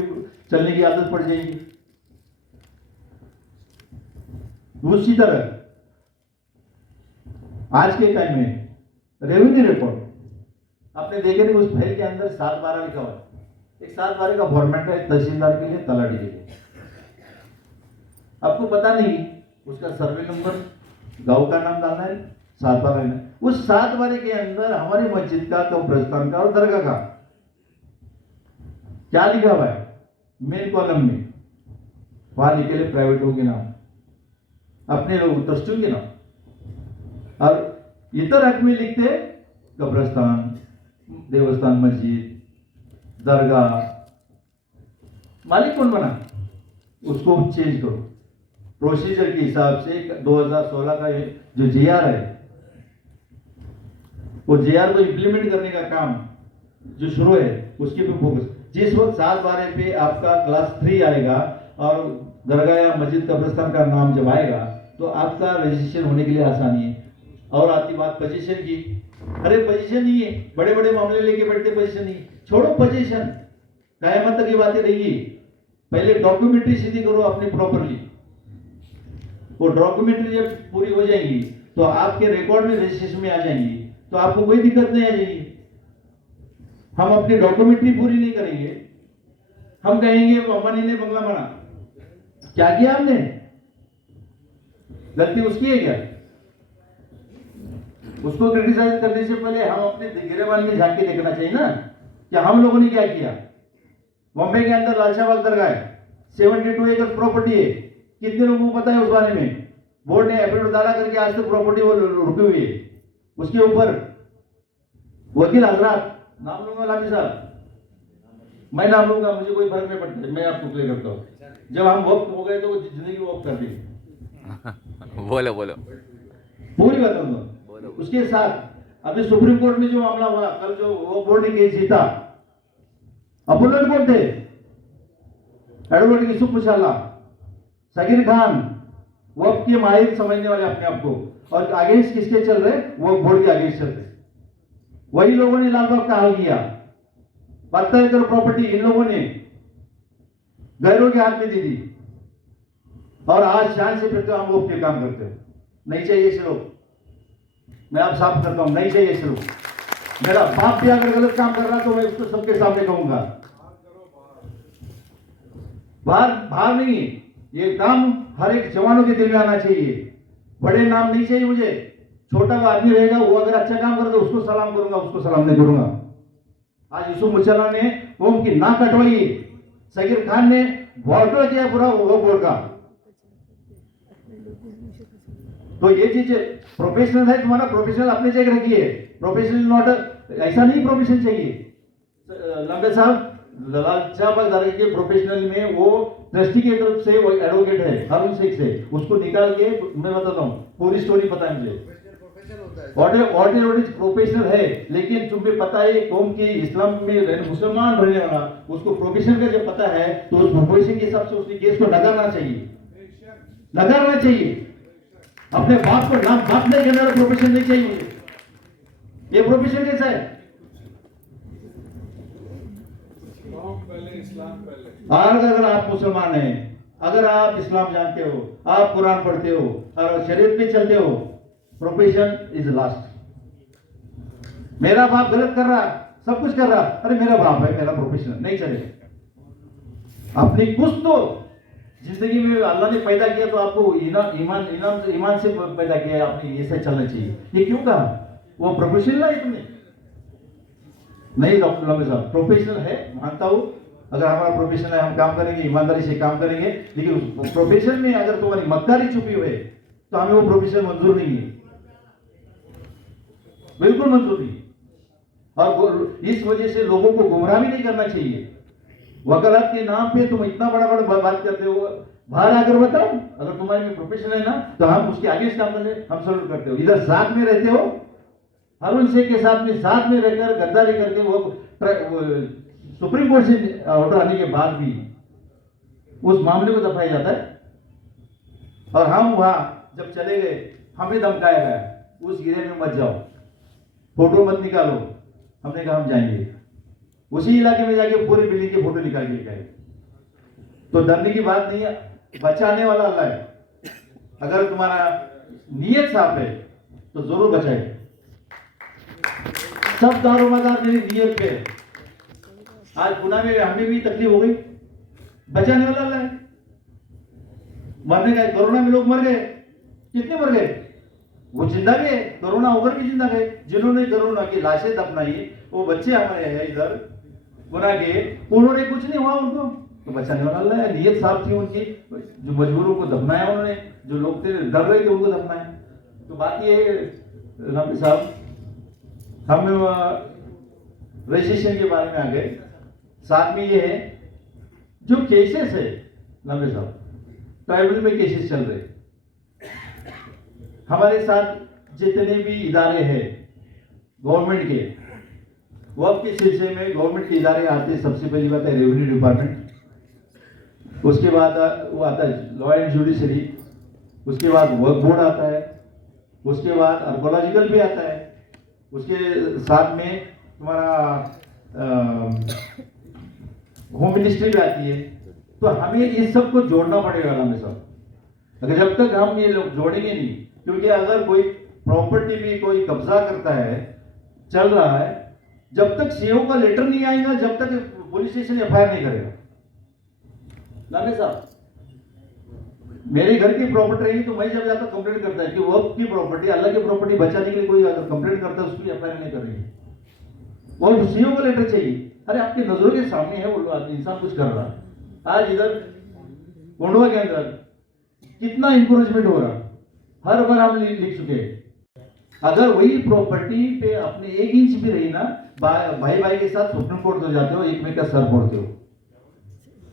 चलने की आदत पड़ जाएगी। दूसरी तरह आज के टाइम में रेवेन्यू रिकॉर्ड आपने देखे नहीं, उस फाइल के अंदर 7/12 लिखा हुआ है। एक 7/12 का फॉर्मेट है तहसीलदार के लिए, तलाटी के लिए। आपको पता नहीं उसका सर्वे नंबर, गांव का नाम डालना है, 7/12 में। उस 7/12 के अंदर हमारी मस्जिद का, कब्रिस्तान का और दरगाह का क्या लिखा हुआ है? मेन कॉलम में वहां लिखे ले प्राइवेट लोगों के नाम, अपने लोग ट्रस्टियों के नाम, और इतर हक में लिखते कब्रिस्तान, देवस्थान, मस्जिद, दरगाह। मालिक कौन बना? उसको चेंज करो प्रोसीजर के हिसाब से। 2016 का जो जेआर है, वो जेआर को इंप्लीमेंट करने का काम जो शुरू है उसके पे फोकस। जिस वक्त 7/12 पे आपका क्लास 3 आएगा और दरगाह या मस्जिद कब्रिस्तान का नाम जब आएगा तो आपका रजिस्ट्रेशन होने के लिए आसानी है। और आती बात पोजीशन की, अरे पोजीशन नहीं है, बड़े बड़े मामले लेके बैठते, पोजीशन नहीं, छोड़ो पोजीशन, कयामत तक की बातें रहेगी। पहले डॉक्यूमेंट्री सीधी करो अपनी प्रॉपरली। वो डॉक्यूमेंट्री जब पूरी हो जाएंगी तो आपके रिकॉर्ड में रजिस्ट्रेशन में आ जाएंगी, तो आपको कोई दिक्कत नहीं आ जाएगी। हम अपनी डॉक्यूमेंट्री पूरी नहीं करेंगे, हम कहेंगे अंबानी ने बंगला बना, क्या किया हमने? गलती उसकी है क्या? उसको क्रिटिसाइज करने से पहले हम अपने गिरेबान में झांक के देखना चाहिए ना कि हम लोगों ने क्या किया। बॉम्बे के अंदर लालशाबाग दरगाह है, 72 एकड़ प्रॉपर्टी है। कितने लोगों को पता है उस बारे में? बोर्ड ने एफिडेविट डाला करके आज तक प्रॉपर्टी वो रुकी हुई है। उसके ऊपर वकील हजरात, नाम लूंगा लामी साहब, मैं नाम लूंगा, मुझे कोई फर्क नहीं पड़ता, मैं आपको क्लियर करता हूँ। जब हम वक्त हो गए तो वो जिंदगी वक्त कर दी। बोलो बोलो पूरी बताऊंगा। उसके साथ अभी सुप्रीम कोर्ट में जो मामला हुआ कल, जो वो बोर्ड ने केस जीता, अपोनेंट कौन थे? एडवोकेट यूसुफ मुशाला, सगीर खान, वक्त के माहिर समझने वाले अपने आप को, और अगेंस्ट किसके चल रहे? वो बोर्ड के अगेंस्ट चल रहे। वही लोगों ने लालबाग का हाल किया, 72 एकड़ प्रॉपर्टी इन लोगों ने गैरों के हाथ में दे दी, और आज शान से फिर तो हम लोग के काम करते हो। नहीं चाहिए ऐसे लोग, मैं आप साफ करता हूं, नहीं चाहिए ऐसे लोग। मेरा बाप भी अगर गलत काम कर रहा तो मैं उसको सबके सामने कहूंगा। बाहर नहीं, ये काम हर एक जवानों के दिल में आना चाहिए। बड़े नाम नहीं चाहिए मुझे, छोटा आदमी रहेगा वो अगर अच्छा काम करे तो उसको सलाम करूंगा, उसको सलाम नहीं करूंगा। आज यूसुफ मुसल्ला ने ओम की नाक कटवाई, सगीर खान ने बॉर्डर किया पूरा वो बोर्ड का। तो ये चीज प्रोफेशनल है, तुम्हारा प्रोफेशनल अपने जगह रखिए, प्रोफेशनल नॉट, ऐसा नहीं प्रोफेशनल चाहिए। लंबे साहब लालशाबाग दरगाह के प्रोफेशनल में वो ट्रस्टी की तरफ से वो एडवोकेट है हारून शेख से, उसको निकाल के मैं बताता हूँ, पूरी स्टोरी पता है मुझे। ऑर्डर प्रोफेशनल है, लेकिन तुम्हें पता है कौम के इस्लाम में मुसलमान रहने वाला, उसको प्रोफेशन का जब पता है तो उस प्रोफेशन के हिसाब से उसने केस को नकारना चाहिए, नकारना चाहिए। अपने बाप को नाम बाप नहीं कहने वाला प्रोफेशन नहीं चाहिए मुझे। ये प्रोफेशन कैसा है? और अगर आप मुसलमान हैं, अगर आप इस्लाम जानते हो, आप कुरान पढ़ते हो और शरीयत में चलते हो, प्रोफेशन इज लास्ट। मेरा बाप गलत कर रहा, सब कुछ कर रहा, अरे मेरा बाप है, मेरा प्रोफेशन नहीं चलेगा। अपनी कुछ तो जिंदगी में अल्लाह ने पैदा किया तो आपको ईमान से पैदा किया, आपने ये सही चलना चाहिए। ये क्यों कहा? वो प्रोफेशनल है तुमने नहीं। डॉक्टर लंबे साहब प्रोफेशनल है, मानता हूं, अगर हमारा प्रोफेशनल है हम काम करेंगे, ईमानदारी से काम करेंगे, लेकिन उस प्रोफेशन में अगर तुम्हारी मक्कारी छुपी हुई है तो हमें वो प्रोफेशन मंजूर नहीं है, बिल्कुल मंजूर नहीं। और इस वजह से लोगों को गुमराह भी नहीं करना चाहिए। वकालत के नाम पे तुम इतना बड़ा बड़ा बात करते हो, बाहर आकर बताओ, अगर तुम्हारे में प्रोफेशन है ना तो हम उसके आगे काम करने हम सल्यूट करते हो। इधर साथ में रहते हो, हारून शेख के साथ में रहकर गद्दारी करके वो सुप्रीम कोर्ट से ऑर्डर आने के बाद भी उस मामले को दफाया जाता है। और हम वहां जब चले गए हमें धमकाया गया, उस गिरे में मत जाओ, फोटो मत निकालो। हमने कहा हम जाएंगे, उसी इलाके में जाके पूरी बिल्डिंग की फोटो निकाल के गए। तो डरने की बात नहीं है, बचाने वाला अल्लाह है। अगर तुम्हारा नीयत साफ है तो जरूर बचाएगा। सब दारोमदार मेरी नीयत पे है। आज पुणे में हमें भी तकलीफ हो गई, बचाने वाला अल्लाह है। मरने का, कोरोना में लोग मर गए, कितने मर गए? वो जिंदा गए, कोरोना होकर भी जिंदा गए। जिन्होंने कोरोना की लाशें दफनाई वो बच्चे हमारे हैं इधर गुना के, उन्होंने कुछ नहीं हुआ उनको, तो बचाने वाला अल्लाह है। नीयत साफ थी उनकी, जो मजबूरों को दफनाया उन्होंने, जो लोग थे डर रहे थे उनको दफनाया। तो बात ये राम साहब, हम रजिस्ट्रेशन के बारे में आ गए। साथ में ये है जो केसेस है लांबे साहब, ट्राइबल में केसेस चल रहे, हमारे साथ जितने भी इदारे हैं गवर्नमेंट के, वक्त के सिलसिले में गवर्नमेंट के इदारे आते हैं। सबसे पहली बात है रेवेन्यू डिपार्टमेंट, उसके बाद वो आता है लॉ एंड जुडिशरी, उसके बाद वर्क बोर्ड आता है, उसके बाद आर्कोलॉजिकल भी आता है, उसके साथ में तुम्हारा होम मिनिस्ट्री भी आती है। तो हमें इस सब को जोड़ना पड़ेगा हमें सब। अगर जब तक हम ये लोग जोड़ेंगे नहीं, क्योंकि अगर कोई प्रॉपर्टी भी कोई कब्जा करता है, चल रहा है, जब तक सीओ का लेटर नहीं आएगा, जब तक पुलिस स्टेशन एफआईआर नहीं करेगा। लाने साहब, मेरे घर की प्रॉपर्टी रही तो मैं जब जाता कंप्लेंट करता है कि वो की प्रॉपर्टी, अल्लाह की प्रॉपर्टी बचाने के लिए कोई अगर कंप्लेंट करता है उसकी एफआईआर नहीं कर रही है, वो सीओ का लेटर चाहिए। अरे आपकी नजरों के सामने है वो इंसान कुछ कर रहा। आज इधर कोंडवा के अंदर कितना इंक्रोचमेंट हो रहा, हर बार हम लिख चुके हैं। अगर वही प्रॉपर्टी पे अपने 1 इंच भी रही ना, भाई भाई के साथ सुप्रीम कोर्ट हो जाते हो, एक में का सर फोड़ते हो।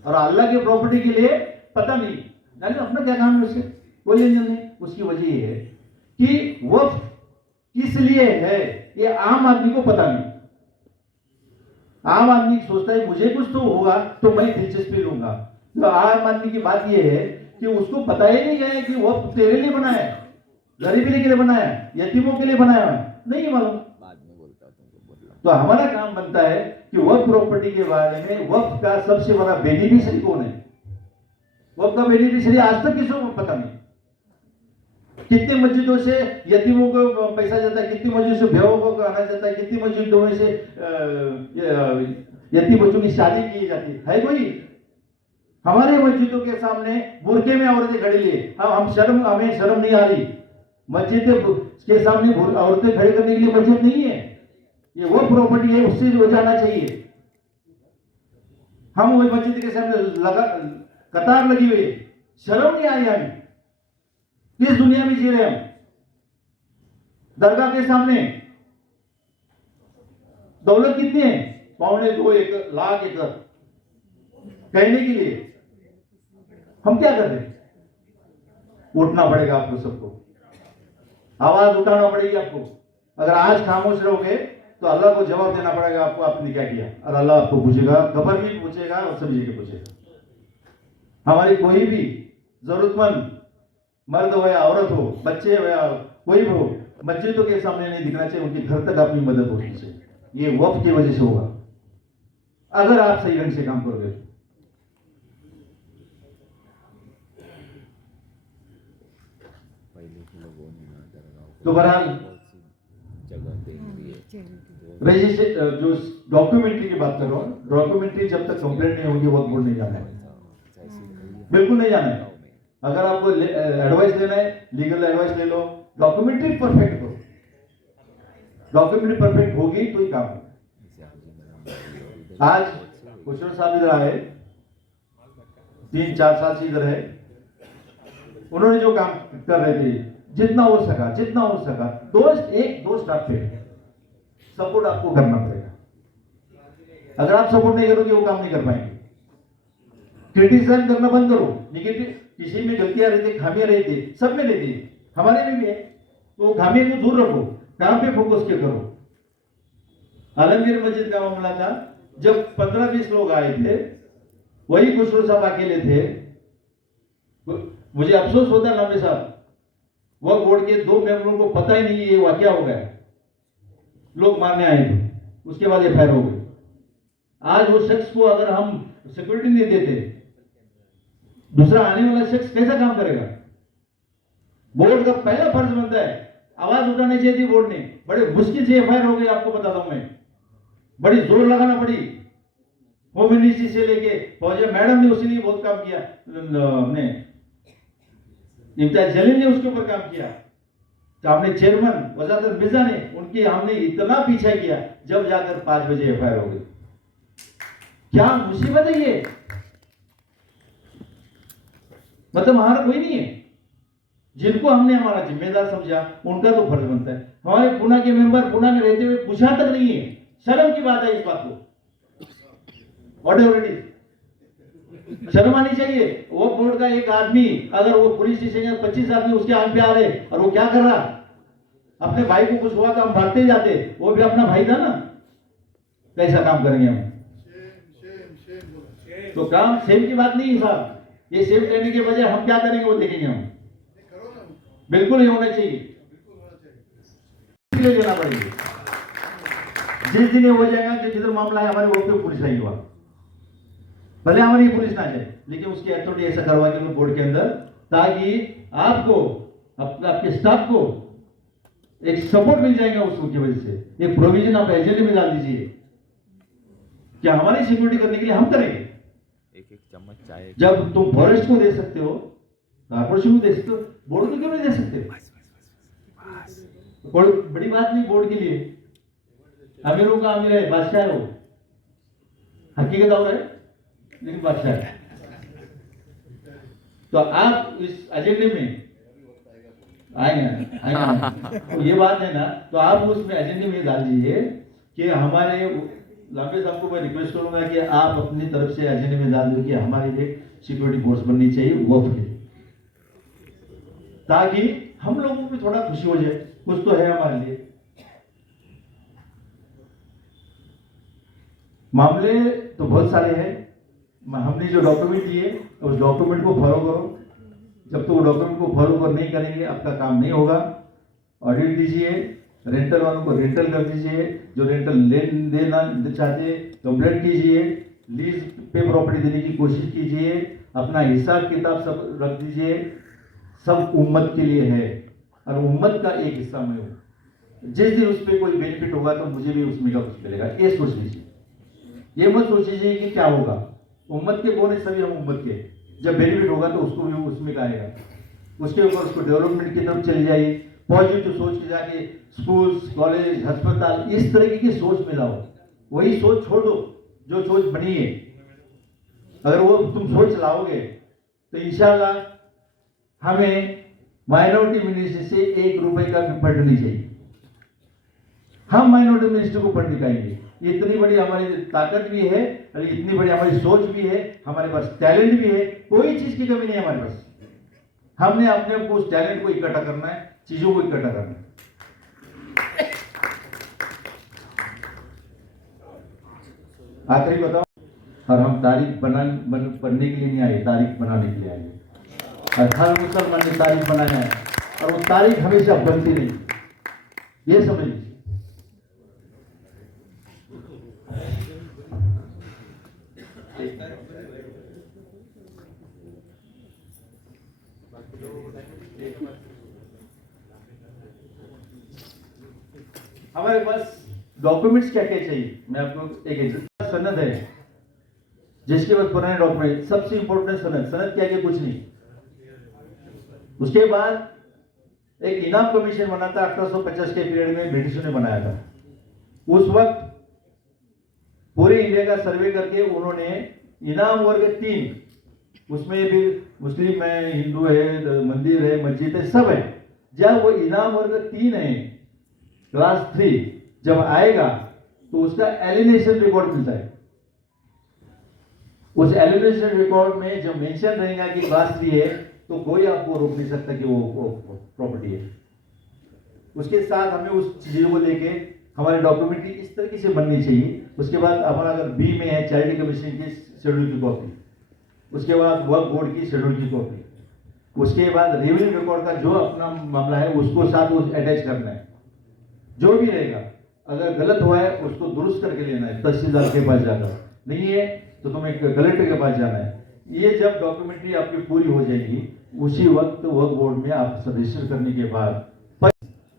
और अल्लाह की प्रॉपर्टी के लिए पता नहीं जाने अपना क्या काम है, उससे कोई लेन देन नहीं। उसकी वजह ये है कि वक्फ किस लिए है ये आम आदमी को पता नहीं। आम आदमी सोचता है मुझे कुछ तो होगा तो मैं दिलचस्पी लूंगा। तो आम आदमी की बात यह है कि उसको पता ही नहीं है कि वक्फ तेरे लिए बनाया है, गरीबी के लिए बनाया है, यतीमों के लिए बनाया है, नहीं मालूम। तो हमारा काम बनता है कि वक्फ प्रॉपर्टी के बारे में, वक्फ का सबसे बड़ा बेनिफिशियरी कौन है, वक्फ का बेनिफिशियरी आज तक किसी को पता नहीं। कितनी मस्जिदों से यतीमों को पैसा जाता है, कितनी मस्जिदों से बेवों को आना जाता है, कितनी मस्जिदों से यतीम बच्चों की शादी की जाती है कोई? हमारे मस्जिदों के सामने बुरके में औरतें खड़ी लिए, हमें शर्म नहीं आ रही। मस्जिद के सामने औरतें खड़ी करने के लिए मस्जिद नहीं है, ये वो प्रॉपर्टी है, उससे हो जाना चाहिए। हम वो मस्जिद के सामने कतार लगी हुई है, शर्म नहीं आई हमें। किस दुनिया में जी रहे हम? दरगाह के सामने दौलत कितनी है? 1.25 एकड़, लाख एकड़ कहने के लिए हम क्या कर रहे हैं? उठना पड़ेगा आपको, सबको आवाज उठाना पड़ेगी आपको। अगर आज खामोश रहोगे तो अल्लाह को जवाब देना पड़ेगा आपको, आपने क्या किया। और अल्लाह आपको पूछेगा, कब्र भी पूछेगा और सभी जगह पूछेगा। हमारी कोई भी जरूरतमंद मर्द हो या औरत हो, बच्चे हो या कोई भी हो, मस्जिदों के सामने नहीं दिखना चाहिए, उनके घर तक अपनी मदद होनी चाहिए। ये वक्त की वजह से होगा अगर आप सही ढंग से काम करोगे। तो बहरहाल रजिस्ट्रेशन जो डॉक्यूमेंट्री की बात कर रहा हूँ, डॉक्यूमेंट्री जब तक कंप्लेंट नहीं होगी वक्त बोर्ड नहीं जाना है, बिल्कुल नहीं जाना है। अगर आपको एडवाइस लेना है, लीगल एडवाइस ले लो, डॉक्यूमेंट्री परफेक्ट करो। डॉक्यूमेंट्री परफेक्ट होगी तो ही काम होगा। आज खुशरो साहब इधर आए, 3-4 साल से इधर है, उन्होंने जो काम कर रहे थे जितना हो सका, दो स्टाफ थे, सपोर्ट आपको करना पड़ेगा। अगर आप सपोर्ट नहीं करोगे वो काम नहीं कर पाएंगे। क्रिटिसाइज करना बंद करो, निगेटिव किसी में गलतियां रहती, खामियां रहती, सब में रहती, हमारे में भी है, तो खामियों को दूर रखो, काम पे फोकस किया करो। आलमगीर मस्जिद का मामला था, जब 15-20 लोग आए थे, वही खुशरो साहब अकेले थे। मुझे अफसोस होता है नामे साहब, वह बोर्ड के 2 मेंबरों को पता ही नहीं ये वाकया हो गया, लोग मारने आए थे, उसके बाद एफआईआर हो गई। आज वो शख्स को अगर हम सिक्योरिटी नहीं देते, दूसरा आने वाला शख्स कैसा काम करेगा? बोर्ड का पहला फर्ज बनता है, आवाज उठानी चाहिए थी बोर्ड ने। बड़े मुश्किल से एफआईआर हो गई, आपको बताता हूं मैं, बड़ी जोर लगाना पड़ी। होम मिनिस्ट्री से लेके फौजिया मैडम ने उसके लिए बहुत काम किया, हमने इम्तियाज जलील ने उसके ऊपर काम किया, तो आपने चेयरमैन वजादत मिर्जा ने, उनकी हमने इतना पीछा किया, जब जाकर 5 बजे एफआईआर हो गई। क्या मुसीबत है ये, मतलब हमारा कोई नहीं है। जिनको हमने हमारा जिम्मेदार समझा उनका तो फर्ज बनता है। हमारे पुणे के मेंबर पुणे में रहते हुए पूछा तक नहीं है, शर्म की बात है इस बात को। Whatever it is, शर्म आनी चाहिए। वो बोर्ड का एक आदमी अगर वो पुलिस स्टेशन में 25 आदमी उसके आगे पे आ रहे और वो क्या कर रहा, अपने भाई को कुछ हुआ तो हम भागते जाते, वो भी अपना भाई था ना, कैसा काम करेंगे हम? तो काम सेम की बात नहीं है साहब, ये सेम लेने के बजाय हम क्या करेंगे वो देखेंगे हम। बिल्कुल ही होना चाहिए, देना पड़ेगा। जिस दिन ये हो जाएगा कि जिधर मामला है हमारे वक्त पे पुलिस आई हुआ, भले हमारी पुलिस ना जाए, लेकिन उसकी अथॉरिटी ऐसा करवा के बोर्ड के अंदर, ताकि आपको आपके स्टाफ को एक सपोर्ट मिल जाएगा उसकी वजह से। एक प्रोविजन आप एजेंडे में डाल दीजिए कि हमारी सिक्योरिटी करने के लिए हम करेंगे। एक चम्मच चाय, जब तुम फॉरेस्ट को दे सकते हो, कॉर्पोरेशन को दे सकते हो, बोर्ड को क्यों नहीं दे सकते? बड़ी बात नहीं बोर्ड के लिए, अमीरों का अमीर है, बादशाह है, वो हकीकत और है लेकिन बादशाह है। तो आप इस एजेंडे में आएंगे तो ये बात है ना, तो आप उसमें एजेंडे में डाल दीजिए कि हमारे लांबे साहब को मैं रिक्वेस्ट करूंगा कि आप अपनी तरफ से एजेंडे में डाल दो कि हमारे लिए सिक्योरिटी फोर्स बननी चाहिए वक्त के, ताकि हम लोगों को भी थोड़ा खुशी हो जाए, कुछ तो है हमारे लिए। मामले तो बहुत सारे हैं, हमने जो डॉक्यूमेंट दिए उस डॉक्यूमेंट को फॉलो करो। जब तक वो डॉक्यूमेंट को फॉलो कर नहीं करेंगे आपका काम नहीं होगा। ऑडिट दीजिए, रेंटल वालों को रेंटल कर दीजिए, जो रेंटल देना चाहते कंप्लेंट कीजिए, लीज पे प्रॉपर्टी देने की कोशिश कीजिए, अपना हिसाब किताब सब रख दीजिए। सब उम्मत के लिए है और उम्मत का एक हिस्सा मैं हूँ। जिस दिन उस पर कोई बेनिफिट होगा तो मुझे भी उसमें का कुछ मिलेगा, ये सोच लीजिए। ये मत सोचिए कि क्या होगा, उम्मत के कौन है, सभी हम उम्मत के। जब बेनिफिट होगा तो उसको भी उसमें का आएगा, उसके ऊपर उसको डेवलपमेंट की तरफ चली जाइए। पॉजिटिव सोच के जाके स्कूल्स, कॉलेज, अस्पताल, इस तरीके की सोच में लाओ। वही सोच छोड़ दो जो सोच बनी है। अगर वो तुम सोच लाओगे तो इंशाल्लाह हमें माइनॉरिटी मिनिस्ट्री से 1 रुपए का भी फंड नहीं चाहिए। हम माइनॉरिटी मिनिस्ट्री को फंड निकालेंगे। इतनी बड़ी हमारी ताकत भी है और इतनी बड़ी हमारी सोच भी है, हमारे पास टैलेंट भी है, कोई चीज की कमी नहीं है हमारे पास। हमने अपने को उस टैलेंट को इकट्ठा करना है, चीजों को इकट्ठा करना है। आखिरी बताओ, और हम तारीख पढ़ने के लिए नहीं आए, तारीख बनाने के लिए आए। और हर मुसलमान ने तारीख बनाना है और वो तारीख हमेशा बनती नहीं, ये समझ लीजिए। हमारे पास डॉक्यूमेंट्स क्या क्या चाहिए, मैं आपको एक सनद है जिसके पास पुराने डॉक्यूमेंट, सबसे इंपॉर्टेंट सनद। सनद क्या क्या, कुछ नहीं। उसके बाद एक इनाम कमीशन बना था 1850 के पीरियड में, ब्रिटिशों ने बनाया था। उस वक्त पूरे इंडिया का सर्वे करके उन्होंने इनाम वर्ग 3, उसमें भी मुस्लिम है, हिंदू है, मंदिर है, मस्जिद है, सब है। जब वो इनाम वर्ग 3 है, क्लास 3 जब आएगा तो उसका एलिनेशन रिकॉर्ड मिलता है। उस एलिनेशन रिकॉर्ड में जब मेंशन रहेगा कि क्लास 3 है तो कोई आपको रोक नहीं सकता कि वो प्रॉपर्टी है। उसके साथ हमें उस चीजों को लेके हमारे डॉक्यूमेंट्री इस तरीके से बननी चाहिए। उसके बाद हमारा अगर बी में है चैरिटी कमीशन की शेड्यूल की कॉपी, उसके बाद वक्फ बोर्ड की शेड्यूल की कॉपी, उसके बाद रेवेन्यू रिकॉर्ड का जो अपना मामला है उसको साथ अटैच करना है। जो भी रहेगा अगर गलत हुआ है उसको दुरुस्त करके लेना है, तहसीलदार के पास जाकर, नहीं है तो तुम्हें कलेक्टर के पास जाना है। ये जब डॉक्यूमेंट्री आपकी पूरी हो जाएगी उसी वक्त वक्फ बोर्ड में आप रजिस्टर करने के बाद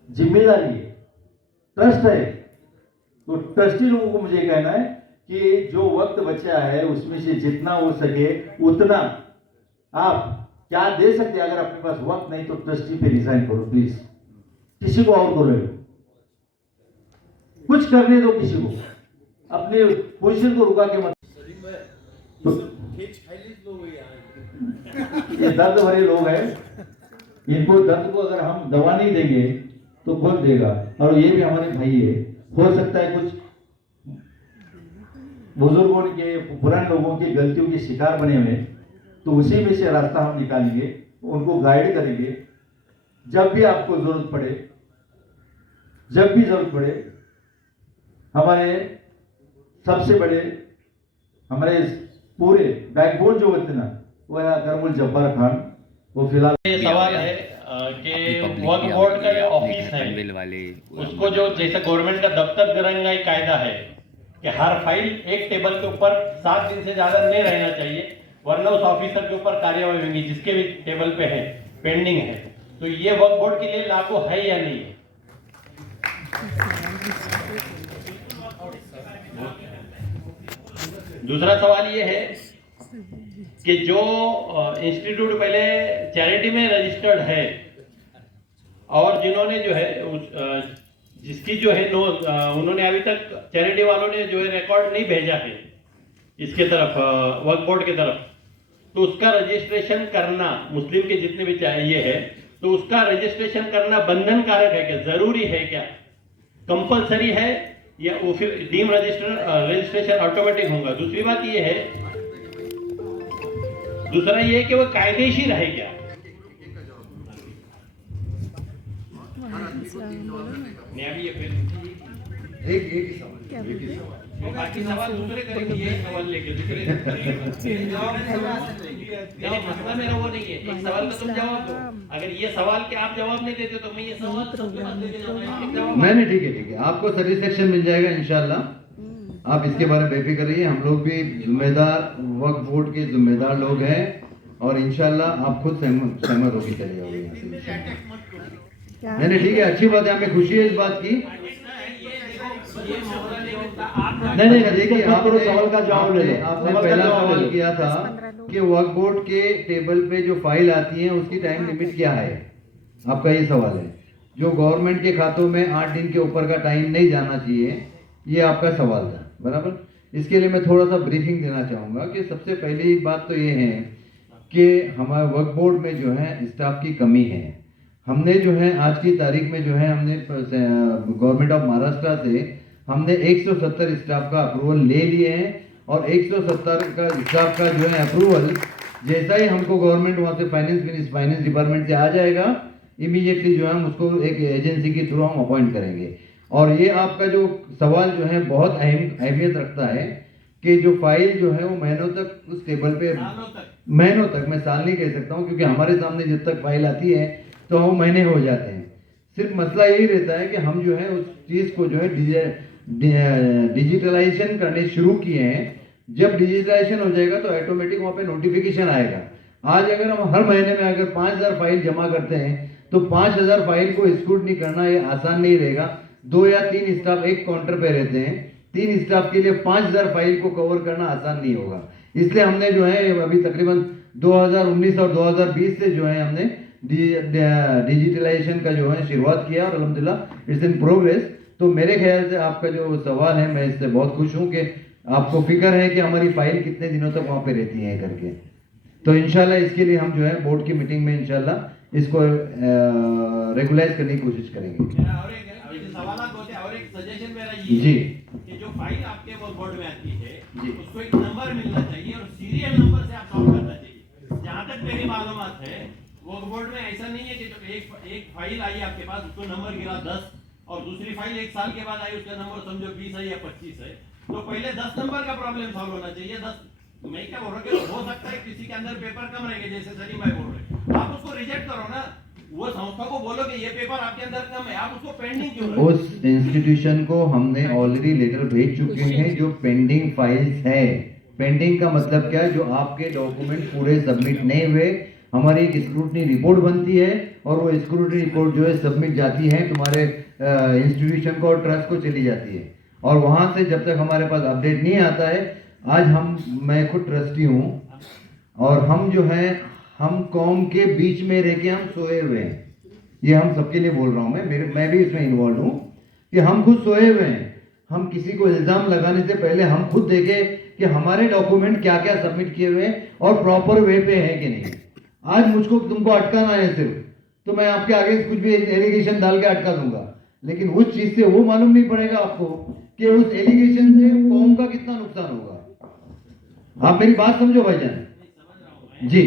जिम्मेदारी है, ट्रस्ट है, तो ट्रस्टी लोगों को मुझे कहना है कि जो वक्त बचा है उसमें से जितना हो सके उतना आप क्या दे सकते हैं। अगर आपके पास वक्त नहीं तो ट्रस्टी पे रिजाइन करो प्लीज, किसी को और को ले लो, कुछ करने दो किसी को, अपने पोजीशन को रुका के मत। तो ये दर्द भरे लोग हैं, इनको दर्द को अगर हम दवा नहीं देंगे तो कौन देगा। और ये भी हमारे भाई है, हो सकता है कुछ बुजुर्गों के पुराने लोगों की गलतियों के शिकार बने हुए, तो उसी में से रास्ता हम निकालेंगे, उनको गाइड करेंगे। जब भी आपको जरूरत पड़े, जब भी जरूरत पड़े, हमारे सबसे बड़े हमारे पूरे बैकबोन जो होते ना वो है करमुल जब्बार खान। वो फिलहाल ये सवाल है कि वक्फ बोर्ड का जो ऑफिस है पनवेल वाले उसको जो जैसे गवर्नमेंट का दफ्तर तिरंगा एक कायदा है कि हर फाइल एक टेबल के ऊपर 7 दिन से ज्यादा नहीं रहना चाहिए, वरना उस ऑफिसर के ऊपर कार्यवाही होगी जिसके भी टेबल पे है, पेंडिंग है। तो ये वक्फ बोर्ड के लिए लागू है या नहीं है? दूसरा सवाल ये है कि जो इंस्टीट्यूट पहले चैरिटी में रजिस्टर्ड है और जिन्होंने जो है जिसकी जो है उन्होंने अभी तक चैरिटी वालों ने जो है रिकॉर्ड नहीं भेजा है इसके तरफ, वक्फ बोर्ड के तरफ, तो उसका रजिस्ट्रेशन करना मुस्लिम के जितने भी चाहिए है तो उसका रजिस्ट्रेशन करना बंधन कारक है क्या, जरूरी है क्या, कंपलसरी है या वो फिर डीम रजिस्ट्रेशन ऑटोमेटिक होगा। दूसरी बात ये है, दूसरा ये है कि वो कायदेशीर है क्या। अभी ये फिर बाकी सवाल दूसरे करेंगे, ये सवाल लेके दूसरे मसला मेरा वो नहीं है, एक सवाल का तुम जवाब दो। अगर ये सवाल के आप जवाब नहीं देते तो मैं ये सवाल सबके पास लेके जाऊंगा। नहीं ठीक है ठीक है, आपको सेटिस्फेक्शन मिल जाएगा इंशाल्लाह, आप इसके बारे में बेफिक्र रहिए। हम लोग भी जिम्मेदार वक्फ बोर्ड के जिम्मेदार लोग हैं और इंशाल्लाह आप खुद सहमत होकर चले जाओगे। नहीं ठीक है, अच्छी बात है, हमें खुशी है इस बात की। नहीं देखिए, आपने सवाल का जवाब ले लो। आपने पहला सवाल किया था कि वक्फ बोर्ड के टेबल पे जो फाइल आती है उसकी टाइम लिमिट क्या है, आपका ये सवाल है। जो गवर्नमेंट के खातों में 8 दिन के ऊपर का टाइम नहीं जाना चाहिए, ये आपका सवाल था, बराबर। इसके लिए मैं थोड़ा सा ब्रीफिंग देना चाहूँगा कि सबसे पहली बात तो ये है कि हमारे वक्फ बोर्ड में जो है स्टाफ की कमी है। हमने जो है आज की तारीख में जो है हमने गवर्नमेंट ऑफ महाराष्ट्र से हमने 170 स्टाफ का अप्रूवल ले लिए हैं और 170 का स्टाफ का जो है अप्रूवल जैसा ही हमको गवर्नमेंट वहाँ से फाइनेंस डिपार्टमेंट से आ जाएगा, इमीडिएटली जो है हम उसको एक एजेंसी के थ्रू हम अपॉइंट करेंगे। और ये आपका जो सवाल जो है बहुत अहमियत रखता है कि जो फाइल जो है वो महीनों तक उस टेबल पे, महीनों तक, मैं साल नहीं कह सकता हूँ क्योंकि हमारे सामने जब तक फाइल आती है तो वो महीने हो जाते हैं। सिर्फ मसला यही रहता है कि हम जो है उस चीज़ को जो है डिजिटलाइजेशन करने शुरू किए हैं। जब डिजिटलाइजेशन हो जाएगा तो ऑटोमेटिक वहाँ पे नोटिफिकेशन आएगा। आज अगर हम हर महीने में अगर 5000 फाइल जमा करते हैं तो 5000 फाइल को स्क्रूटनी करना ये आसान नहीं रहेगा। 2 या 3 स्टाफ एक काउंटर पे रहते हैं, 3 स्टाफ के लिए 5000 फाइल को कवर करना आसान नहीं होगा। इसलिए हमने जो है अभी तकरीबन 2019 और 2020 से जो है हमने डिजिटलाइजेशन का जो है शुरुआत किया और अल्हम्दुलिल्लाह इट्स इन प्रोग्रेस। तो मेरे ख्याल से आपका जो सवाल है मैं इससे बहुत खुश हूँ कि आपको फिक्र है कि हमारी फाइल कितने दिनों तक वहाँ पे रहती है करके। तो इंशाल्लाह इसके लिए हम जो है बोर्ड की मीटिंग में इंशाल्लाह इसको रेगुलाइज करने की कोशिश करेंगे। और एक सजेशन मेरा ये जी कि जो फाइल आपके बोर्ड में आती है उसको एक नंबर मिलना चाहिए और सीरियल नंबर से आप सॉल्व करना चाहिए। जहाँ तक मेरी मालूमात है वो बोर्ड में ऐसा नहीं है कि जो एक फाइल आई आपके पास उसको नंबर गिरा 10 और दूसरी फाइल 1 साल के बाद आई उसका नंबर समझो 20 है या 25 है, तो पहले 10 नंबर का प्रॉब्लम सॉल्व होना चाहिए। 10 मैं क्या बोल रहा हूँ कि हो सकता है किसी के अंदर पेपर कम रहेंगे, जैसे सलीम भाई बोल रहे, आप उसको रिजेक्ट करो ना, वो संस्था को बोलो कि ये पेपर आपके अंदर कम है, आप उसको पेंडिंग क्यों रखो? उस इंस्टीट्यूशन को हमने ऑलरेडी लेटर भेज चुके हैं जो पेंडिंग फाइल्स है। पेंडिंग का मतलब क्या है, जो आपके डॉक्यूमेंट पूरे सबमिट नहीं हुए, हमारी एक स्क्रूटनी रिपोर्ट बनती है और वो स्क्रूटनी रिपोर्ट जो है सबमिट जाती है तुम्हारे इंस्टीट्यूशन को और ट्रस्ट को चली जाती है, और वहाँ से जब तक हमारे पास अपडेट नहीं आता है, मैं खुद ट्रस्टी हूँ और हम जो है हम कौम के बीच में रह के हम सोए हुए हैं, ये हम सबके लिए बोल रहा हूँ, मैं भी इसमें इन्वॉल्व हूँ कि हम खुद सोए हुए हैं। हम किसी को इल्ज़ाम लगाने से पहले हम खुद देखें कि हमारे डॉक्यूमेंट क्या क्या सबमिट किए हुए हैं और प्रॉपर वे पे हैं कि नहीं। आज मुझको तुमको अटकाना है सिर्फ, तो मैं आपके आगे कुछ भी एलिगेशन डाल के अटका दूंगा, लेकिन उस चीज़ से वो मालूम नहीं पड़ेगा आपको कि उस एलिगेशन से कौम का कितना नुकसान होगा। आप मेरी बात समझो भाईजान जी।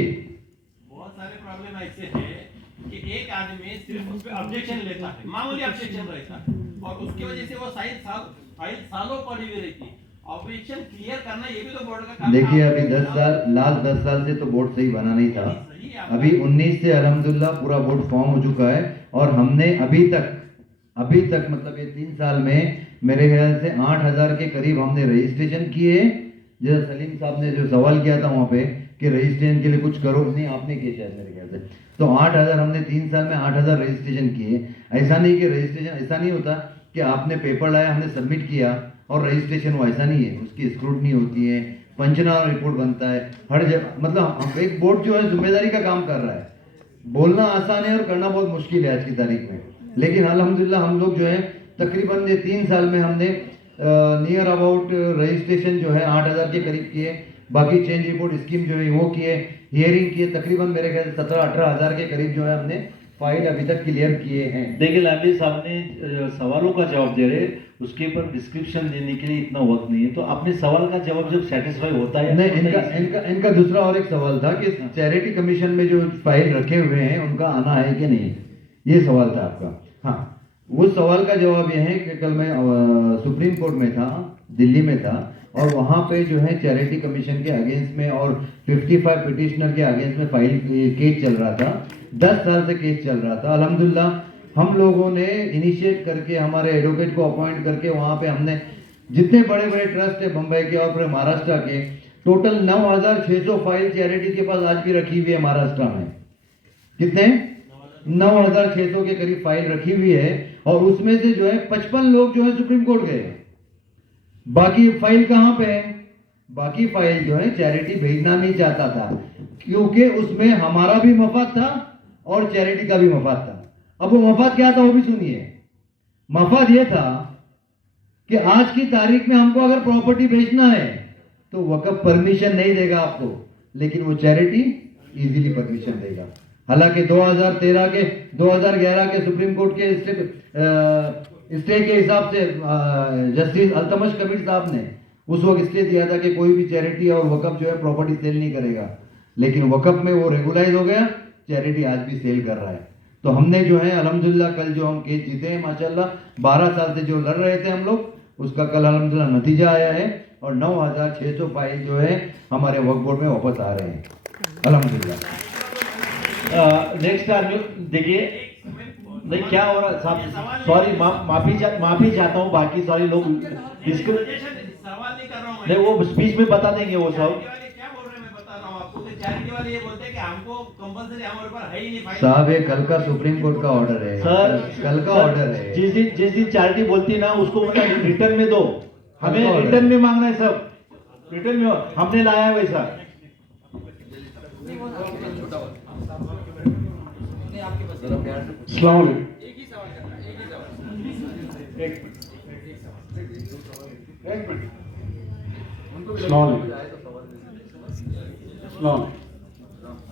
बहुत सारे प्रॉब्लम ऐसे हैं कि एक आदमी सिर्फ उस पर ऑब्जेक्शन लेता है, मामूली ऑब्जेक्शन रहता है, और उसकी वजह से वो फाइल सालों पड़ी हुई रहती है। ऑब्जेक्शन क्लियर करना ये भी तो बोर्ड का काम। देखिए अभी 10 साल से तो बोर्ड सही बना नहीं था, अभी 19 से अल्हम्दुलिल्लाह पूरा बोर्ड फॉर्म हो चुका है, और हमने अभी तक मतलब ये 3 साल में मेरे ख्याल से 8,000 के करीब हमने रजिस्ट्रेशन किए। जैसे सलीम साहब ने जो सवाल किया था वहाँ पे कि रजिस्ट्रेशन के लिए कुछ करो, नहीं आपने किए शायद मेरे ख्याल से, तो 8,000 हमने 3 साल में 8,000 रजिस्ट्रेशन किए। ऐसा नहीं कि रजिस्ट्रेशन ऐसा नहीं होता कि आपने पेपर लाया हमने सबमिट किया और रजिस्ट्रेशन हो, ऐसा नहीं है, उसकी स्क्रूटनी होती है, पंचनामा रिपोर्ट बनता है हर जगह। मतलब एक बोर्ड जो है जिम्मेदारी का काम कर रहा है। बोलना आसान है और करना बहुत मुश्किल है आज की तारीख में, लेकिन अल्हम्दुलिल्लाह हम लोग जो है तकरीबन ये 3 साल में हमने नियर अबाउट रजिस्ट्रेशन जो है 8,000 के करीब किए, बाकी चेंज रिपोर्ट स्कीम जो है वो किए, हियरिंग किए, तकरीबन मेरे ख्याल से 17-18,000 के करीब जो है हमने फाइल अभी तक क्लियर किए हैं। देखिए लाभी साहब ने सवालों का जवाब दे रहे, उसके ऊपर डिस्क्रिप्शन देने के लिए इतना वक्त नहीं है, तो अपने सवाल का जवाब जब सेटिस्फाई होता है नहीं, इनका दूसरा और एक सवाल था कि चैरिटी कमीशन में जो फाइल रखे हुए हैं उनका आना है कि नहीं, ये सवाल था आपका। हाँ, उस सवाल का जवाब यह है कि कल मैं सुप्रीम कोर्ट में था, दिल्ली में था, और वहाँ पे जो है चैरिटी कमीशन के अगेंस्ट में और 55 पिटिशनर के अगेंस्ट में फाइल केस चल रहा था, 10 साल से केस चल रहा था। अल्हम्दुलिल्लाह हम लोगों ने इनिशिएट करके हमारे एडवोकेट को अपॉइंट करके वहाँ पे हमने जितने बड़े बड़े ट्रस्ट है बम्बई के और महाराष्ट्र के, टोटल 9,600 फाइल चैरिटी के पास आज भी रखी हुई है महाराष्ट्र में। कितने? 9,600 के करीब फाइल रखी हुई है, और उसमें से जो है 55 लोग जो है सुप्रीम कोर्ट गए। बाकी फाइल कहाँ पे है? बाकी फाइल जो है चैरिटी भेजना नहीं चाहता था, क्योंकि उसमें हमारा भी मफाद था और चैरिटी का भी मफाद था। अब वो मफाद क्या था वो भी सुनिए। मफाद ये था कि आज की तारीख में हमको अगर प्रॉपर्टी बेचना है तो वक़्फ़ परमिशन नहीं देगा आपको, लेकिन वो चैरिटी इजीली परमिशन देगा। हालांकि 2011 के सुप्रीम कोर्ट के स्टे के हिसाब से जस्टिस अल्तमश कबीर साहब ने उस वक्त स्टे दिया था कि कोई भी चैरिटी और वक़्फ़ जो है प्रॉपर्टी सेल नहीं करेगा, लेकिन वक़्फ़ में वो रेगुलाइज हो गया, चैरिटी आज भी सेल कर रहा है। तो हमने जो है अल्हम्दुलिल्लाह कल जो हम केस जीते हैं माशाल्लाह, 12 साल से जो लड़ रहे थे हम लोग, उसका कल अल्हम्दुलिल्लाह नतीजा आया है और 9,600 फाइल जो है हमारे वक्फ बोर्ड में वापस आ रहे हैं अल्हम्दुलिल्लाह। नेक्स्ट आदमी देखिए, नहीं क्या हो रहा साहब, सॉरी माफी चाहता हूँ, बाकी सारे लोग सवाल नहीं कर रहा हूँ, नहीं वो स्पीच में बता देंगे वो सब। क्या बोल रहे हैं मैं बता रहा हूँ आपको। चैरिटी वाले ये बोलते हैं कि हमको कंपलसरी हमारे ऊपर है ही नहीं फाइल। साहब ये कल का सुप्रीम कोर्ट का ऑर्डर है सर, कल का ऑर्डर है। जिस दिन चैरिटी बोलती है ना उसको मतलब रिटर्न में दो, हमें रिटर्न में मांगना है, सब रिटर्न में हमने लाया है वैसा।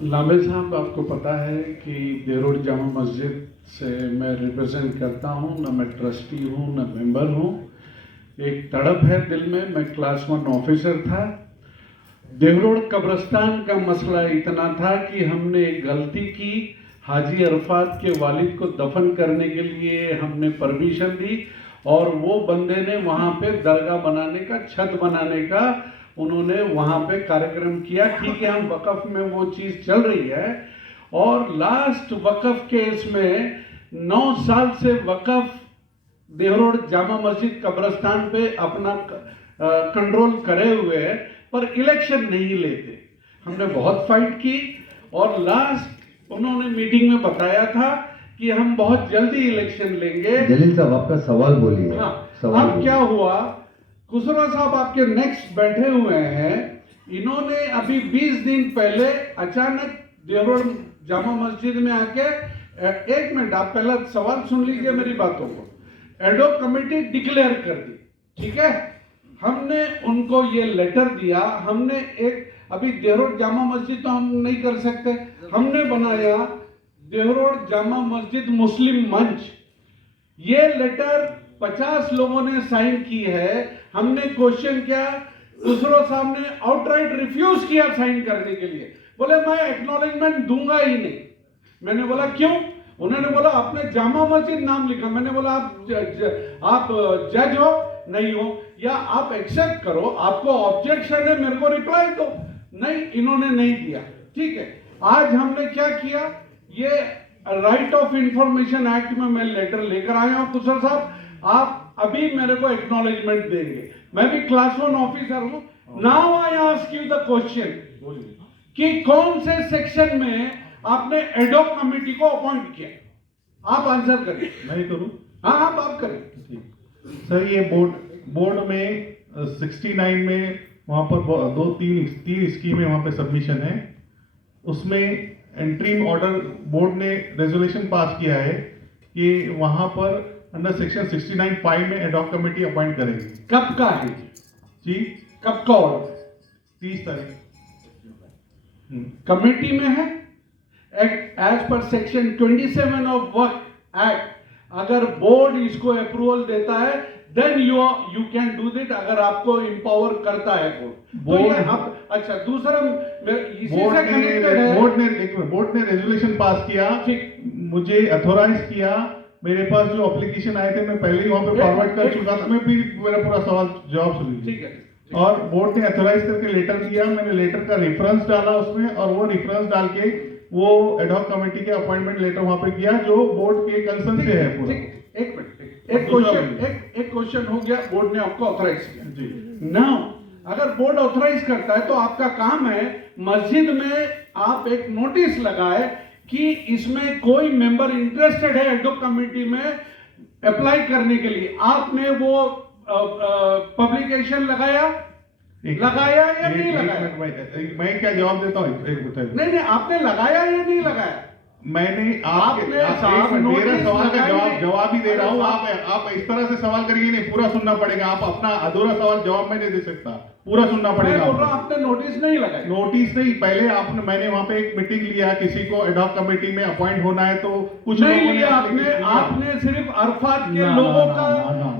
लांबे साहब, आपको पता है कि देरोड जामा मस्जिद से मैं रिप्रेजेंट करता हूँ, ना मैं ट्रस्टी हूँ ना मेंबर हूँ। एक तड़प है दिल में, मैं क्लास 1 ऑफिसर था। देहरोड कब्रिस्तान का मसला इतना था कि हमने एक गलती की, हाजी अरफात के वालिद को दफन करने के लिए हमने परमिशन दी और वो बंदे ने वहाँ पे दरगाह बनाने का, छत बनाने का उन्होंने वहाँ पे कार्यक्रम किया। ठीक है, हम वक़्फ़ में वो चीज़ चल रही है, और लास्ट वक़्फ़ केस में 9 साल से वक़्फ़ देहरोड जामा मस्जिद कब्रिस्तान पे अपना कंट्रोल करे हुए है, पर इलेक्शन नहीं लेते। हमने बहुत फाइट की और लास्ट उन्होंने मीटिंग में बताया था कि हम बहुत जल्दी इलेक्शन लेंगे। जलील साहब आपका सवाल बोलिए। हाँ, सवाल अब बोलिए। क्या हुआ, खुसरो साहब आपके नेक्स्ट बैठे हुए हैं, इन्होंने अभी 20 दिन पहले अचानक देहरोड जामा मस्जिद में आके, एक मिनट आप पहला सवाल सुन लीजिए मेरी बातों को, एडॉक कमेटी डिक्लेयर कर दी, ठीक है। हमने उनको ये लेटर दिया, हमने एक अभी देहरोड जामा मस्जिद तो हम नहीं कर सकते, हमने बनाया देहरोड जामा मस्जिद मुस्लिम मंच। ये लेटर 50 लोगों ने साइन की है। हमने क्वेश्चन किया, खुसरो साहब ने आउटराइट रिफ्यूज किया साइन करने के लिए, बोले मैं एक्नॉलेजमेंट दूंगा ही नहीं। मैंने बोला क्यों? उन्होंने बोला आपने जामा मस्जिद नाम लिखा। मैंने बोला आप जज हो नहीं हो, या आप एक्सेप्ट करो, आपको ऑब्जेक्शन है मेरे को रिप्लाई दो। नहीं, इन्होंने नहीं दिया, ठीक है। आज हमने क्या किया, ये राइट ऑफ इंफॉर्मेशन एक्ट में मैं लेटर लेकर आया हूं। खुसरो साहब आप अभी मेरे को एक्नॉलेजमेंट देंगे, मैं भी क्लास 1 ऑफिसर हूं। Now I ask you the question कि कौन से सेक्शन में आपने एडॉक कमेटी को अपॉइंट किया, आप आंसर करिए। मैं करूं? हाँ आप करें। सर ये बोर्ड में 69 में वहाँ पर तीन स्कीमें वहाँ पे सबमिशन है, उसमें एंट्रीम ऑर्डर बोर्ड ने रेजोल्यूशन पास किया है कि वहाँ पर अंडर सेक्शन 69(5) में एडॉक कमेटी अपॉइंट करेगी। कब का है जी? कब का ऑर्डर? 30 तारीख। कमेटी में है एज पर सेक्शन 27 ऑफ वर्क एक्ट। अगर बोर्ड इसको अप्रूवल देता है then you can do it, अगर आपको इंपावर करता है बोर्ड। अब अच्छा दूसरा इसी से कनेक्टेड है, बोर्ड ने रेजोल्यूशन पास किया, मुझे अथोराइज किया, मेरे पास जो एप्लीकेशन आए थे मैं पहले ही वहां पे फॉरवर्ड कर चुका था। मैं भी मेरा पूरा सवाल जवाब सुन लीजिए, ठीक है। और बोर्ड ने अथोराइज करके लेटर दिया, मैंने लेटर का रेफरेंस डाला उसमें, और वो रेफरेंस डाल के वो एडॉक कमेटी के अपॉइंटमेंट लेटर वहां पे किया जो बोर्ड के कंसर्न से है पूरा। एक मिनट, एक क्वेश्चन हो गया, बोर्ड ने आपको ऑथराइज किया जी। नाउ अगर बोर्ड ऑथराइज करता है तो आपका काम है मस्जिद में आप एक नोटिस लगाए कि इसमें कोई मेंबर इंटरेस्टेड है एडॉक कमेटी में अप्लाई करने के लिए। आपने वो पब्लिकेशन लगाया या नहीं लगाया? मैं क्या जवाब देता हूँ, नहीं आपने लगाया या नहीं लगाया? मैंने आपने मेरा सवाल का जवाब ही दे रहा हूँ। आप इस तरह से सवाल करिए नहीं, पूरा सुनना पड़ेगा। आप अपना अधूरा सवाल जवाब मैं नहीं दे सकता, पूरा सुनना पड़ेगा। मैं बोल रहा हूं, आपने नोटिस नहीं लगाया? नोटिस नहीं, पहले मैंने वहाँ पे एक मीटिंग लिया, किसी को एडॉक कमेटी में अपॉइंट होना है तो कुछ नहीं लिया आपने सिर्फ अरफात के लोगों का।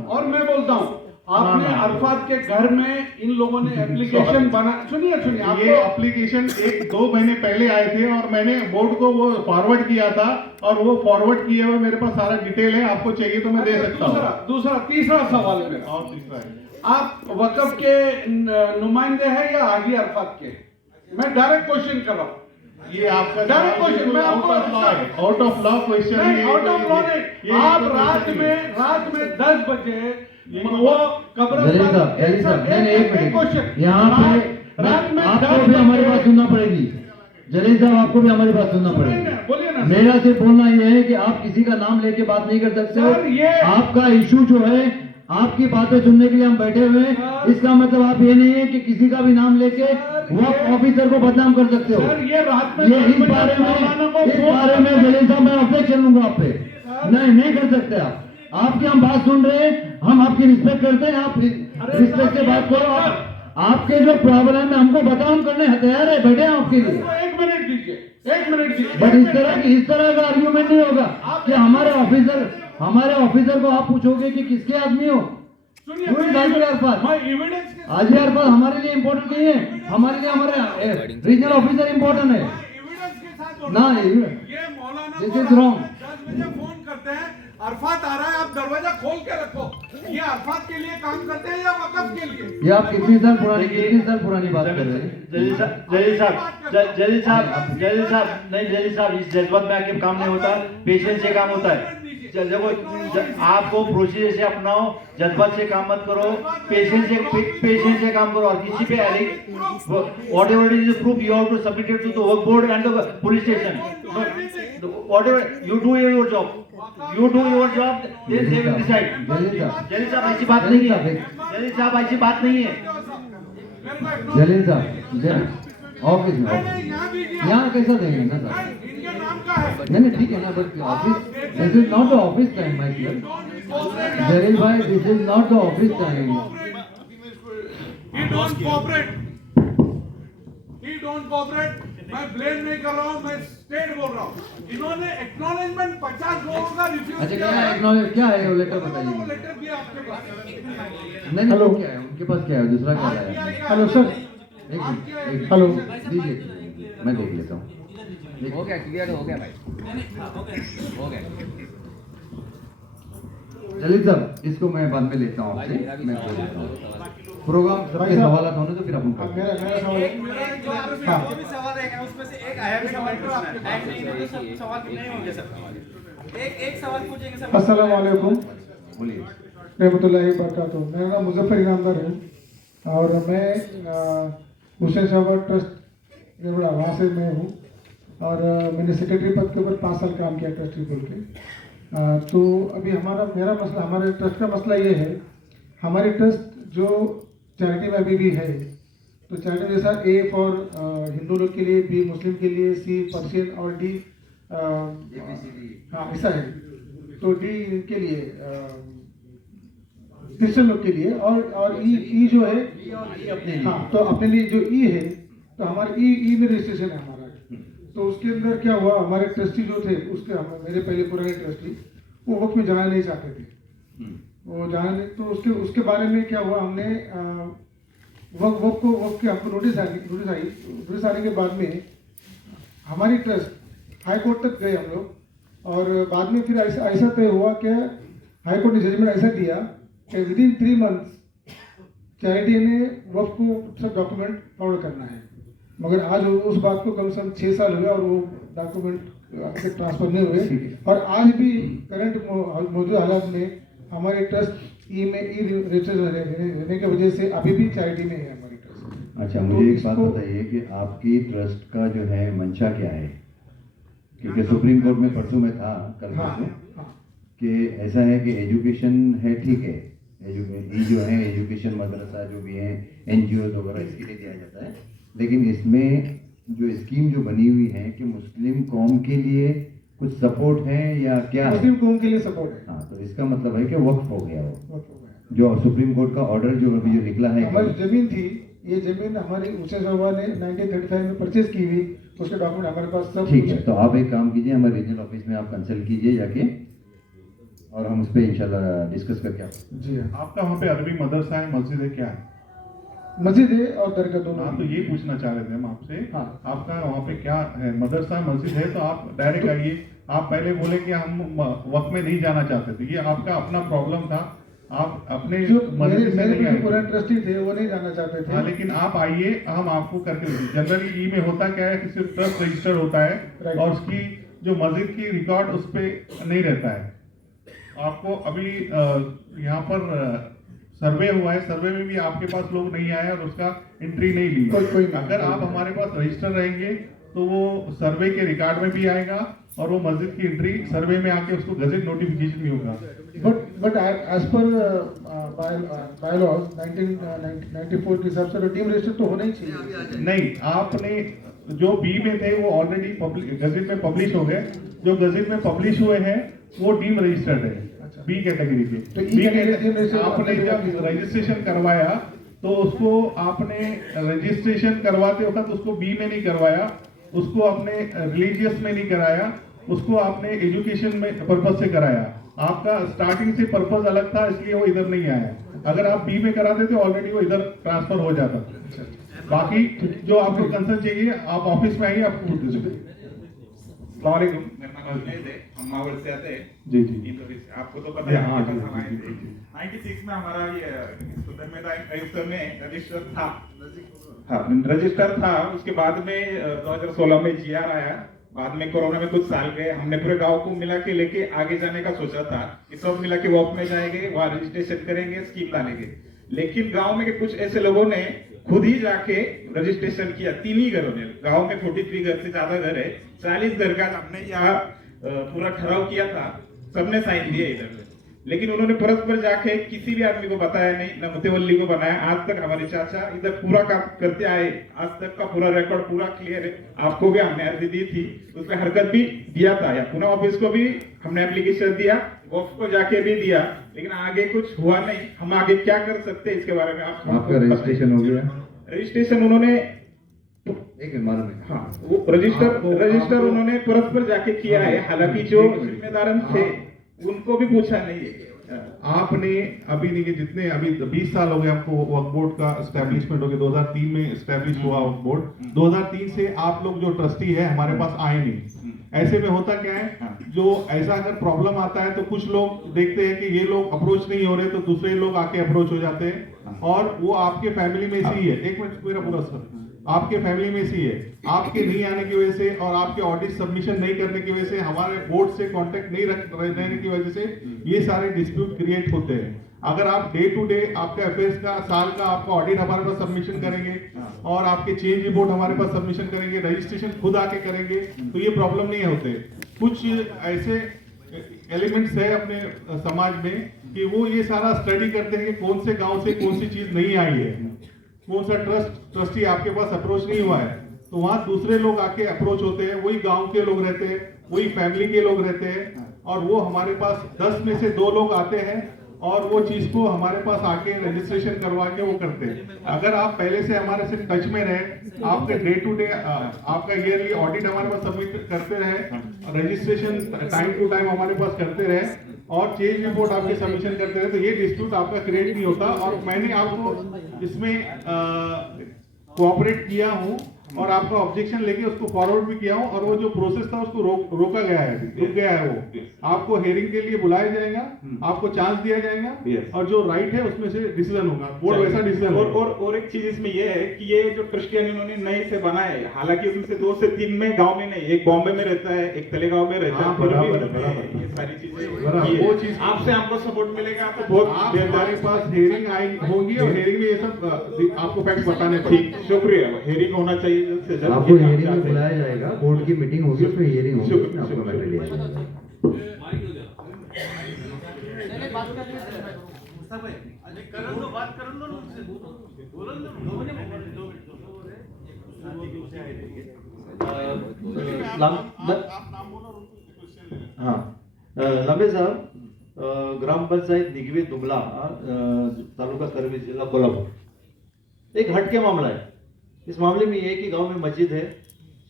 और मैं बोलता हूँ आपने अरफात के घर में इन लोगों ने एप्लीकेशन बना, सुनिए ये एप्लीकेशन 1-2 महीने पहले आए थे और मैंने बोर्ड को वो फॉरवर्ड किया था, और वो फॉरवर्ड किए हुए मेरे पास सारा डिटेल है, आपको चाहिए तो मैं दे सकता हूँ। तीसरा सवाल है मेरा, और तीसरा है, आप वक़्फ़ के नुमाइंदे हैं या हाजी अरफात के? मैं डायरेक्ट क्वेश्चन कर रहा हूँ, ये आपका डायरेक्ट क्वेश्चन। मैं आपको आउट ऑफ लॉ क्वेश्चन है। आउट ऑफ लॉ नहीं, आप रात में 10 बजे वो कब्र एक मिनट, यहाँ पे आपको भी हमारी बात सुनना पड़ेगी। जलील साहब आपको भी हमारी बात सुनना पड़ेगी। बोलिए ना। मेरा सिर्फ बोलना यह है कि आप किसी का नाम लेके बात नहीं कर सकते हो। आपका इशू जो है, आपकी बातें सुनने के लिए हम बैठे हुए हैं, इसका मतलब आप ये नहीं है कि किसी का भी नाम लेके वक्त ऑफिसर को बदनाम कर सकते हो। ये रात में ये इस बारे में जलील साहब मैं ऑब्जेक्शन लूंगा आप पे। नहीं कर सकते आप। आपकी हम बात सुन रहे हैं, हम आपकी रिस्पेक्ट करते हैं, आप रिस्पेक्ट से बात करो। आपके जो प्रॉब्लम है हमको बताओ, हम करने तैयार है, बैठे हैं आपके लिए। एक मिनट दीजिए। बट इस तरह का आर्ग्यूमेंट नहीं होगा कि हमारे ऑफिसर को आप पूछोगे कि किसके आदमी हो। हाजी अरफात हमारे लिए इम्पोर्टेंट नहीं है, हमारे लिए हमारे रीजनल ऑफिसर इम्पोर्टेंट है ना। This is wrong. 10 बजे फोन करते हैं, अरफात आ रहा है, आप दरवाजा खोल के रखो। ये अरफात के लिए काम करते हैं या वक़्फ़ के लिए? ये आप कितनी साल पुरानी बात कर रहे हैं? जलील साहब, इस जज्बात में आके काम नहीं होता, पेशेंस से काम होता है। जब आपको प्रोसीजर से अपनाओ, जज्बात से काम मत करो, पेशेंस से काम करो। और किसी पे whatever is proof you have to submit it to the work board and the police station. Whatever you do your job, then they will decide. Jalil साहब ऐसी बात नहीं है, जलील साहब ऐसी बात नहीं है। जलील साहब ऑफिस में, यहाँ कैसा देंगे ना सर? नहीं ठीक है ना, but office this is not the office time my dear Jalil bhai, this is not the office time. He don't cooperate. मैं ब्लेम नहीं कर रहा हूँ, मैं स्टेट बोल रहा हूँ। इन्होंने एक्नॉलेजमेंट 50 लोगों का रिफ्यूज अच्छा क्या है एक्नॉलेज, क्या है वो लेटर बताइए। वो लेटर दिया आपके पास। नहीं हेलो, क्या है उनके पास, क्या है दूसरा क्या है? हेलो सर, एक हेलो दीजिए, मैं देख लेता हूँ। हो गया, क्लियर हो गया भाई, हो गया। जलील साहब इसको मैं बाद में लेता हूँ आपसे, मैं बोल देता हूँ प्रोग्राम सबके सवाल होने तो फिर अपन मेरा सवाल जो भी सवाल रहेगा उसमें से एक आया सवाल नहीं होंगे सर, एक सवाल पूछेंगे सर। अस्सलाम वालेकुम, बोलिए। रहमतुल्लाहि बरकातहू। मेरा नाम मुजफ्फर इनामदार है और मैं हुसैन शाहबाद ट्रस्ट बड़ा वहाँ से मैं हूँ और मैंने सेक्रेटरी पद के ऊपर 5 साल काम किया ट्रस्टी बोल के। तो अभी मेरा मसला, हमारे ट्रस्ट का मसला ये है, हमारी ट्रस्ट जो चैरिटी में अभी भी है, तो चैरिटी जैसा ए फॉर हिंदू लोग के लिए, बी मुस्लिम के लिए, सी पर्शियन और डी हाँ ऐसा है, तो डी के लिए क्रिश्चियन लोग के लिए और ई जो है अपने लिए। हाँ, तो अपने लिए जो ई है, तो हमारे ई में रजिस्ट्रेशन है हमारा। तो उसके अंदर क्या हुआ, हमारे ट्रस्टी जो थे उसके, मेरे पहले पुराने ट्रस्टी वो वक्त में जाना नहीं चाहते थे, वो जाना नहीं, तो उसके बारे में क्या हुआ, हमने वक्त के हमको नोटिस आने के बाद में हमारी ट्रस्ट हाई कोर्ट तक गए हम लोग, और बाद में फिर ऐसा तय हुआ कि हाई कोर्ट ने जजमेंट ऐसा दिया कि विदिन 3 मंथ्स चैरिटी ने वक्त को सब डॉक्यूमेंट फॉरवर्ड करना है। मगर आज उस बात को कम से कम 6 साल हुए और वो डॉक्यूमेंट ट्रांसफर नहीं हुए, और आज भी करंट मौजूदा हालात में हमारे ट्रस्ट ई में रजिस्टर रहने की वजह से अभी भी चैरिटी में है हमारी ट्रस्ट। अच्छा मुझे एक बात बताइए कि आपकी ट्रस्ट का जो है मंशा क्या है? क्योंकि सुप्रीम कोर्ट में परसों में था, कल परसों, कि ऐसा है कि एजुकेशन है, ठीक है, ये जो है एजुकेशन मदरसा जो भी है, NGOs वगैरह इसके लिए दिया जाता है, लेकिन इसमें जो स्कीम जो बनी हुई है कि मुस्लिम कौम के लिए कुछ सपोर्ट है या क्या? मुस्लिम कौम के लिए सपोर्ट है। हाँ, तो इसका मतलब है कि वक्फ हो गया वो, जो सुप्रीम कोर्ट का ऑर्डर जो अभी जो निकला है। हमारी जमीन थी, ये जमीन हमारी हुसैन साहब ने 1935 में परचेज की हुई, उसके डॉक्यूमेंट हमारे पास सब। ठीक है, तो आप एक काम कीजिए, हमारे रीजनल ऑफिस में आप कंसल्ट कीजिए जाके, और हम उस पर इंशाल्लाह डिस्कस करके आप। जी हाँ, आपका वहाँ पे अरबी मदरसा है, मस्जिद है, क्या है? मस्जिद है और दरगाह दोनों। हाँ, तो ये पूछना चाह रहे थे हम आपसे। हाँ। आपका वहाँ पे क्या है, मदरसा मस्जिद है, तो आप डायरेक्ट आइए। आप पहले बोले कि हम वक्त में नहीं जाना चाहते थे, ये आपका अपना प्रॉब्लम था, आप अपने मस्जिद में नहीं आए। पुराने ट्रस्टी थे वो नहीं जाना चाहते थे। हाँ, लेकिन आप आइए, हम आपको करके देंगे। जनरली ई में होता क्या है कि सिर्फ ट्रस्ट रजिस्टर होता है और उसकी जो मस्जिद की रिकॉर्ड उस पर नहीं रहता है। आपको अभी यहाँ पर सर्वे हुआ है, सर्वे में भी आपके पास लोग नहीं आए और उसका एंट्री नहीं ली। अगर आप हमारे पास रजिस्टर रहेंगे तो वो सर्वे के रिकॉर्ड में भी आएगा और वो मस्जिद की एंट्री सर्वे में आके उसको गजट नोटिफिकेशन भी होगा। बट एज पर बायलॉज 1994 के हिसाब से टीम रजिस्टर तो होना ही चाहिए। नहीं, आपने जो बी में थे वो ऑलरेडी गजट में पब्लिश हो गए। जो गजट में पब्लिश हुए हैं वो डीम रजिस्टर्ड है बी कैटेगरी के। तो ई कैटेगरी आपने जब रजिस्ट्रेशन करवाया तो उसको आपने रजिस्ट्रेशन करवाते वक्त उसको बी में नहीं करवाया, उसको आपने रिलीजियस में नहीं कराया, उसको आपने एजुकेशन में पर्पज से कराया। आपका स्टार्टिंग से पर्पज अलग था, इसलिए वो इधर नहीं आया। अगर आप बी में कराते तो ऑलरेडी वो इधर ट्रांसफर हो जाता। बाकी जो आपको कंसर्न चाहिए आप ऑफिस में आइए, आपको पूछ दीजिए। मावल से आते हैं जी जी, आपको तो पता है। हाँ, जी, जी, जी, जी। 96 में हमारा ये रजिस्टर में रजिस्टर था। हाँ, रजिस्टर था। उसके बाद में 2016 में GR आया बाद में कोरोना में कुछ साल गए, हमने पूरे गांव को मिला के लेके आगे जाने का सोचा था कि सब मिला के वॉक में जाएंगे, वहां रजिस्ट्रेशन करेंगे, स्कीम डालेंगे। लेकिन गांव में के कुछ ऐसे लोगों ने खुद ही जाके रजिस्ट्रेशन किया। 3 ही घरों ने, गांव में 43 घर से ज्यादा घर है, 40 घर का हमने यहाँ पूरा ठहराव किया था, सबने साइन दिए इधर से। लेकिन उन्होंने परस्पर जाके किसी भी आदमी को बताया नहीं, न मुतेवल्ली को बनाया। आज तक हमारे चाचा इधर पूरा काम करते आए, आज तक का पूरा रिकॉर्ड पूरा क्लियर है। आपको भी हमने अर्जी दी थी, उसमें हरकत भी दिया था, या पुणे ऑफिस को भी हमने एप्लीकेशन दिया, वक्फ को जाके भी दिया, लेकिन आगे कुछ हुआ नहीं। हम आगे क्या कर सकते हैं इसके बारे में आप आपका रजिस्ट्रेशन हो गया? रजिस्ट्रेशन उन्होंने एक मालूम है। हाँ, वो रजिस्टर उन्होंने परस्पर जाके किया है। हालांकि जो जिम्मेदार थे उनको भी पूछा नहीं है। आपने अभी नहीं, जितने अभी 20 साल हो गए आपको वक्फ बोर्ड का एस्टेब्लिशमेंट हो गया, 2003 में एस्टेब्लिश हुआ वक्फ बोर्ड। 2003 से आप लोग जो ट्रस्टी है हमारे पास आए नहीं। ऐसे में होता क्या है, जो ऐसा अगर प्रॉब्लम आता है तो कुछ लोग देखते हैं कि ये लोग अप्रोच नहीं हो रहे, तो दूसरे लोग आके अप्रोच हो जाते हैं, और वो आपके फैमिली में से ही है। एक मिनट मेरा पूरा सर, आपके फैमिली में से ही है। आपके नहीं आने की वजह से और आपके ऑडिट सबमिशन नहीं करने की वजह से, हमारे बोर्ड से कांटेक्ट नहीं रहने की वजह से ये सारे डिस्प्यूट क्रिएट होते हैं। अगर आप डे टू डे आपका अफेयर्स का साल का आपका ऑडिट हमारे पास सबमिशन करेंगे और आपके चेंज रिपोर्ट हमारे पास सबमिशन करेंगे, रजिस्ट्रेशन खुद आके करेंगे, तो ये प्रॉब्लम नहीं होते। कुछ ऐसे एलिमेंट्स है अपने समाज में कि वो ये सारा स्टडी करते हैं कि कौन से गांव से कौन सी चीज नहीं आई है, कौन सा ट्रस्टी आपके पास अप्रोच नहीं हुआ है, तो वहां दूसरे लोग आके अप्रोच होते हैं। वही गांव के लोग रहते हैं, वही फैमिली के लोग रहते हैं, और वो हमारे पास 10 में से 2 लोग आते हैं और वो चीज को हमारे पास आके रजिस्ट्रेशन करवा के वो करते हैं। अगर आप पहले से हमारे से टच में रहे, आपके डे टू डे आपका ईयरली ऑडिट हमारे पास सबमिट करते रहे, रजिस्ट्रेशन टाइम टू टाइम हमारे पास करते रहे, और चेंज रिपोर्ट आपके सबमिशन करते रहे, तो ये डिस्प्यूट आपका क्रिएट नहीं होता। और मैंने आपको इसमें कोऑपरेट किया हूँ और आपका ऑब्जेक्शन लेके उसको फॉरवर्ड भी किया हूँ, और वो जो प्रोसेस था उसको रोका गया है, रुक गया है। वो आपको हेयरिंग के लिए बुलाया जाएगा, आपको चांस दिया जाएगा, और जो राइट है उसमें से डिसीजन होगा, बोर्ड वैसा डिसीजन। और एक चीज इसमें ये है कि ये जो ट्रस्टियन इन्होंने नए से बनाए, हालांकि उसमें से 2 से 3 में गांव में नहीं, एक बॉम्बे में रहता है, एक तलेगांव में रहता है, ये सारी चीजें वो चीज आपसे हमको सपोर्ट मिलेगा। आपको बहुत हमारे पास हेयरिंग होगी और हेयरिंग में ये सब आपको फैक्ट बताने ठीक, शुक्रिया। हेयरिंग होना चाहिए। आपको हियरिंग में बुलाया जाएगा, बोर्ड की मीटिंग होगी, उसमें हियरिंग होगी, उसमें आपको मैटर लिया जाएगा। हाँ, लांबे साहब, ग्राम पंचायत निगवे दुमला, तालुका करवी, जिला कोल्हापुर। एक हटके मामला है। इस मामले में ये है कि गांव में मस्जिद है,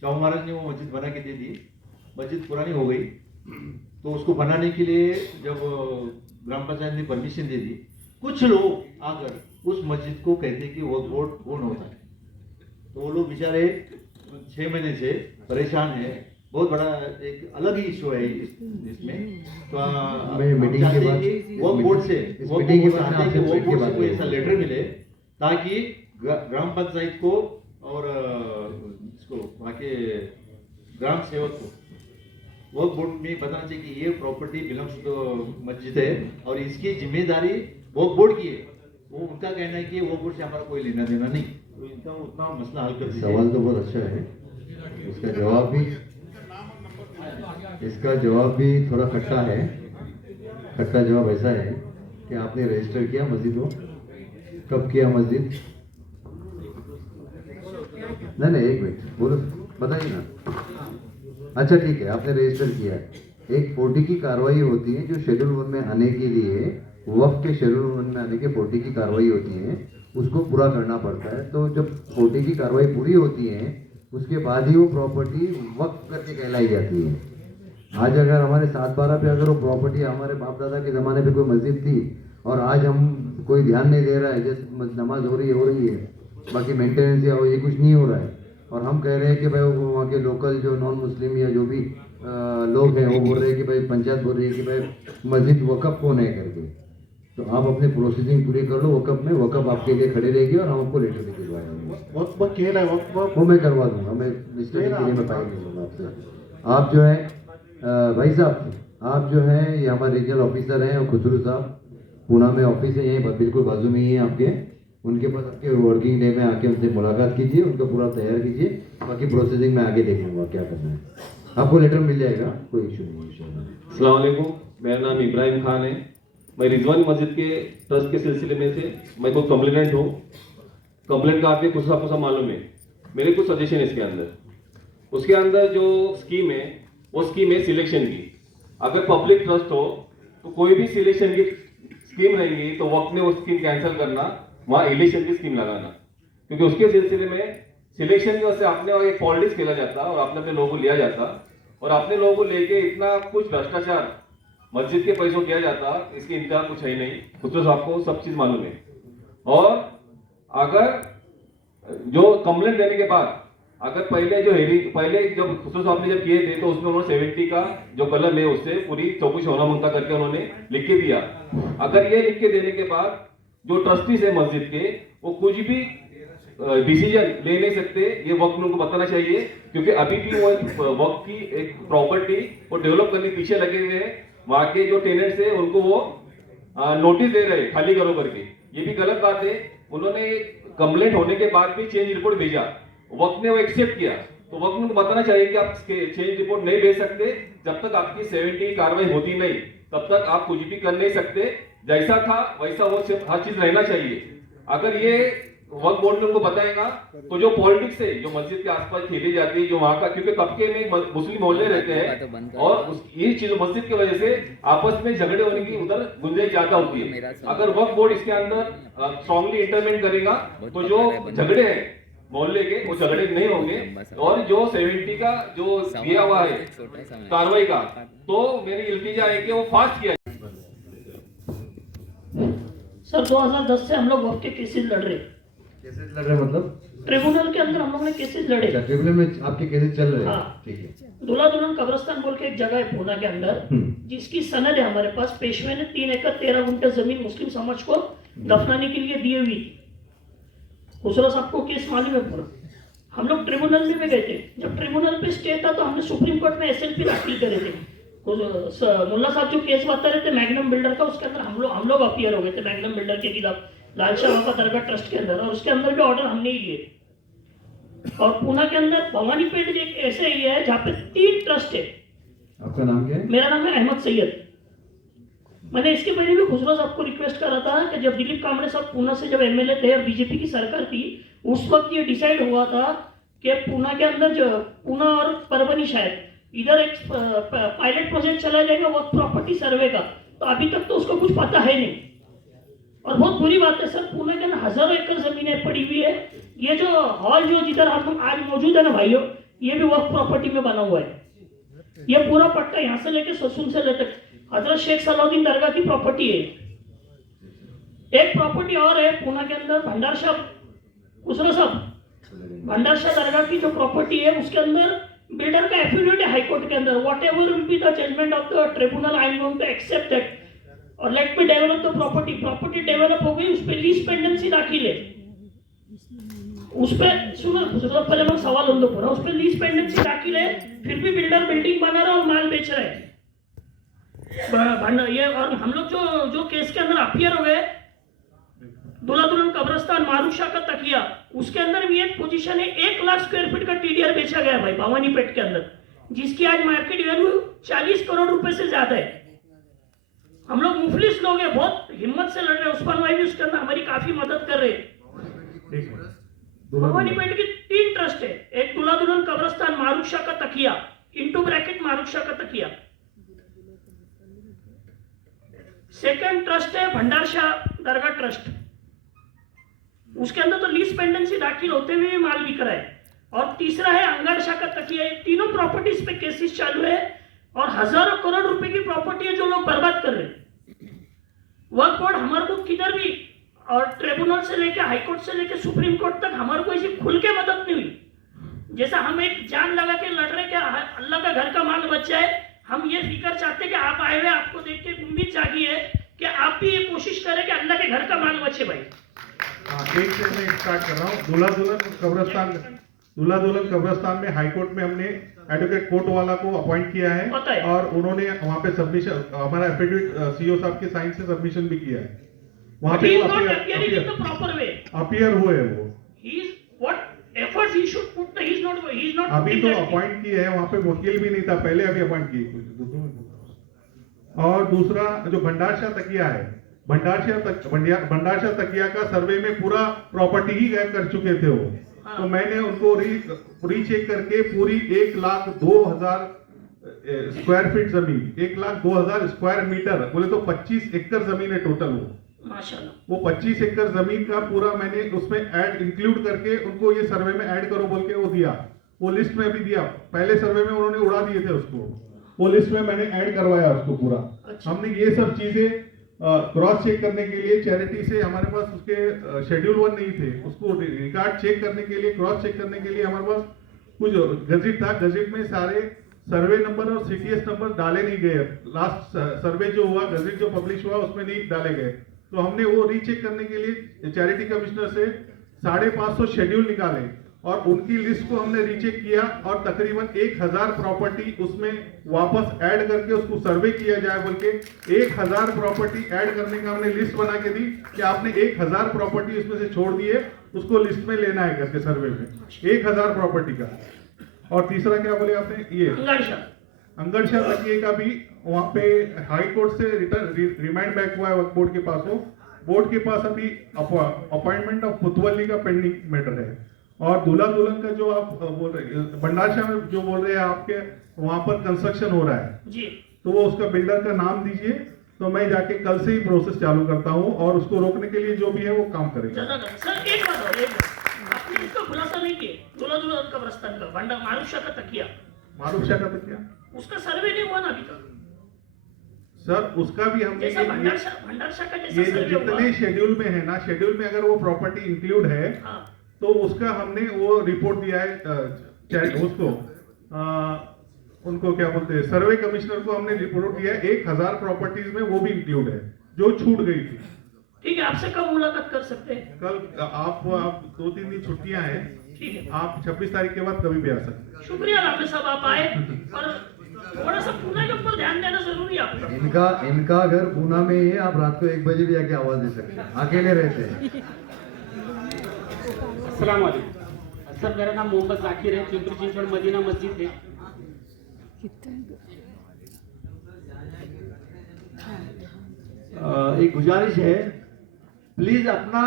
शाहू महाराज ने वो मस्जिद बना के दे दी। मस्जिद पुरानी हो गई, तो उसको बनाने के लिए जब ग्राम पंचायत ने परमिशन दे दी, कुछ लोग आकर उस मस्जिद को कहते हैं कि वक्फ बोर्ड कौन होता है। तो वो लोग बेचारे 6 महीने से परेशान है। बहुत बड़ा एक अलग ही इशू है इसमें। तो मीटिंग के बाद वक्फ बोर्ड से ऐसा लेटर मिले ताकि ग्राम पंचायत को और इसको वहाँ के ग्राम सेवक को वक्फ बोर्ड में बताना चाहिए कि ये प्रॉपर्टी बिलोंग्स टू मस्जिद है और इसकी जिम्मेदारी वक्फ बोर्ड की है। वो उनका कहना है कि वक्फ बोर्ड से हमारा कोई लेना देना नहीं। तो इनका उतना मसला हल कर दीजिए। सवाल तो बहुत अच्छा है, इसका जवाब भी थोड़ा खट्टा है। खट्टा जवाब ऐसा है कि आपने रजिस्टर किया मस्जिद को, कब किया मस्जिद? नहीं, एक मिनट बोलो, बताइए ना। अच्छा ठीक है, आपने रजिस्टर किया है। एक 40 की कार्रवाई होती है जो शेड्यूल 1 में आने के लिए, वक्फ के शेड्यूल 1 में आने के 40 की कार्रवाई होती है, उसको पूरा करना पड़ता है। तो जब 40 की कार्रवाई पूरी होती है उसके बाद ही वो प्रॉपर्टी वक्फ करके कहलाई जाती है। आज अगर हमारे 7/12 पे अगर वो प्रॉपर्टी हमारे बाप दादा के ज़माने पे कोई मस्जिद थी और आज हम कोई ध्यान नहीं दे रहा है, जैसे नमाज हो रही है, बाकी मेंटेनेंस या ये कुछ नहीं हो रहा है, और हम कह रहे हैं कि भाई वहाँ के लोकल जो नॉन मुस्लिम या जो भी लोग हैं वो बोल रहे हैं कि भाई पंचायत बोल रही है कि भाई मस्जिद वक़्फ़ कौन है करके, तो आप अपनी प्रोसेसिंग पूरी कर लो वक़्फ़ में, वक़्फ़ आपके लिए खड़े रहेगी और हम आपको लेटर भी दिलवाएंगे। वो मैं करवा दूंगा, मैं मिस्टेक के लिए मैं फाइल नहीं दूंगा आपसे। आप जो है भाई साहब, आप जो है ये हमारे रीजनल ऑफिसर हैं, और खुसरू साहब पूना में ऑफिस है, यहीं बिल्कुल बाजू में ही है आपके। उनके पास आपके वर्किंग डे में आके उनसे मुलाकात कीजिए, उनको पूरा तैयार कीजिए, बाकी प्रोसेसिंग में आगे देख लूँगा क्या करना है। आपको लेटर मिल जाएगा, कोई इशू नहीं है इंशाल्लाह। अस्सलाम वालेकुम, मेरा नाम इब्राहिम खान है। मैं रिजवानी मस्जिद के ट्रस्ट के सिलसिले में से मैं तो कंप्लेनेंट हूँ। कंप्लेंट का आपके कुछ आपको सब मालूम है। मेरे कुछ सजेशन है इसके अंदर। उसके अंदर जो स्कीम है वो स्कीम है सिलेक्शन की। अगर पब्लिक ट्रस्ट हो तो कोई भी सिलेक्शन की स्कीम रहेंगी तो वक्त में वो स्कीम कैंसिल करना, वहाँ इलेक्शन की स्कीम लगाना, क्योंकि उसके सिलसिले में सिलेक्शन की वजह से अपने वहाँ एक पॉलिटिक्स खेला जाता और अपने अपने लोगों को लिया जाता, और अपने लोगों को लेके इतना कुछ भ्रष्टाचार मस्जिद के पैसों किया जाता, इसकी इंतजार कुछ है ही नहीं। खुद तो आपको सब चीज मालूम है। और अगर जो कंप्लेंट देने के बाद अगर पहले जब खुसरो साहब ने जब किए थे तो उसमें उन्होंने 70 का जो कलम है उससे पूरी चौकुश होना मंगता करके उन्होंने लिख के दिया। अगर ये लिख के देने के बाद जो ट्रस्टीज है मस्जिद के वो कुछ भी डिसीजन ले नहीं सकते, ये वक्त में उनको बताना चाहिए, क्योंकि अभी भी वो वक्त की एक प्रॉपर्टी वो डेवलप करने पीछे लगे हुए हैं। वहां के जो टेनेंट्स है उनको वो नोटिस दे रहे खाली करो करके, ये भी गलत बात है। उन्होंने कंप्लेंट होने के बाद भी चेंज रिपोर्ट भेजा, वक्त ने वो एक्सेप्ट किया, तो वक्त में उनको बताना चाहिए कि आप चेंज रिपोर्ट नहीं भेज सकते जब तक आपकी 70 कार्रवाई होती नहीं, तब तक आप कुछ भी कर नहीं सकते। जैसा था वैसा वो हर चीज रहना चाहिए। अगर ये वक्त बोर्ड में उनको बताएगा तो जो पॉलिटिक्स है जो मस्जिद के आसपास खेली जाती है, जो वहां का, क्योंकि तबके में मुस्लिम मोहल्ले रहते हैं और ये चीज मस्जिद की वजह से आपस में झगड़े होने की उधर गुंजाइश ज्यादा होती है। अगर वक्त बोर्ड इसके अंदर स्ट्रांगली इंटरवेंट करेगा तो जो झगड़े हैं मोहल्ले के वो झगड़े नहीं होंगे, और जो 70 का जो दिया हुआ है कार्रवाई का, तो मेरी इल्तिजा है कि वो फास्ट किया। सर 2010 से हम लोग वक्त के केसेस लड़ रहे। केसेस लड़ रहे मतलब ट्रिब्यूनल के अंदर हम लोग ने केसेस लड़े। ट्रिब्यूनल में आपके केसेस चल रहे हैं? हाँ। ठीक है। दूल्हा दुल्हन कब्रस्तान बोल के एक जगह है पूना के अंदर, जिसकी सनद है हमारे पास। पेशवे ने 3 एकड़ 13 गुंठे जमीन मुस्लिम समाज को दफनाने के लिए दी हुई थी। खुसरो साहब को केस मालूम है पूरा। हम लोग ट्रिब्यूनल में भी गए थे। जब ट्रिब्यूनल पे स्टे था तो हमने सुप्रीम कोर्ट में SLP दाखिल करे थे। मुल्ला साहब जो केस बता रहे थे मैग्नम बिल्डर का, उसके अंदर हम लोग अपीयर हो गए थे मैग्नम बिल्डर के खिलाफ लालशाह का दरगाह ट्रस्ट के अंदर, और उसके अंदर भी ऑर्डर हमने ही लिए। और पूना के अंदर भवानीपेट एक ऐसे एरिया है जहाँ पे 3 ट्रस्ट है। आपका नाम क्या है? मेरा नाम है अहमद सैयद। मैंने इसके पहले भी खुसरो साहब को रिक्वेस्ट करा था कि जब दिलीप कांबड़े साहब पूना से जब MLA थे और बीजेपी की सरकार थी, उस वक्त ये डिसाइड हुआ था कि पूना के अंदर जो पूना और परभनी शायद इधर एक पायलट प्रोजेक्ट चला जाएगा वक्त प्रॉपर्टी सर्वे का। तो अभी तक तो उसको कुछ पता है नहीं, और बहुत बुरी बात है सर। पूना के अंदर हजारों एकड़ जमीनें पड़ी हुई है। ये जो हॉल जो जिधर हम आज मौजूद है ना भाइयों, ये भी वक्त प्रॉपर्टी में बना हुआ है। ये पूरा पट्टा यहाँ से लेके ससुन से लेकर हजरत शेख सलाउद्दीन दरगाह की प्रॉपर्टी है। एक प्रॉपर्टी और है पूना के अंदर भंडार शाह खुसरो साहब भंडार शाह दरगाह की जो प्रॉपर्टी है उसके अंदर बिल्डर का एफिडेविट है हाईकोर्ट के अंदर, whatever will be the judgment of the tribunal I am going to accept that और let me develop the property. Property develop हो गई, उस पर लीज पेंडेंसी दाखिल है। उस पर सुनो पहले मैं सवाल उन पूरा, उस पर लीज पेंडेंसी दाखिल है, फिर भी बिल्डर बिल्डिंग बना रहा है और माल बेच रहा है। ये और हम लोग जो केस के अंदर अपीयर हो गए, दूल्हा दुल्हन कब्रस्तान मारूफ शाह का तकिया, उसके अंदर भी एक पोजीशन है 1 लाख स्क्वायर फीट का TDR बेचा गया भाई भवानीपेट के अंदर, जिसकी आज मार्केट वैल्यू 40 करोड़ रुपए से ज्यादा है। हम लोग मुफलिस लोग हैं, बहुत हिम्मत से लड़ रहे हैं। उस्मान भाई भी उसके अंदर हमारी काफी मदद कर रहे हैं। भवानीपेट की 3 ट्रस्ट है, एक दूल्हा दुल्हन कब्रस्तान मारूफ शाह का तकिया इंटू ब्रैकेट मारूफ शाह का तकिया, सेकंड ट्रस्ट है भंडार शाह दरगाह ट्रस्ट, उसके अंदर तो लीज पेंडेंसी दाखिल होते हुए माल बिक रहा है, और तीसरा है अंगार शाह का तकिया। ये तीनों प्रॉपर्टीज पे केसेस चालू है और हजारों करोड़ रुपए की प्रॉपर्टी है जो लोग बर्बाद कर रहे हैं। वक्फ बोर्ड हमारे को किधर भी, और ट्रिब्यूनल से लेकर हाईकोर्ट से लेकर सुप्रीम कोर्ट तक हमारे को ऐसी खुल के मदद नहीं हुई। जैसा हम एक जान लगा के लड़ रहे कि अल्लाह का घर का माल बच जाए, हम ये फिक्र चाहते कि आप आए हुए, आपको देख के उम्मीद जागी है कि आप भी ये कोशिश करें कि अल्लाह के घर का माल बचे भाई। एक से मैं स्टार्ट कर रहा हूँ। दूल्हा दुल्हन कब्रस्तान में हाईकोर्ट में हमने एडवोकेट कोर्ट वाला को अपॉइंट किया है और उन्होंने वहाँ पे सबमिशन, हमारा एफिडेविट सीओ साहब के साइन से सबमिशन भी किया है। वहाँ पे अपीयर हुए वो, अभी तो अपॉइंट किए हैं, वहाँ पे वकील भी नहीं था पहले, अभी अपॉइंट किए। और दूसरा जो भंडारशाह तकिया है, भंडारशाह तकिया का सर्वे में पूरा प्रॉपर्टी ही गायब कर चुके थे वो। तो मैंने उनको रीचेक करके पूरी 1,02,000 स्क्वायर फीट जमीन, 1,02,000 स्क्वायर मीटर, बोले तो 25 एकड़ जमीन है टोटल वो 25 एकड़ जमीन का पूरा मैंने उसमें ऐड इंक्लूड करके उनको ये सर्वे में ऐड करो बोल के वो दिया, वो लिस्ट में भी दिया। पहले सर्वे में उन्होंने उड़ा दिए थे उसको, वो लिस्ट में मैंने ऐड करवाया उसको पूरा। हमने ये सब चीजें क्रॉस चेक करने के लिए चैरिटी से, हमारे पास उसके शेड्यूल 1 नहीं थे, उसको रिकॉर्ड चेक करने के लिए, क्रॉस चेक करने के लिए हमारे पास कुछ गजेट था, गजेट में सारे सर्वे नंबर और सीटीएस नंबर डाले नहीं गए। लास्ट सर्वे जो हुआ, गजेट जो पब्लिश हुआ उसमें नहीं डाले गए। तो हमने वो रीचेक करने के लिए चैरिटी कमिश्नर से 550 शेड्यूल निकाले और उनकी लिस्ट को हमने रीचेक किया और तकरीबन 1,000 प्रॉपर्टी उसमें वापस ऐड करके उसको सर्वे किया जाए बोल के 1,000 प्रॉपर्टी ऐड करने का हमने लिस्ट बना के दी कि आपने 1,000 प्रॉपर्टी उसमें से छोड़ दिए, उसको लिस्ट में लेना है करके सर्वे में 1,000 प्रॉपर्टी का। और तीसरा क्या बोले आपने, ये अंगड़शाह तकिए का भी वहाँ पे हाई कोर्ट से रिमाइंड बैक हुआ है वक्फ बोर्ड के पास। वो बोर्ड के पास अभी अपॉइंटमेंट ऑफ पुतवली का पेंडिंग मैटर है। और दूल्हा दुल्हन का जो आप बोल रहे, भंडारशाह में जो बोल रहे हैं आपके, वहाँ पर कंस्ट्रक्शन हो रहा है जी, तो वो उसका बिल्डर का नाम दीजिए, तो मैं जाके कल से ही प्रोसेस चालू करता हूँ और उसको रोकने के लिए जो भी है वो काम करेगा। सर एक बात और, आपने इसका खुलासा नहीं किया, दूल्हा दुल्हन का प्रस्ताव का मारूफ का तकिया, उसका सर्वे नहीं हुआ ना अभी तक सर। उसका भी हमने भंडारशाह का ये जितने शेड्यूल में है ना, शेड्यूल में अगर वो प्रॉपर्टी इंक्लूड है तो उसका हमने वो रिपोर्ट दिया है उसको उनको क्या बोलते हैं, सर्वे कमिश्नर को हमने रिपोर्ट दिया है 1,000 प्रॉपर्टीज में वो भी इंक्लूड है जो छूट गई थी। ठीक है, आपसे कब मुलाकात कर सकते हैं? कल आप 2-3 दिन छुट्टियां हैं, ठीक है, आप 26 तारीख के बाद कभी भी आ सकते हैं। शुक्रिया रामे साहब, आप आए और थोड़ा सा पूना के ऊपर ध्यान देना जरूरी है आपका। इनका घर पूना में ही है, आप रात को 1 बजे भी आके आवाज दे सकते हैं, अकेले रहते हैं। अस्सलाम वालेकुम सर, मेरा नाम मोहम्मद जाकिर है, चिंतूर चिंचवड़ मदीना मस्जिद है। एक गुजारिश है, प्लीज अपना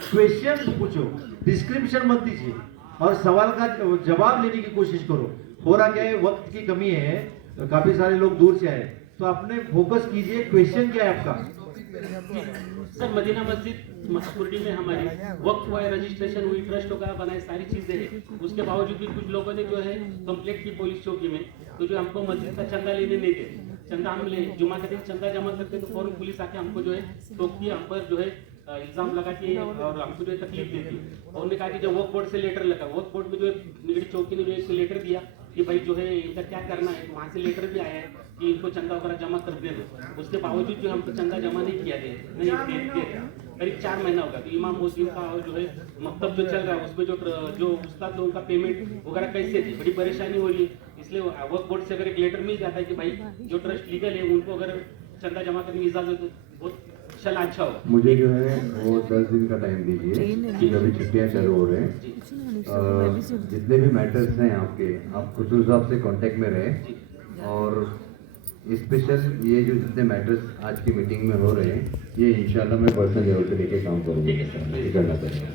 क्वेश्चन पूछो, डिस्क्रिप्शन मत दीजिए और सवाल का जवाब लेने की कोशिश करो। हो रहा क्या है, वक्त की कमी है, काफी सारे लोग दूर से आए, तो अपने फोकस कीजिए, क्वेश्चन क्या है आपका? सर मदीना मस्जिद मसकुर्डी में हमारी वक्फ हुआ है, रजिस्ट्रेशन हुई, ट्रस्ट वगैरह बनाए, सारी चीजें हैं। उसके बावजूद भी कुछ लोगों ने जो है कंप्लेंट की पुलिस चौकी में, तो जो हमको मस्जिद का चंदा लेने नहीं थे, चंदा हम ले जुमा के दिन चंदा जमा करते तो फौरन पुलिस आके हमको जो है टोकती है, हम पर जो है इल्जाम लगाती है और हमको जो है तकलीफ देती है। और उन्होंने कहा कि जब वक्फ बोर्ड से लेटर लगा, वक्फ बोर्ड में जो है निगड़ी चौकी ने जो है लेटर दिया कि भाई जो है इनका क्या करना है, तो वहाँ से लेटर भी आया है कि इनको चंदा वगैरह जमा कर दे दो। उसके बावजूद जो हमको चंदा जमा नहीं किया गया, करीब 4 महीना होगा। तो इमाम मुस्लिम का जो है मकतब जो चल रहा है उसमें जो उस्ताद लोगों का पेमेंट वगैरह कैसे थी, बड़ी परेशानी हो रही है। इसलिए वक्फ बोर्ड से अगर एक लेटर मिल जाता है कि भाई जो ट्रस्ट लीगल है उनको अगर चंदा जमा करने की इजाजत हो बहुत चला अच्छा होगा। मुझे जो है वो 10 दिन का टाइम दीजिए, अभी छुट्टियाँ चालू हो रहे हैं। जितने भी मैटर्स हैं आपके, आप खुशबू साहब से कांटेक्ट में रहे और स्पेशल ये जो जितने मैटर्स आज की मीटिंग में हो रहे हैं, ये इंशाल्लाह मैं पर्सनल लेवल पे लेके काम करूँगा, ये करना पड़ेगा।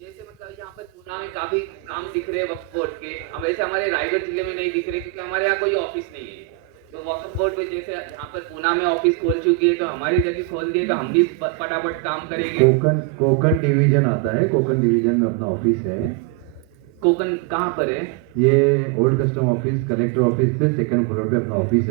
जैसे मतलब यहाँ पर पूना में काफी काम दिख रहे हैं वक्फ बोर्ड के, हम वैसे हमारे रायगढ़ जिले में नहीं दिख रहे क्योंकि हमारे यहाँ कोई ऑफिस नहीं है। तो वक्फ बोर्ड पे जैसे यहाँ पर पूना में ऑफिस खोल चुकी है, तो हमारी जगह खोल दिए तो हम भी फटाफट काम करेंगे। कोकन डिवीजन आता है, कोकन डिवीजन में अपना ऑफिस है। कोकन कहाँ पर है? ये old custom office, collector office पे 2nd फ्लोर पे अपना ऑफिस है,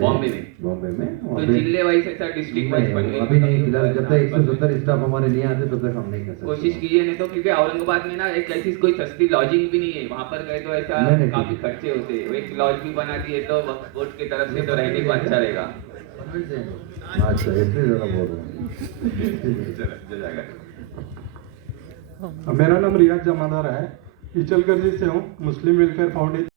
बॉम्बे में। तो जिले वाइज ऐसा डिस्ट्रिक्ट वाइज अभी नहीं, फिलहाल जब तक 170 स्टाफ हमारे नहीं आते तब तक हम नहीं कर सकते। कोशिश कीजिए, नहीं तो क्योंकि औरंगाबाद में ना एक ऐसी कोई सस्ती लॉजिंग भी नहीं है, वहाँ पर गए तो ऐसा काफी खर्चे होते हैं। एक लॉज भी बना दिए तो वक्फ बोर्ड की तरफ से तो रहने को अच्छा रहेगा। अच्छा इसलिए ज़रा बोल रहे हैं। मेरा नाम रियाज जमादार है, इचलकरंजी से हूँ। मुस्लिम वेलफेयर फाउंडेशन